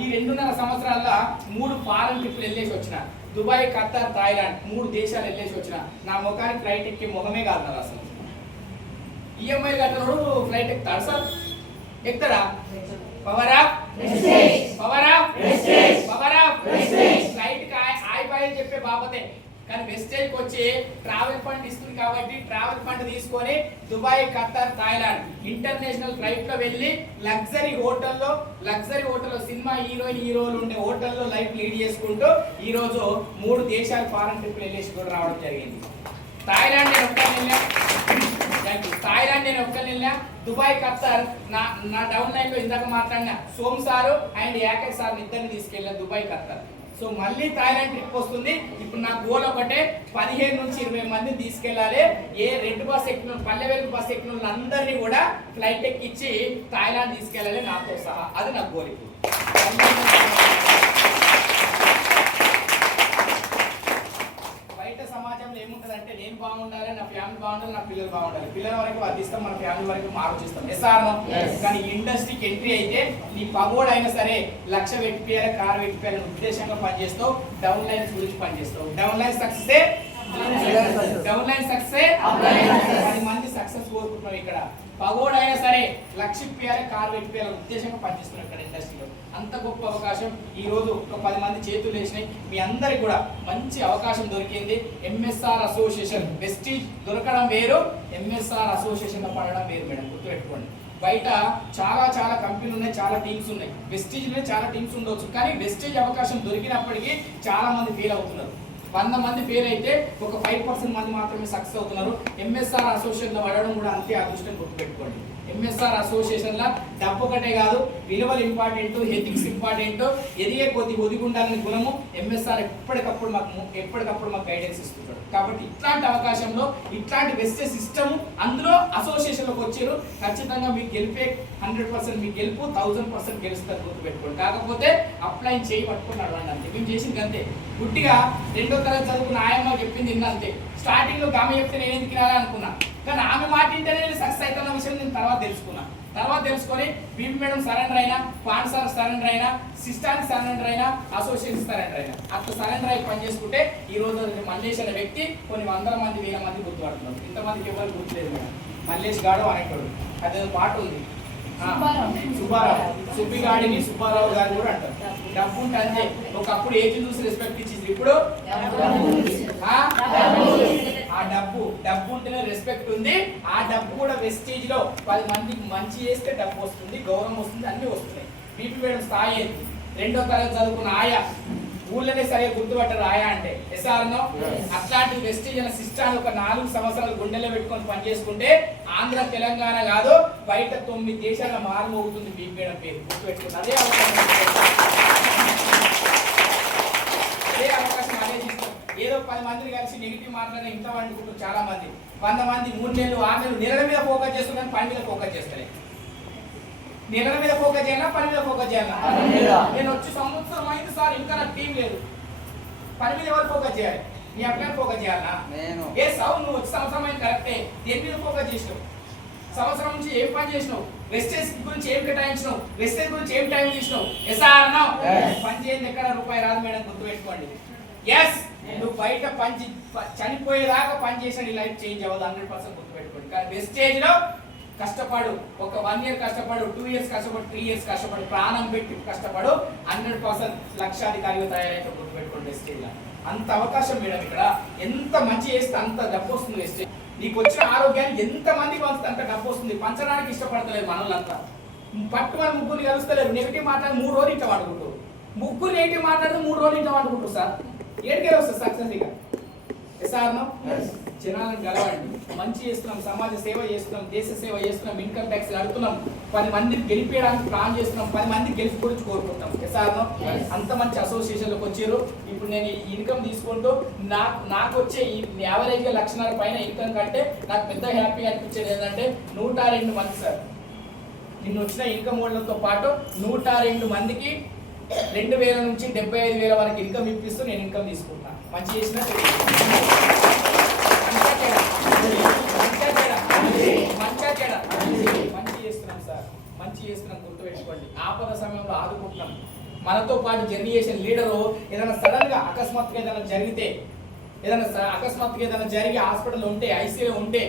ఈ 2.5 సంవత్సరాల్లో 3 ఫారెన్ ట్రిప్లు వెళ్ళేసి వచ్చిన. దుబాయ్, ఖత్తర్, థాయిలాండ్ 3 దేశాలు వెళ్ళేసి వచ్చిన. నా ముఖానికి ఫ్లైట్ ఎక్కి ముఖమే కాదు అసలు. ఈఎంఐ కట్టడు ఫ్లైట్ ఎక్కుతాడు సార్? ఎక్కుతాడా? పవర్ ఆఫ్ ఫ్లైట్ ఆయిపోయి చెప్పే బాబతే. కానీ వెస్టేజ్కి వచ్చి ట్రావెల్ ఫండ్ ఇస్తుంది కాబట్టి ట్రావెల్ ఫండ్ తీసుకొని Dubai, Qatar, Thailand international flight లో వెళ్ళి లగ్జరీ హోటల్లో సినిమా హీరోలు ఉండే హోటల్లో లైఫ్ లీడ్ చేసుకుంటూ ఈ రోజు 3 దేశాలు ఫారెన్ ట్రిప్ వెళ్ళేసి కూడా రావడం జరిగింది. థాయిలాండ్ నేను ఒక్క వెళ్ళా, దుబాయ్, ఖత్తర్ నా డౌన్ లైన్ లో ఇందాక మాట్లాడిన సోమ్ సారు అండ్ యాకర్ సార్ ఇద్దరిని తీసుకెళ్ళా దుబాయ్, ఖత్తర్. సో మళ్ళీ థాయిలాండ్ ట్రిప్ వస్తుంది. ఇప్పుడు నా గోల్ ఒకటే, 15 నుంచి 20 మందిని తీసుకెళ్ళాలి. ఏ రెడ్ బస్ ఎక్కిన పల్లె వెలుగు బస్ ఎక్కిన వాళ్ళందరినీ కూడా ఫ్లైట్ ఎక్కించి థాయిలాండ్ తీసుకెళ్ళాలి నాతో సహా. అది నా గోల్. బయట సమాజంలో ఏముంటదంటే నేను బాగుండాలి, నా ఫ్యామిలీ బాగుండాలి, నా పిల్లలు బాగుండాలి. పిల్లల వరకు వర్తిస్తాం, మన ఫ్యామిలీ వరకు ఆలోచిస్తాం. ఎస్ఆర్నో. కానీ ఇండస్ట్రీకి ఎంట్రీ అయితే నీ పగోడ్ అయినా సరే 1,00,000 పెట్టిపోయాలి, కారు పెట్టిపోయాలని ఉద్దేశంగా పనిచేస్తావు. డౌన్ లైన్స్ గురించి పనిచేస్తావు. Down line success, down line success. 10 మంది సక్సెస్ కోరుకుంటున్నాం. ఇక్కడ పగోడ్ అయినా సరే 1,00,000 ఇప్పియాలి, కారు పెట్టిపోయాలని ఉద్దేశంగా పనిచేస్తున్నాం ఇక్కడ ఇండస్ట్రీలో. అంత గొప్ప అవకాశం ఈ రోజు ఒక 10 మంది చేతులు వేసినాయి. మీ అందరికి కూడా మంచి అవకాశం దొరికింది. ఎంఎస్ఆర్ అసోసియేషన్ వెస్టీజ్ దొరకడం వేరు, ఎంఎస్ఆర్ అసోసియేషన్ లో పడడం వేరు మేడం, గుర్తుపెట్టుకోండి. బయట చాలా కంపెనీలు ఉన్నాయి, చాలా టీమ్స్ ఉన్నాయి. వెస్టీజ్ లో చాలా టీమ్స్ ఉండొచ్చు, కానీ వెస్టీజ్ అవకాశం దొరికినప్పటికీ చాలా మంది ఫెయిల్ అవుతున్నారు. 100 మంది ఫెయిల్ అయితే ఒక 5% మంది మాత్రమే సక్సెస్ అవుతున్నారు. ఎంఎస్ఆర్ అసోసియేషన్ లో పడడం కూడా అంతే అదృష్టం, గుర్తుపెట్టుకోండి. ఎంఎస్ఆర్ అసోసియేషన్ లా డబ్బు ఒకటే కాదు, విలువలు ఇంపార్టెంట్, ఎథిక్స్ ఇంపార్టెంట్, ఎదిగే కొద్ది ఒదిగి ఉండాలని గుణము. ఎంఎస్ఆర్ ఎప్పటికప్పుడు మాకు గైడెన్స్ ఇస్తుంటాడు. కాబట్టి ఇట్లాంటి అవకాశంలో ఇట్లాంటి బెస్ట్ సిస్టమ్ అందులో అసోసియేషన్లోకి వచ్చారు. ఖచ్చితంగా మీకు గెలిపే 100% మీకు గెలుపు 1000% గెలుస్తారు, గుర్తుపెట్టుకోండి. కాకపోతే అప్లై చేయి పట్టుకున్నాడు అండి, అంతే. మేము చేసింది అంతే. గుట్టిగా 2వ తరగతి చదువుకున్న ఆయమ్మ చెప్పింది అంతే. స్టార్టింగ్ లో ఆమె చెప్తే నేను ఎందుకు అనుకున్నా, కానీ ఆమె మాట వింటేనే నేను సక్సెస్ అవుతున్న విషయం నేను తర్వాత తెలుసుకొని బీబీ మేడం సరెండర్ అయినా, పాన్ సార్ సరెండర్ అయినా, సిస్టానికి సరెండర్ అయినా, అసోసియేషన్ సరెండర్ అయినా, అట్లా సరెండర్ అయి పని చేసుకుంటే ఈ రోజు మల్లేష్ అనే వ్యక్తి కొన్ని 100 మంది 1000 మంది గుర్తుపడుతున్నారు. ఇంతమందికి ఎవరు గుర్తులేదు మేడం. మల్లేష్ గాడు అనేటోడు, అదే పాట ఉంది, సుబ్బారావు, సుబ్బిగాడిని సుబ్బారావు గారు కూడా అంటారు. డబ్బు ఉంటే అంతే. ఒకప్పుడు ఏజ్ చూసి రెస్పెక్ట్ ఇచ్చింది, ఇప్పుడు ఆ డబ్బు ఉంటేనే రెస్పెక్ట్ ఉంది. ఆ డబ్బు కూడా వెస్టేజ్ లో 10 మందికి మంచి చేస్తే డబ్బు వస్తుంది, గౌరవం వస్తుంది, అన్ని వస్తున్నాయి. బీపీ మేడం స్థాయి ఏంటి? 2వ తరగతి చదువుకున్న ఆయా ఊళ్ళనే సరిగా గుర్తుపట్టారు ఆయా అంటే. ఎస్ఆర్నో. అట్లాంటి వెస్టేజ్ అనే సిస్టాన్ని ఒక 4 సంవత్సరాలు గుండెలో పెట్టుకొని పనిచేసుకుంటే ఆంధ్ర తెలంగాణ కాదు బయట 9 దేశాల మారుమోగుతుంది బీపీ మేడం పేరు, గుర్తుపెట్టుకుంది. అదే అవకాశం అదే తీసుకుంటాం. ఏదో 10 మందిని కలిసి నెగిటివ్ మాట్లాడిన ఇంత వండుకుంటారు చాలా మంది. 100 మంది 3 నెలలు 6 నెలలు నెలల మీద ఫోకస్ చేస్తున్నారు, పని మీద ఫోకస్ చేస్తారు. నెలల మీద ఫోకస్ చేయాలా, పని మీద ఫోకస్ చేయాలా? నేను వచ్చి సంవత్సరం అయింది సార్, ఇంకా నాకు టీం లేదు. పని మీద ఎవరు ఫోకస్ చేయాలి? నీ అప్లైన్ ఫోకస్ చేయాలా? ఏ సావు నువ్వు వచ్చి సంవత్సరం అయింది కరెక్టే, దేని మీద ఫోకస్ చేసినావు? సంవత్సరం నుంచి ఏం పని చేసినావు? వెస్టేజ్ గురించి ఏం కేటాయించినావు? వెస్టేజ్ గురించి ఏం టైం చేసినావు? ఎస్ఆర్నో. పని చేయండి ఎక్కడ రూపాయి రాదు మేడం, గుర్తుపెట్టుకోండి. ఎస్, నువ్వు బయట చనిపోయేదాకా పని చేసిన నీ లైఫ్ చేంజ్ అవ్వదు, 100% గుర్తుపెట్టుకోండి. కానీ వెస్టేజ్ లో కష్టపడు, ఒక 1 ఇయర్ కష్టపడు, 2 ఇయర్స్ కష్టపడు, 3 ఇయర్స్ కష్టపడు, ప్రాణం పెట్టి కష్టపడు, 100% లక్షాధికారిగా తయారైతే గుర్తుపెట్టుకోండి. వెస్టేజ్ లో అంత అవకాశం మేడం. ఇక్కడ ఎంత మంచి చేస్తే అంత డబ్బు వస్తుంది. వెస్టేజ్ నీకు వచ్చిన ఆరోగ్యాన్ని ఎంత మందికి పంచితే అంత డబ్బు వస్తుంది. పంచడానికి ఇష్టపడతలేదు మనోళ్ళంతా. పట్టుమని ముగ్గురిని కలుస్తలేరు, నెగిటివ్ మాట్లాడి 3 రోజులు ఇంట వాడుకుంటారు. ముగ్గురు నెగిటివ్ మాట్లాడితే 3 రోజులు ఇంట వాడుకుంటారు సార్. ఏడికే వస్తుంది సక్సెస్? ఇక ఎస్ఆర్నో. జనాలను గెలవండి. మంచి చేస్తున్నాం, సమాజ సేవ చేస్తున్నాం, దేశ సేవ చేస్తున్నాం, ఇన్కమ్ ట్యాక్స్ అడుగుతున్నాం, 10 మందిని గెలిపేయడానికి ప్లాన్ చేస్తున్నాం, 10 మంది గెలిపి గురించి కోరుకుంటాం. ఎస్ఆర్నో. అంత మంచి అసోసియేషన్లోకి వచ్చారు. ఇప్పుడు నేను ఇన్కమ్ తీసుకుంటూ నాకు వచ్చే ఈ యావరేజ్గా 1,00,000 పైన ఇన్కమ్ కంటే నాకు పెద్ద హ్యాపీగా అనిపించేది ఏంటంటే 102 మంది సార్. నిన్న వచ్చిన ఇన్కమ్ హోల్డర్తో పాటు 102 మందికి 2,000 నుంచి 75,000 వరకు ఇన్కమ్ ఇప్పిస్తూ నేను ఇన్కమ్ తీసుకుంటాను. మంచి చేసిన మంచి చేస్తున్నాం సార్, మంచి చేస్తున్నాం, గుర్తుపెట్టుకోండి. ఆపద సమయంలో ఆదుకుంటున్నాం. మనతో పాటు జర్నీ చేసిన లీడరు ఏదైనా సడన్ గా అకస్మాత్తుగా ఏదైనా జరిగి హాస్పిటల్లో ఉంటే, ఐసీయూలో ఉంటే,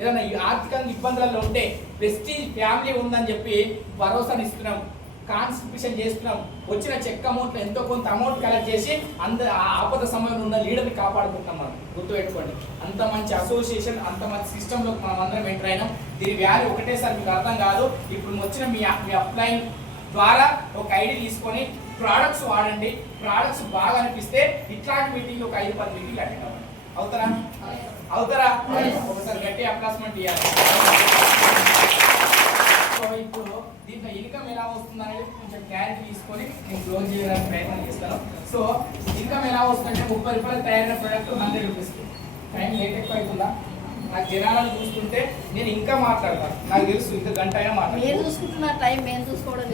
ఏదైనా ఆర్థికంగా ఇబ్బందులలో ఉంటే వెస్టీజ్ ఫ్యామిలీ ఉందని చెప్పి భరోసాని ఇస్తున్నాం, కాన్స్టిట్యూషన్ చేస్తున్నాం. వచ్చిన చెక్ అమౌంట్ ఎంతో కొంత అమౌంట్ కలెక్ట్ చేసి ఆపద సమయంలో ఉన్న లీడర్ని కాపాడుకుంటున్నాం. మనం గుర్తుపెట్టుకోండి. అంత మంచి అసోసియేషన్, అంత మంచి సిస్టంలో మనం అందరం ఎంటర్ అయినాం. దీని వాల్యూ ఒకటేసారి మీకు అర్థం కాదు. ఇప్పుడు వచ్చిన మీ అప్లైన్ ద్వారా ఒక ఐడి తీసుకొని ప్రోడక్ట్స్ వాడండి. ప్రోడక్ట్స్ బాగా అనిపిస్తే ఇట్లాంటి మీటింగ్ ఒక 5-10 మీటింగ్లు అటెండ్ అవ్వండి. అవుతారా? ఒకసారి గట్టి అప్లాస్మెంట్ ఇవ్వాలి. ఇప్పుడు దీంట్లో ఇన్కమ్ ఎలా వస్తుంది అనేది కొంచెం క్లారిటీ తీసుకొని నేను క్లోజ్ చేయడానికి ప్రయత్నం చేస్తాను. సో ఇన్కమ్ ఎలా వస్తుందంటే 30 రూపాయలు తయారైన ప్రొడక్ట్ 100 రూపీస్. టైం లేట్ ఎక్కువ అవుతుందా? నాకు జనాలను చూస్తుంటే నేను ఇంకా మాట్లాడతాను, నాకు తెలుసు ఇంకా గంట అయినా మాట్లాడతాను. మీరు చూసుకుంటున్న టైం మేము చూసుకోవడం